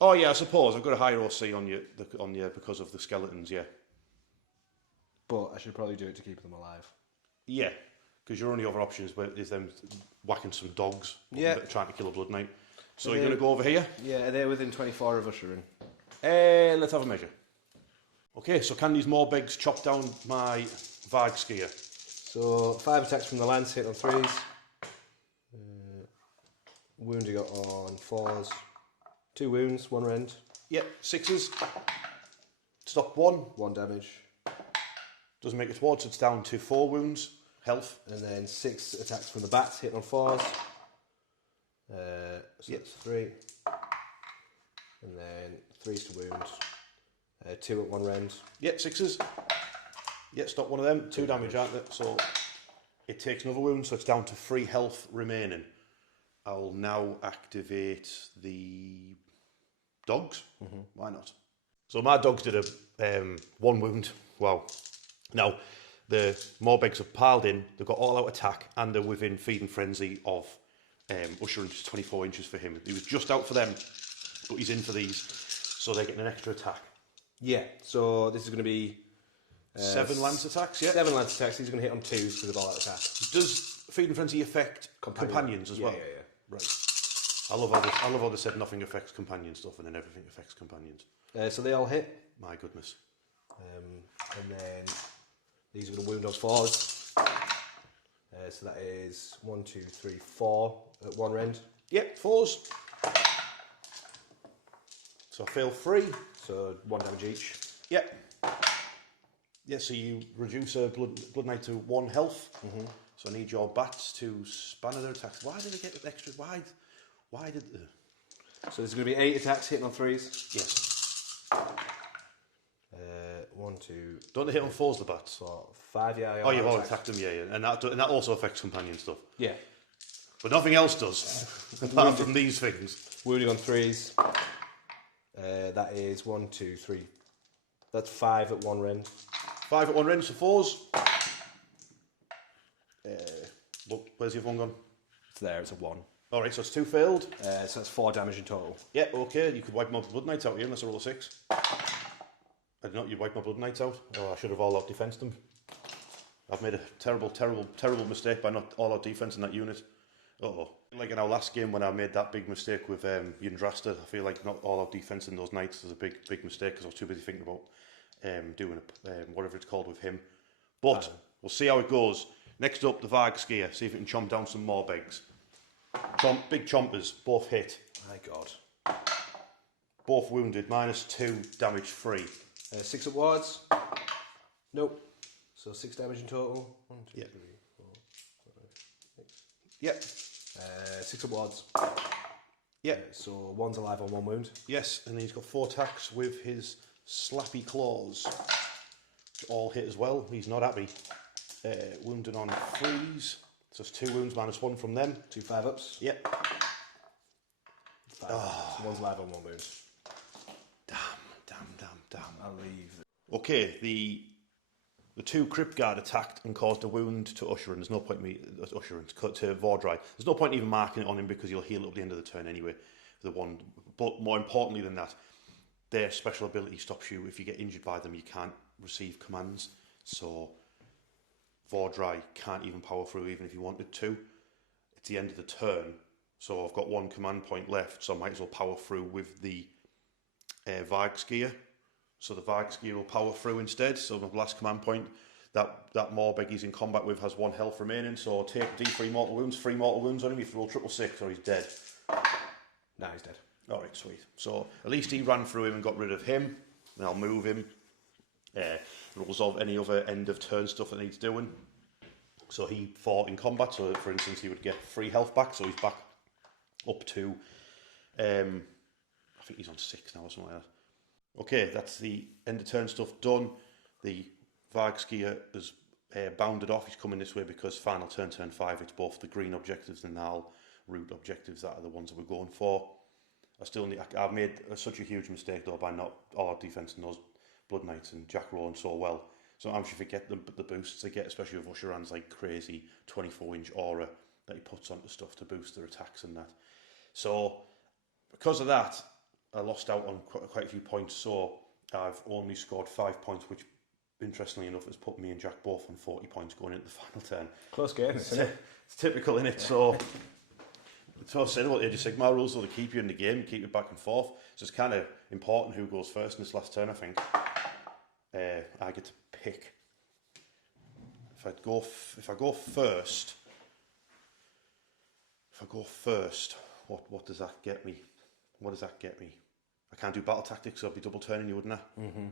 Oh, yeah, I suppose. I've got a higher OC on you because of the skeletons, yeah. But I should probably do it to keep them alive. Yeah, because your only other option is them whacking some dogs, Yeah, trying to kill a Blood Knight. So you're going to go over here? Yeah, they're within 24 of Ushoran. Let's have a measure. Okay, so can these Morbegs chop down my Vhordrai? So 5 attacks from the lance, hit on 3s. Wounding on 4s. 2 wounds, 1 rend. Yep, 6s. Stop 1. 1 damage. Doesn't make it towards, so it's down to 4 wounds, health. And then 6 attacks from the bats, hitting on 4s. So that's 3. And then 3s to wound. 2 at 1 rend. Yep, 6s. Yep, stop 1 of them. 2 damage, aren't they? So it takes another wound, so it's down to 3 health remaining. I'll now activate the dogs. Why not? So my dogs did a 1 wound. Wow. Now, the Morbegs have piled in, they've got all-out attack, and they're within feeding frenzy of Ushoran, which is 24 inches for him. He was just out for them, but he's in for these, so they're getting an extra attack. Yeah, so this is going to be... 7 lance attacks, yeah? 7 lance attacks, he's going to hit on 2s because of all-out attack. Does feeding frenzy affect companions as well? Yeah. Right. I love how they said nothing affects companion stuff and then everything affects companions. So they all hit. My goodness. And then these are going to wound on 4s. So that is 1, 2, 3, 4 at 1 rend. Yep, 4s. So I fail 3. So 1 damage each. Yep. Yeah, so you reduce a blood Knight to 1 health. So I need your bats to span their attacks. Why did they get extra? Why did they? So there's going to be 8 attacks hitting on 3s. Yes. 1, 2. Don't they hit on 4s, the bats? 4, 5, yeah. Oh, you've already attacked them, yeah. And that also affects companion stuff. Yeah. But nothing else does, apart from these things. Wounding on 3s. That is 1, 2, 3. That's 5 at 1 rend. 5 at 1 rend, so 4s. Look, where's the other one gone? It's there, it's a 1. Alright, so it's 2 failed. So that's 4 damage in total. Yeah, okay, you could wipe my Blood Knights out here unless I roll a 6. I did not, you'd wipe my Blood Knights out. Oh, I should have all-out defensed them. I've made a terrible mistake by not all-out defensing that unit. Uh-oh. Like in our last game when I made that big mistake with Yndrasta, I feel like not all-out defensing those knights is a big mistake because I was too busy thinking about doing whatever it's called with him. But we'll see how it goes. Next up, the Vargskier. See if it can chomp down some more begs. Big chompers, both hit. My God. Both wounded, -2, damage free. 6 up wards. Nope. So 6 damage in total. 1, 2, 3, 4, 5, 6. Yep. 6 up wards. Yep. So 1's alive on 1 wound. Yes, and he's got 4 attacks with his slappy claws. All hit as well. He's not happy. Wounded on freeze. So it's 2 wounds -1 from them. 2 5-ups. Yep. 5. So 1's alive on 1 wound. Damn. I'll leave. Okay, the 2 Crypt Guard attacked and caused a wound to Ushoran. There's no point to Vhordrai. There's no point even marking it on him because you'll heal at the end of the turn anyway. The one, but more importantly than that, their special ability stops you if you get injured by them. You can't receive commands, so Vhordrai can't even power through even if he wanted to. It's the end of the turn, so I've got 1 command point left, so I might as well power through with the Vargskier. So the Vargskier will power through instead. So my last command point, that Morbeg he's in combat with has 1 health remaining. So take D3 mortal wounds, 3 mortal wounds on him. If you roll 666 or he's dead. Nah, he's dead. All right, sweet. So at least he ran through him and got rid of him. And I'll move him. It'll resolve any other end of turn stuff that needs doing. So he fought in combat. So for instance, he would get 3 health back. So he's back up to, I think he's on 6 now or something like that. Okay, that's the end of turn stuff done. The Vargskier has bounded off. He's coming this way because final turn 5, it's both the green objectives and the root objectives that are the ones that we're going for. I've made such a huge mistake though by not all-out defensing those Blood Knights and Jack rolling so well. Sometimes you forget the boosts they get, especially with Ushoran's like crazy 24-inch aura that he puts onto stuff to boost their attacks and that. So because of that, I lost out on quite a few points, so I've only scored 5 points, which, interestingly enough, has put me and Jack both on 40 points going into the final turn. Close game, isn't it? It's typical, innit? So, that's what I said about Age of Sigmar rules, so they keep you in the game, keep you back and forth. So it's kind of important who goes first in this last turn, I think. I get to pick. If I go first, what does that get me? What does that get me? I can't do battle tactics, so I'll be double turning you, wouldn't I? Mm-hmm.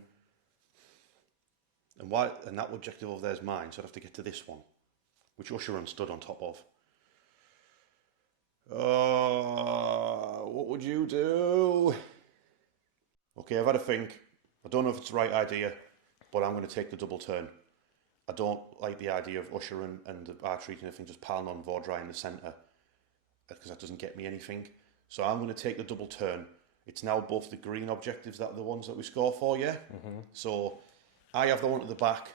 And that objective over there is mine, so I'd have to get to this one, which Ushoran stood on top of. What would you do? Okay, I've had a think. I don't know if it's the right idea, but I'm going to take the double turn. I don't like the idea of Ushoran and the archery and everything just piling on Vhordrai in the centre, because that doesn't get me anything. So I'm going to take the double turn. It's now both the green objectives that are the ones that we score for, yeah? Mm-hmm. So I have the one at the back,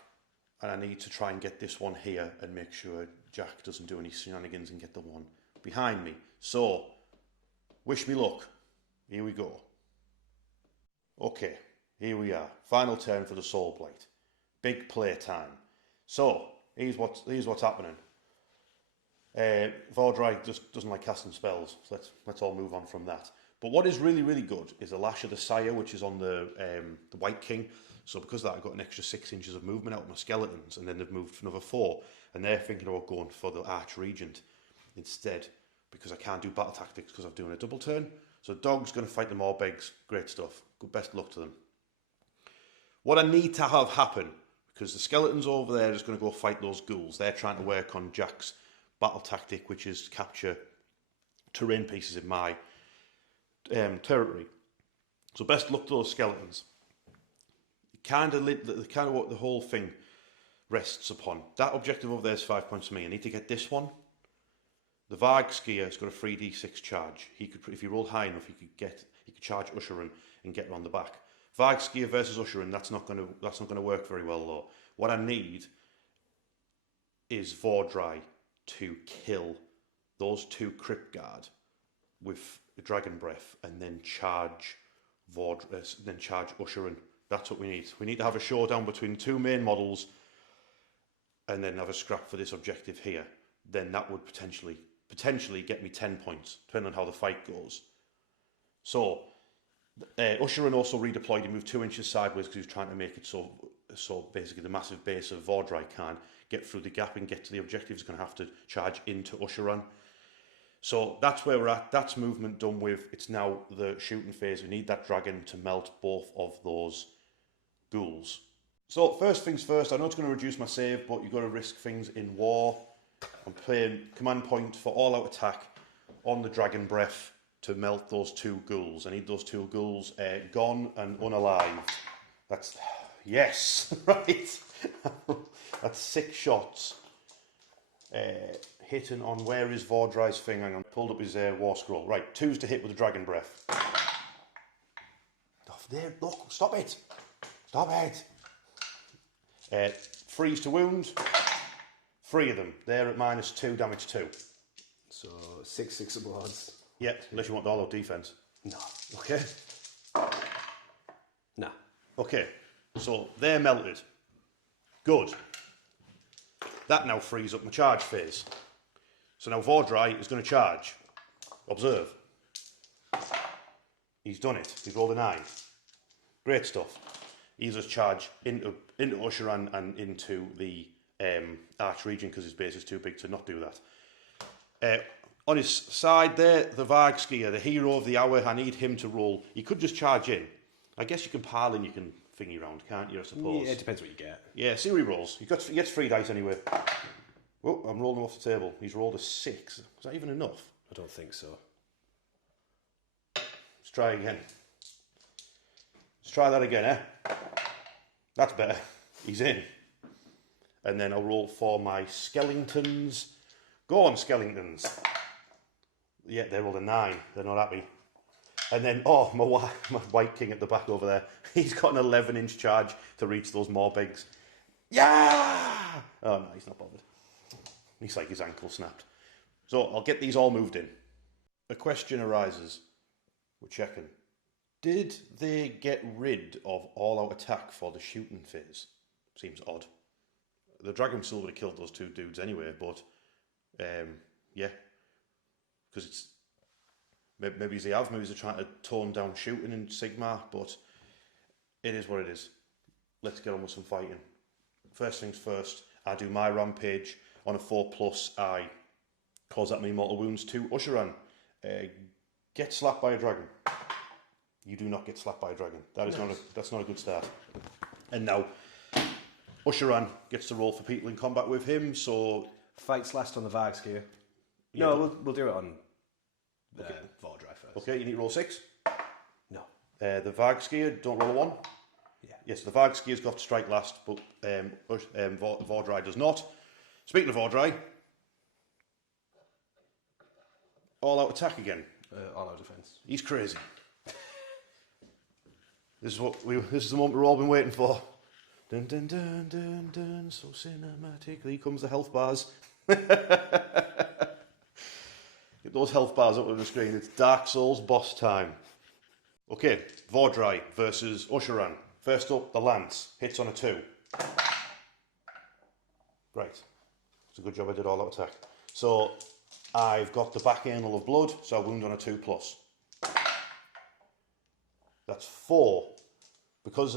and I need to try and get this one here and make sure Jack doesn't do any shenanigans and get the one behind me. So, wish me luck. Here we go. Okay, here we are. Final turn for the Soulblight. Big play time. So, here's what's happening. Vhordrai just doesn't like casting spells, so let's all move on from that. But what is really, really good is the Lash of the Sire, which is on the White King. So because of that, I've got an extra 6 inches of movement out of my skeletons, and then they've moved for another 4, and they're thinking about going for the Archregent instead, because I can't do battle tactics because I'm doing a double turn. So Dog's going to fight the Morbegs. Great stuff. Good, best luck to them. What I need to have happen, because the skeletons over there are just going to go fight those ghouls. They're trying to work on Jack's battle tactic, which is capture terrain pieces in my territory. So best luck to those skeletons. Kind of what the whole thing rests upon. That objective over there is 5 points for me. I need to get this one. The Vargskier has got a 3d6 charge. He could, if he rolled high enough, he could charge Ushoran and get around the back. Vargskier versus Ushoran, that's not going to work very well though. What I need is Vhordrai to kill those 2 Crypt Guard with Dragon Breath and then charge then charge Ushoran. That's what we need. We need to have a showdown between 2 main models and then have a scrap for this objective here. Then that would potentially get me 10 points, depending on how the fight goes. So, Ushoran also redeployed. He moved 2 inches sideways because he was trying to make it so basically the massive base of Vhordrai can't get through the gap and get to the objective. He's going to have to charge into Ushoran. So that's where we're at. That's movement done with. It's now the shooting phase. We need that dragon to melt both of those ghouls. So first things first, I know it's going to reduce my save, but you've got to risk things in war. I'm playing command point for all-out attack on the Dragon Breath to melt those 2 ghouls. I need those 2 ghouls gone and unalived. That's... Yes! Right! That's 6 shots. Hitting on where is Vhordrai's thing. Hang on, pulled up his war scroll. Right, 2s to hit with the Dragon Breath. Oh, there, look, stop it! Stop it! 3s to wound. 3 of them. They're at -2, damage 2. So 6 wards. Yeah, unless you want the all-out defense. No. Okay. Nah. Okay, so they're melted. Good. That now frees up my charge phase. So now Vhordrai is going to charge. Observe. He's done it. He's rolled a 9. Great stuff. He's just charge into Ushoran and into the Arch region because his base is too big to not do that. On his side there, the Vargskier, the hero of the hour, I need him to roll. He could just charge in. I guess you can pile in, you can thingy round, can't you, I suppose? Yeah, it depends what you get. Yeah, see what he rolls. He gets 3 dice anyway. Oh, I'm rolling off the table. He's rolled a 6. Is that even enough? I don't think so. Let's try again. Let's try that again, eh? That's better. He's in. And then I'll roll for my skeletons. Go on, skeletons. Yeah, they rolled a 9. They're not happy. And then, oh, my White King at the back over there. He's got an 11-inch charge to reach those Morbegs. Yeah! Oh, no, he's not bothered. He's like his ankle snapped. So I'll get these all moved in. A question arises. We're checking. Did they get rid of all-out attack for the shooting phase? Seems odd. The Dragon still would have killed those 2 dudes anyway, but yeah. Because it's... Maybe they have. Maybe they're trying to tone down shooting in Sigmar, but it is what it is. Let's get on with some fighting. First things first, I do my rampage. On a 4+, I cause that many mortal wounds to Ushoran. Get slapped by a dragon. You do not get slapped by a dragon. That's not a good start. And now, Ushoran gets to roll for people in combat with him, so... Fights last on the Vargskier. Yeah, no, we'll do it on okay. Vhordrai first. Okay, you need to roll 6? No. The Vargskier, don't roll a 1? Yeah. Yes, the Vargskier's got to strike last, but Vhordrai does not. Speaking of Vhordrai, all-out attack again. All-out defense. He's crazy. This is the moment we've all been waiting for. Dun dun dun dun dun. So cinematically comes the health bars. Get those health bars up on the screen. It's Dark Souls boss time. Okay, Vhordrai versus Ushoran. First up, the lance hits on a 2. Right. It's a good job I did all-out attack. So I've got the back anal of blood, so I wound on a 2+. That's 4. Because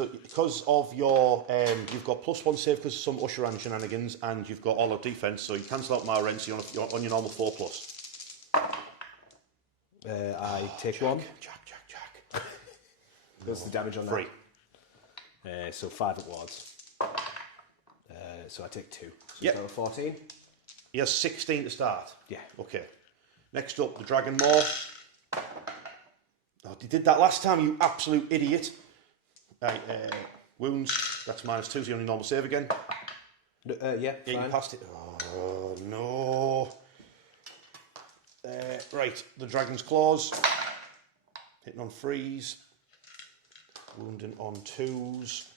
of your, you've got +1 save because of some Ushoran shenanigans, and you've got all-out defense, so you cancel out my rent, so you're on your normal 4+. I take 1. Jack. What's the damage on 3. that? So 5 at wards. So I take 2. So yep. Total 14. He has 16 to start. Yeah. Okay. Next up, the Dragon Maw. Oh, you did that last time, you absolute idiot. Right, wounds, that's -2, so you only normal save again. Yeah, you passed it. Oh, no. Right, the Dragon's Claws. Hitting on 3s. Wounding on 2s.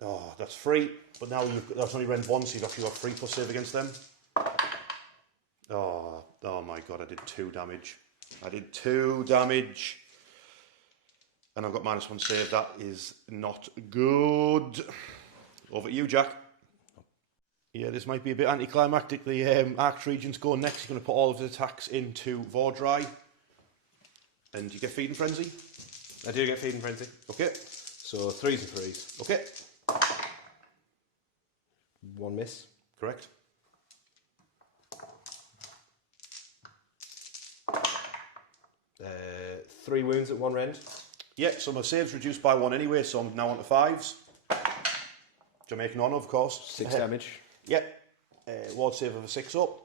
Oh, that's 3. But now that's only rend 1, so you've actually got 3+ save against them. Oh my god, I did 2 damage. I did 2 damage. And I've got -1 save. That is not good. Over to you, Jack. Yeah, this might be a bit anticlimactic. The Arch Regent's going next. He's going to put all of his attacks into Vhordrai. And you get Feeding Frenzy? I do get Feeding Frenzy. Okay. So 3s and 3s. Okay. 1 miss. Correct. Uh, 3 wounds at 1 rend. Yeah, so my save's reduced by 1 anyway, so I'm now on to 5s. Jamaican Honour, of course. 6 damage. Yeah. Ward save of a 6 up.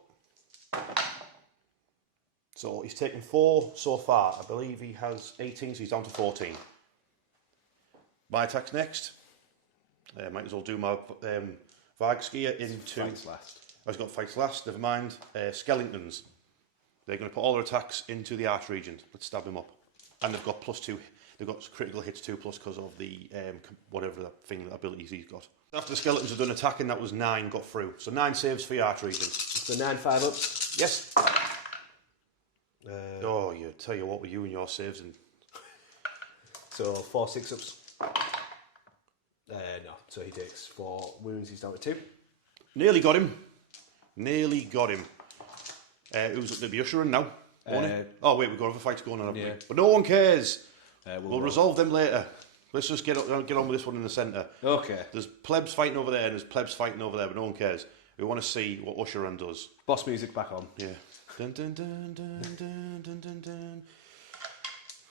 So he's taken 4 so far. I believe he has 18, so he's down to 14. My attack's next. Might as well do my Vargskier into... Fights last. Oh, he's got fights last, never mind. Skeletons. They're going to put all their attacks into the Arch Regent. Let's stab him up. And they've got +2. They've got critical hits 2+ because of the whatever that thing, that abilities he's got. After the skeletons have done attacking, that was 9 got through. So 9 saves for your Arch Regent. So 9 5-ups. Yes. You tell you what, with you and your saves, and So 4 6-ups. No, so he takes 4 wounds. He's down to 2. nearly got him. Nearly got him. Who's up there? Be Ushoran now. Oh wait, we've got other fights going on, haven't we? But no one cares. We'll resolve them later. Let's just get on with this one in the centre. Okay. There's plebs fighting over there and there's plebs fighting over there, but no one cares. We want to see what Ushoran does. Boss music back on. Yeah. Dun, dun, dun, dun, dun, dun, dun, dun.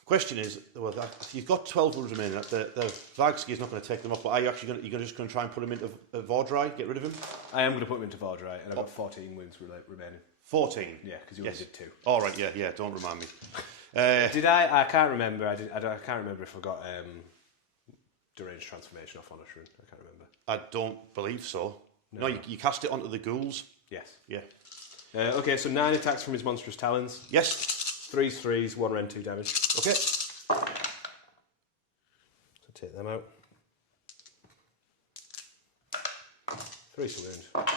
Question is, well, you've got 12 wounds remaining. The Vargski is not going to take them off, but are you actually going to try and put him into Vhordrai, get rid of him? I am going to put him into Vhordrai, and I've got 14 wounds remaining. 14? Yeah, because you only did 2. All right, yeah, don't remind me. Did I? I can't remember. I can't remember if I got deranged transformation off on Ushoran. I can't remember. I don't believe so. No, you cast it onto the ghouls. Yes. Yeah. Okay, so 9 attacks from his monstrous talons. Yes. 3s, 1 rend, 2 damage. Okay. So take them out. 3 to wound.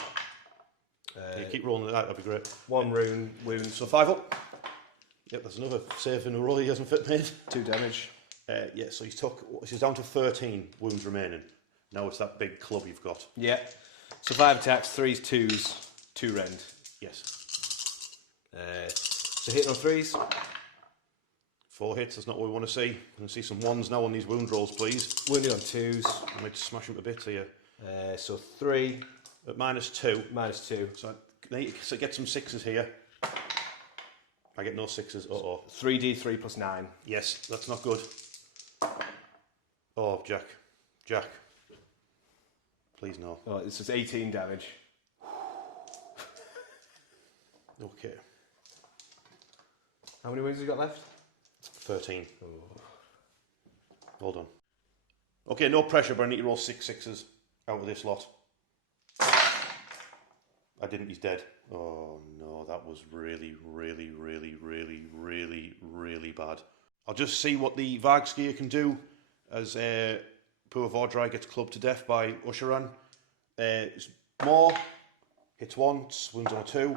You keep rolling that, that'd be great. 1 wound. So 5 up. Yep, there's another save in a row he hasn't fit made. 2 damage. Yeah, so he's down to 13 wounds remaining. Now it's that big club you've got. Yeah. So 5 attacks, 3s, 2s, 2 rend. Yes. So hitting on 3s. 4 hits, that's not what we want to see. We want to see some 1s now on these wound rolls, please. Wounded on 2s. I might smash them to bits here. So 3. At -2. -2. So get some 6s here. I get no 6s. 3d3 plus 9. Yes, that's not good. Oh, Jack. Please no. Oh, it's just 18 damage. Okay. How many wounds have you got left? 13. Oh. Hold on. Okay, no pressure, but I need to roll 6 6s out of this lot. I didn't, he's dead. Oh no, that was really, really, really, really, really, really bad. I'll just see what the Vargskier can do as poor Vhordrai gets clubbed to death by Ushoran. More, hits once, wounds on a 2.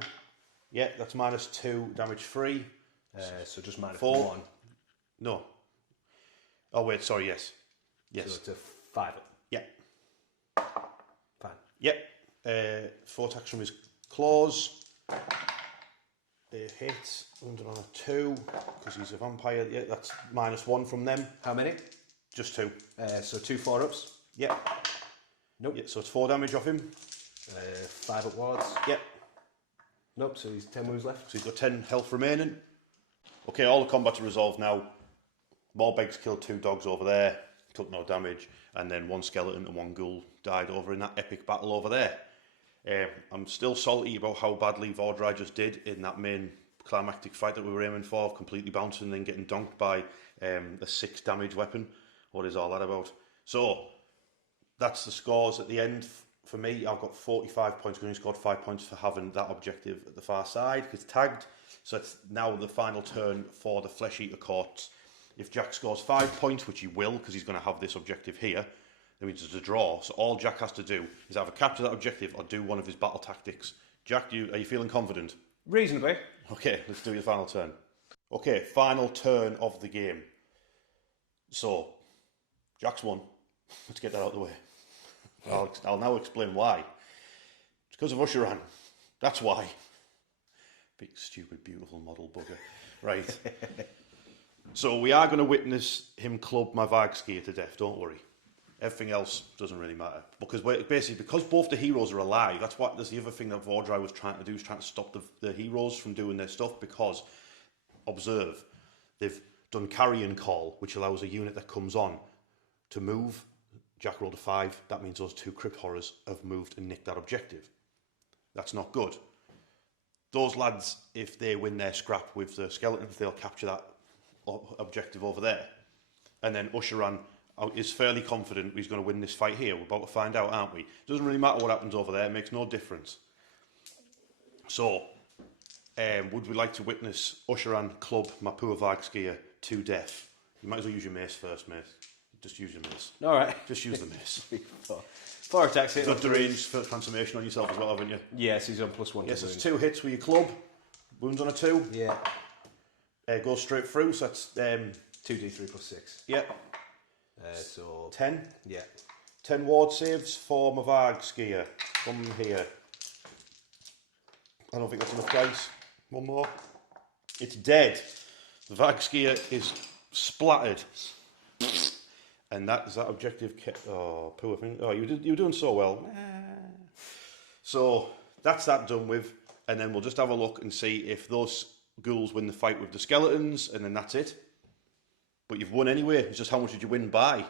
Yeah, that's -2, damage 3. So just -4. 4. No. Oh wait, sorry, yes. So it's a 5 up. Yeah. Fine. Yep. 4 attacks from his claws. Hit. Wounded on a 2 because he's a vampire. Yeah, that's -1 from them. How many? Just 2. So 2 4-ups. Yep. Nope. Yeah, so it's 4 damage off him. 5 up wards. Yep. Nope. So he's 10 wounds left. So he's got 10 health remaining. Okay, all the combat's resolved now. Morbegs killed 2 dogs over there. Took no damage. And then 1 skeleton and 1 ghoul died over in that epic battle over there. I'm still salty about how badly Vhordrai just did in that main climactic fight that we were aiming for, completely bouncing and then getting donked by a 6 damage weapon. What is all that about? So, that's the scores at the end. For me, I've got 45 points. We only scored 5 points for having that objective at the far side, because it's tagged. So it's now the final turn for the Flesh Eater Courts. If Jack scores 5 points, which he will, because he's going to have this objective here, that means it's a draw. So all Jack has to do is either capture that objective or do one of his battle tactics. Jack, are you feeling confident? Reasonably. Okay, let's do your final turn. Okay, final turn of the game. So, Jack's won. Let's get that out of the way. I'll now explain why. It's because of Ushoran. That's why. Big, stupid, beautiful model bugger. Right. So we are going to witness him club my Vargskier to death, don't worry. Everything else doesn't really matter. Because both the heroes are alive, that's the other thing that Vhordrai was trying to do, is trying to stop the heroes from doing their stuff, because, observe, they've done Carrion Call, which allows a unit that comes on to move. Jack rolled a 5, that means those 2 Crypt Horrors have moved and nicked that objective. That's not good. Those lads, if they win their scrap with the skeletons, they'll capture that objective over there. And then Ushoran is fairly confident he's going to win this fight here. We're about to find out, aren't we? It doesn't really matter what happens over there, it makes no difference. So, would we like to witness Ushoran club my poor Vargskier to death? You might as well use your mace first, mate. Just use your mace. Alright. Just use the mace. 4 attacks hit. You've got deranged for transformation on yourself as well, haven't you? Yes, he's on +1. Yes, it's 2 hits with your club. Wounds on a 2. Yeah. Goes straight through, so that's 2d3 +6. Yep. So 10. Yeah. 10 ward saves for my Vargskier. From here. I don't think that's enough dice. One more. It's dead. The Vargskier is splattered. And that objective kept... Oh, poor thing. Oh, you're doing so well. So, that's that done with. And then we'll just have a look and see if those ghouls win the fight with the skeletons, and then that's it. But you've won anyway. It's just how much did you win by?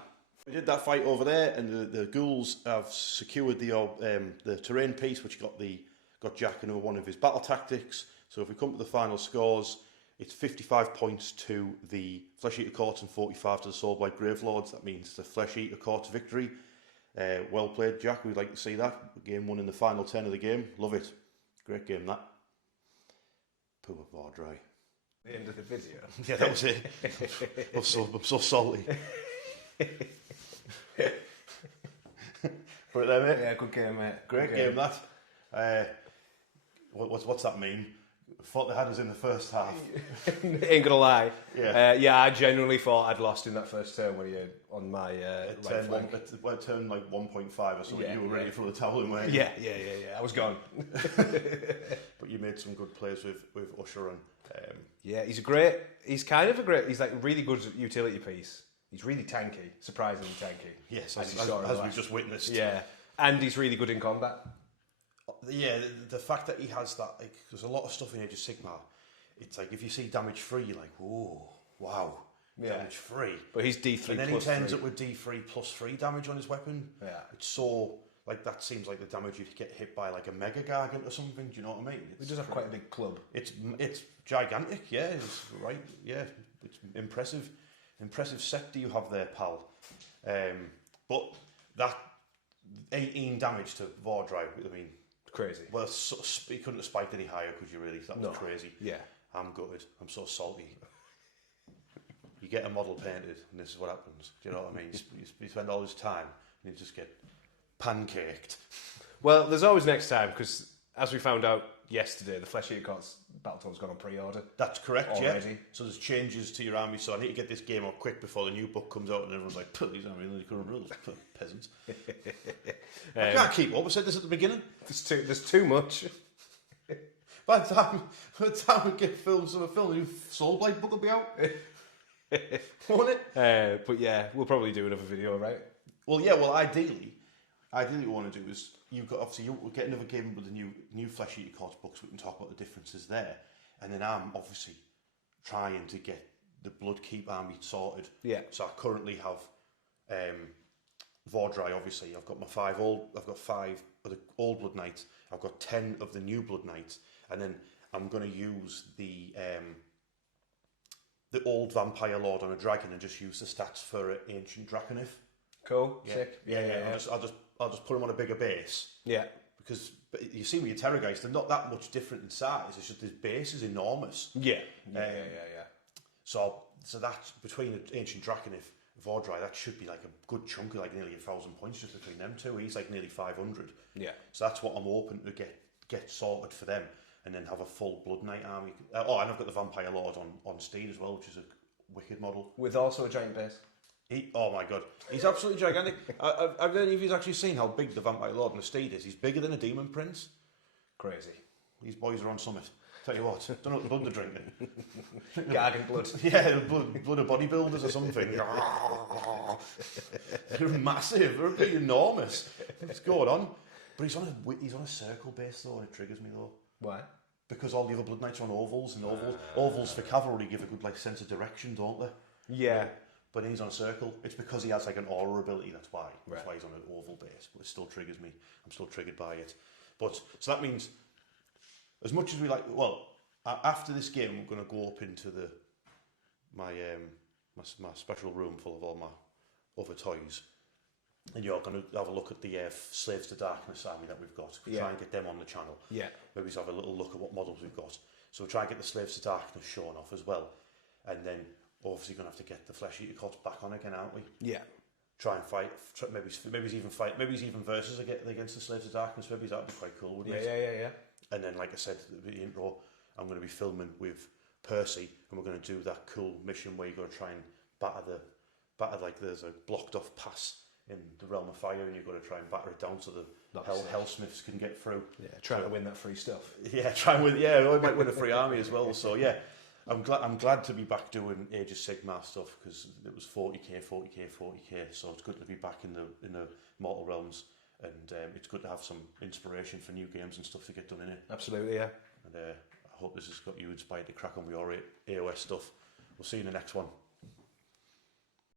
We did that fight over there, and the ghouls have secured the terrain piece, which got Jack another one of his battle tactics. So if we come to the final scores, it's 55 points to the Flesh Eater Courts and 45 to the Soulblight Gravelords. That means the Flesh Eater Courts victory. Well played, Jack. We'd like to see that. Game won in the final 10 of the game. Love it. Great game, that. Poor Vhordrai. The end of the video. Yeah, that was it. I'm so salty. Put it there, mate. Yeah, good game, mate. Great game, that. What's that mean? Thought they had us in the first half. Ain't gonna lie. Yeah. I genuinely thought I'd lost in that first turn when you on my it right flank. turned like 1.5 or something. Yeah, you were ready for the towel, weren't you? Yeah. I was gone. But you made some good plays with Ushoran. Yeah, he's like really good utility piece. He's really tanky, surprisingly tanky. Yes, as we just witnessed. Yeah, and he's really good in combat. Yeah, the fact that he has that, like, there's a lot of stuff in Age of Sigmar. It's like if you see damage free, you're like, whoa, wow, damage free. But he's D3 and then plus he turns 3. up with D3 plus 3 damage on his weapon. Yeah, it's so like that seems like the damage you'd get hit by like a mega gargant or something. Do you know what I mean? He does have quite a big club. It's gigantic. Yeah, it's right. Yeah, it's impressive. Impressive set do you have there, pal? But that 18 damage to Vhordrai, I mean. Crazy. Well, you couldn't have spiked any higher, could you really? That was crazy. Yeah. I'm gutted. I'm so salty. You get a model painted, and this is what happens. Do you know what I mean? You spend all this time, and you just get pancaked. Well, there's always next time, because as we found out yesterday, the Flesh Eater Courts Battletoad's gone on pre-order. That's correct, already. Yeah. So there's changes to your army, so I need to get this game up quick before the new book comes out, and everyone's like, these aren't really current rules. Peasants. I can't keep up. I said this at the beginning. There's too much. By the time we get filmed, a new Soulblight book will be out. Won't it? But yeah, we'll probably do another video, right? Well, yeah. Well, ideally, what we want to do is you'll get another game with the new Flesh Eater Courts books. We can talk about the differences there, and then I'm obviously trying to get the Bloodkeep army sorted. Yeah. So I currently have Vhordrai. Obviously, I've got 5 of the old Blood Knights. I've got 10 of the new Blood Knights, and then I'm going to use the old Vampire Lord on a dragon and just use the stats for an Ancient Draconif. Cool. Yeah. Sick. Yeah. I'll just put them on a bigger base. Yeah. Because you see with your Terrorgeist, they're not that much different in size. It's just this base is enormous. Yeah. Yeah. So that's between the Ancient Draconif and Vhordrai, that should be like a good chunk of like nearly 1,000 points just between them two. He's like nearly 500. Yeah. So that's what I'm hoping to get sorted for them. and then have a full Blood Knight army. And I've got the Vampire Lord on Steed as well, which is a wicked model. With also a giant base. Oh my god, he's absolutely gigantic. Have any of you actually seen how big the Vampire Lord on the Steed is? He's bigger than a Demon Prince. Crazy. These boys are on summit. Tell you what, don't know what the blood they're drinking. Gargant blood. Yeah, blood of bodybuilders or something. They're massive. They're big, enormous. What's going on? But he's on a circle base though, and it triggers me though. Why? Because all the other Blood Knights are on ovals, and ovals for cavalry give a good like sense of direction, don't they? Yeah. But he's on a circle. It's because he has like an aura ability. That's why. That's why he's on an oval base. But it still triggers me. I'm still triggered by it. But so that means, as much as we like, well, after this game, we're going to go up into my special room full of all my other toys, and you're going to have a look at the Slaves to Darkness army that we've got. Try and get them on the channel. Yeah. Maybe have a little look at what models we've got. So we'll try and get the Slaves to Darkness shown off as well, and then obviously going to have to get the Flesh Eater Cots back on again, aren't we? Yeah. Try and fight. Maybe even versus against the Slaves of Darkness. Maybe that'd be quite cool, wouldn't it? Yeah. And then, like I said at the intro, I'm going to be filming with Percy, and we're going to do that cool mission where you got to try and batter like there's a blocked off pass in the Realm of Fire, and you've got to try and batter it down so the Hellsmiths can get through. Yeah, trying to win that free stuff. Yeah, try and win. Yeah, I might win a free army as well. So yeah. I'm glad to be back doing Age of Sigmar stuff, because it was 40k. So it's good to be back in the Mortal Realms, and it's good to have some inspiration for new games and stuff to get done in it. Absolutely, yeah. And I hope this has got you inspired to crack on with your AOS stuff. We'll see you in the next one.